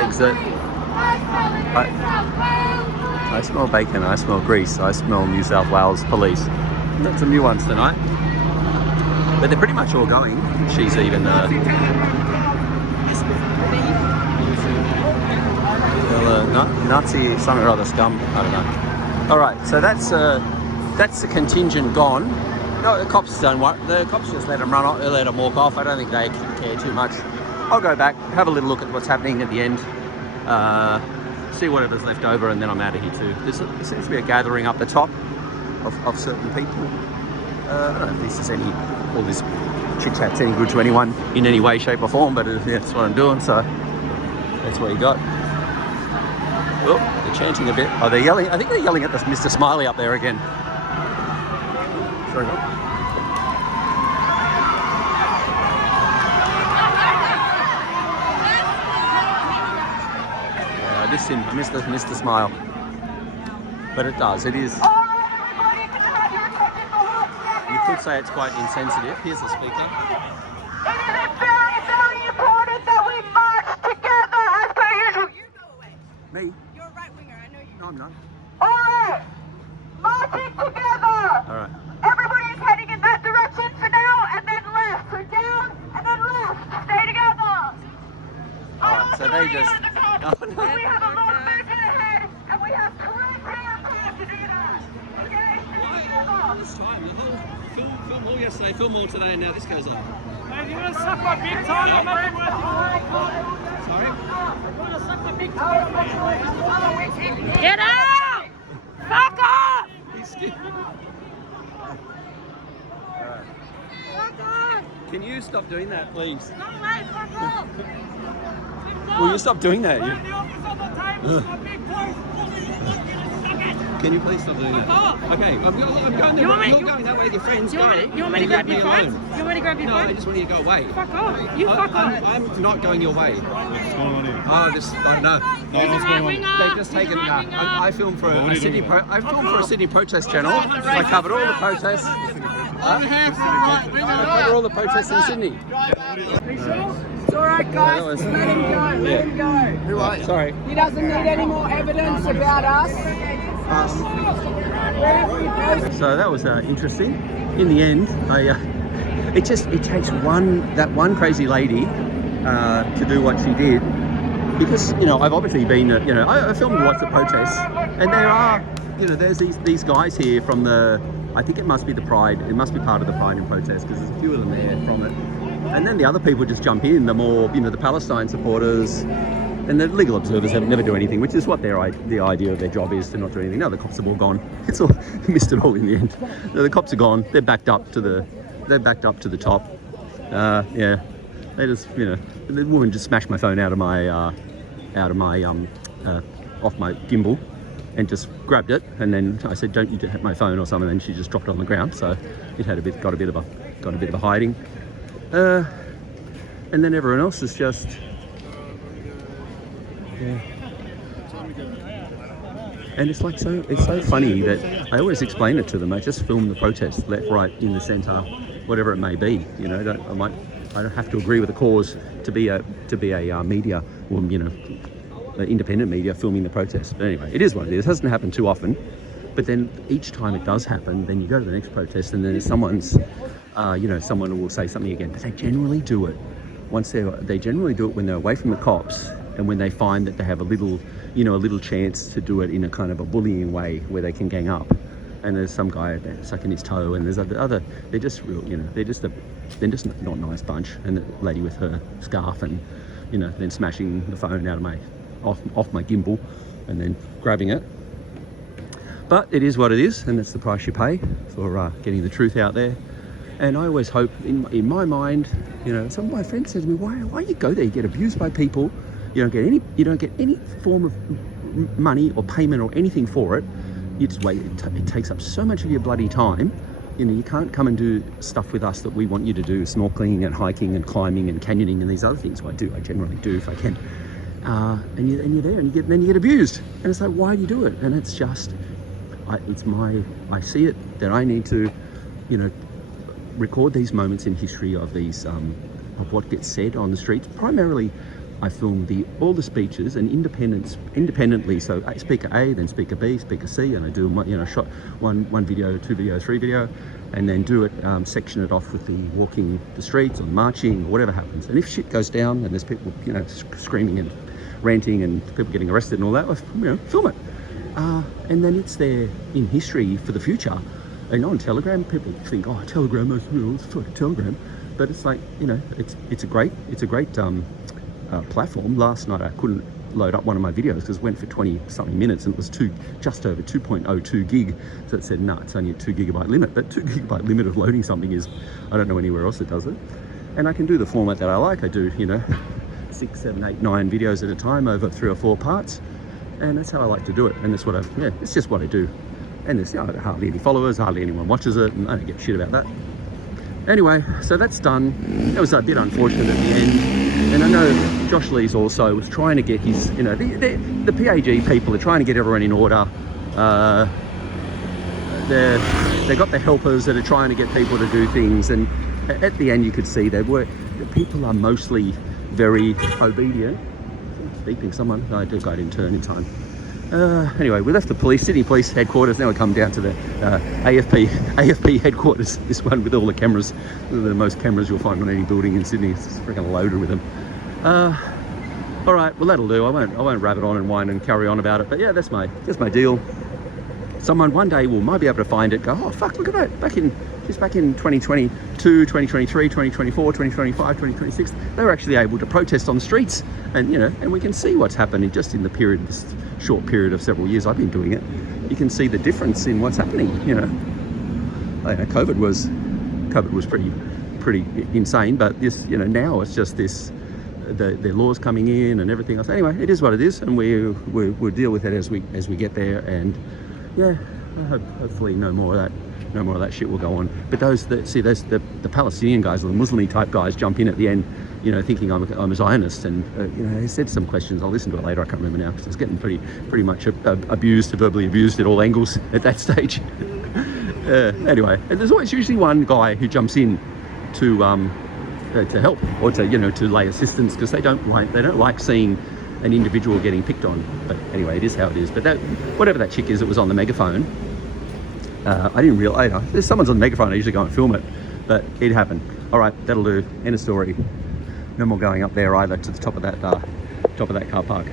exit. I smell bacon, I smell grease, I smell New South Wales Police. Got some new ones tonight, but they're pretty much all going. She's even Nazi something or other scum. I don't know. All right, so that's the contingent gone. No, the cops don't worry. The cops just let them run off, let them walk off. I don't think they care too much. I'll go back, have a little look at what's happening at the end, see whatever's left over, and then I'm out of here too. There seems to be a gathering up the top of certain people. I don't know if all this chit-chat's any good to anyone in any way, shape or form, but that's what I'm doing, so that's what you got. Oh, they're chanting a bit. Oh, they're yelling. I think they're yelling at this Mr. Smiley up there again. Sorry, I missed the smile. But it does, it is. You could say it's quite insensitive. Here's the speaker. It is very, very important that we march together as per usual. You go away. Me? You're a right winger, I know you. No, I'm not. Alright! Marching together! Alright. Everybody's heading in that direction for now, and then left. So down, and then left. Stay together. Alright, so they just... We have a long movement ahead, and we have correct time to do that. Okay? Together. This time, the whole film all yesterday, film all today, and now this goes on. Hey, you want to suck my big toe? Sorry? You want to suck my big toe? Get out! Fuck off! He's scared. Alright. Fuck off! Can you stop doing that, please? Go away, fuck off! Will you stop doing that? Can you please stop doing that? Okay, I'm going there. You're going that way with your friends. You want me to grab your phone? You want me to grab your phone? No, I just want you to go away. Fuck off. You fuck off. I'm not going your way. What's going on here? Oh, no. What's going on? They've just taken. I filmed for a Sydney protest channel. I covered all the protests. Cover all the protests in Sydney. It's all right, guys. was- Let him go. Let him go. Sorry. He doesn't need any more evidence about us. So that was interesting. In the end, it takes that one crazy lady to do what she did, because I've obviously been I filmed lots of protests, and there are there's these guys here from I think it must be the Pride. It must be part of the Pride and protest, because there's a few of them there from it. And then the other people just jump in, the more, the Palestine supporters, and the legal observers never do anything, which is what the idea of their job is, to not do anything. Now the cops have all gone. It's all missed it all in the end. The cops are gone. They're backed up to the top. Yeah, they just the woman just smashed my phone off my gimbal, and just grabbed it, and then I said, "Don't you hit my phone" or something, and she just dropped it on the ground. So it had got a bit of a hiding. And then everyone else is just, yeah. And it's so funny that I always explain it to them. I just film the protest, left, right, in the centre, whatever it may be. I don't have to agree with the cause to be a media, or independent media filming the protest. But anyway, it is what it is. It doesn't happen too often. But then each time it does happen, then you go to the next protest, and then someone will say something again. But they generally do it they generally do it when they're away from the cops, and when they find that they have a little chance to do it in a kind of a bullying way where they can gang up. And there's some guy sucking his toe, and there's other. They're just real, they're just not nice bunch. And the lady with her scarf, and then smashing the phone out of off my gimbal, and then grabbing it. But it is what it is, and that's the price you pay for getting the truth out there. And I always hope, in my mind, some of my friends said to me, why you go there? You get abused by people. You don't get any form of money or payment or anything for it. You just wait. It takes up so much of your bloody time. You can't come and do stuff with us that we want you to do, snorkeling and hiking and climbing and canyoning and these other things. Well, I generally do if I can. And you're there, and then you get abused. And it's like, why do you do it? And it's just, I see it that I need to, record these moments in history of these of what gets said on the streets. Primarily, I film all the speeches and independently. So speaker A, then speaker B, speaker C, and I do shot one video, 2 video, 3 video, and then do it section it off with the walking the streets or marching or whatever happens. And if shit goes down and there's people screaming and ranting and people getting arrested and all that, film it. And then it's there in history for the future. And on Telegram, people think, oh, Telegram, it's fucking Telegram. But it's like, it's a great platform. Last night I couldn't load up one of my videos because it went for 20 something minutes, and it was just over 2.02 gig. So it said, no, it's only a 2 gigabyte limit. But 2 gigabyte limit of loading something is, I don't know anywhere else that does it. And I can do the format that I like. I do, 6, 7, 8, 9 videos at a time over 3 or 4 parts. And that's how I like to do it. And that's it's just what I do. And there's hardly any followers, hardly anyone watches it, and I don't give a shit about that. Anyway, so that's done. It was a bit unfortunate at the end. And I know Josh Lees also was trying to get his, the PAG people are trying to get everyone in order. They got the helpers that are trying to get people to do things. And at the end, you could see the people are mostly very obedient. Beeping someone. No, I didn't turn in time. Anyway, we left the Sydney Police headquarters. Now we come down to the AFP headquarters. This one with all the cameras, the most cameras you'll find on any building in Sydney. It's freaking loaded with them. All right, well that'll do. I won't rabbit on and whine and carry on about it. But yeah, that's my deal. Someone one day might be able to find it. Go, oh fuck, look at that! Back in 2022, 2023, 2024, 2025, 2026, they were actually able to protest on the streets, and and we can see what's happening just in this short period of several years I've been doing it. You can see the difference in what's happening. COVID was pretty insane, but this now it's just this. The laws coming in and everything else. Anyway, it is what it is, and we'll deal with it as we get there. And yeah, hopefully no more of that shit will go on. But the Palestinian guys or the Muslim type guys jump in at the end, thinking I'm a Zionist, and he said some questions. I'll listen to it later. I can't remember now because it's getting pretty much verbally abused at all angles at that stage. Anyway, and there's always usually one guy who jumps in to help, or to, you know, to lay assistance, because they don't like seeing an individual getting picked on. But anyway, it is how it is. But that, whatever that chick is that was on the megaphone, I didn't realize, there's someone's on the megaphone, I usually go and film it, but it happened. All right, that'll do. End of story. No more going up there either, to the top of that car park.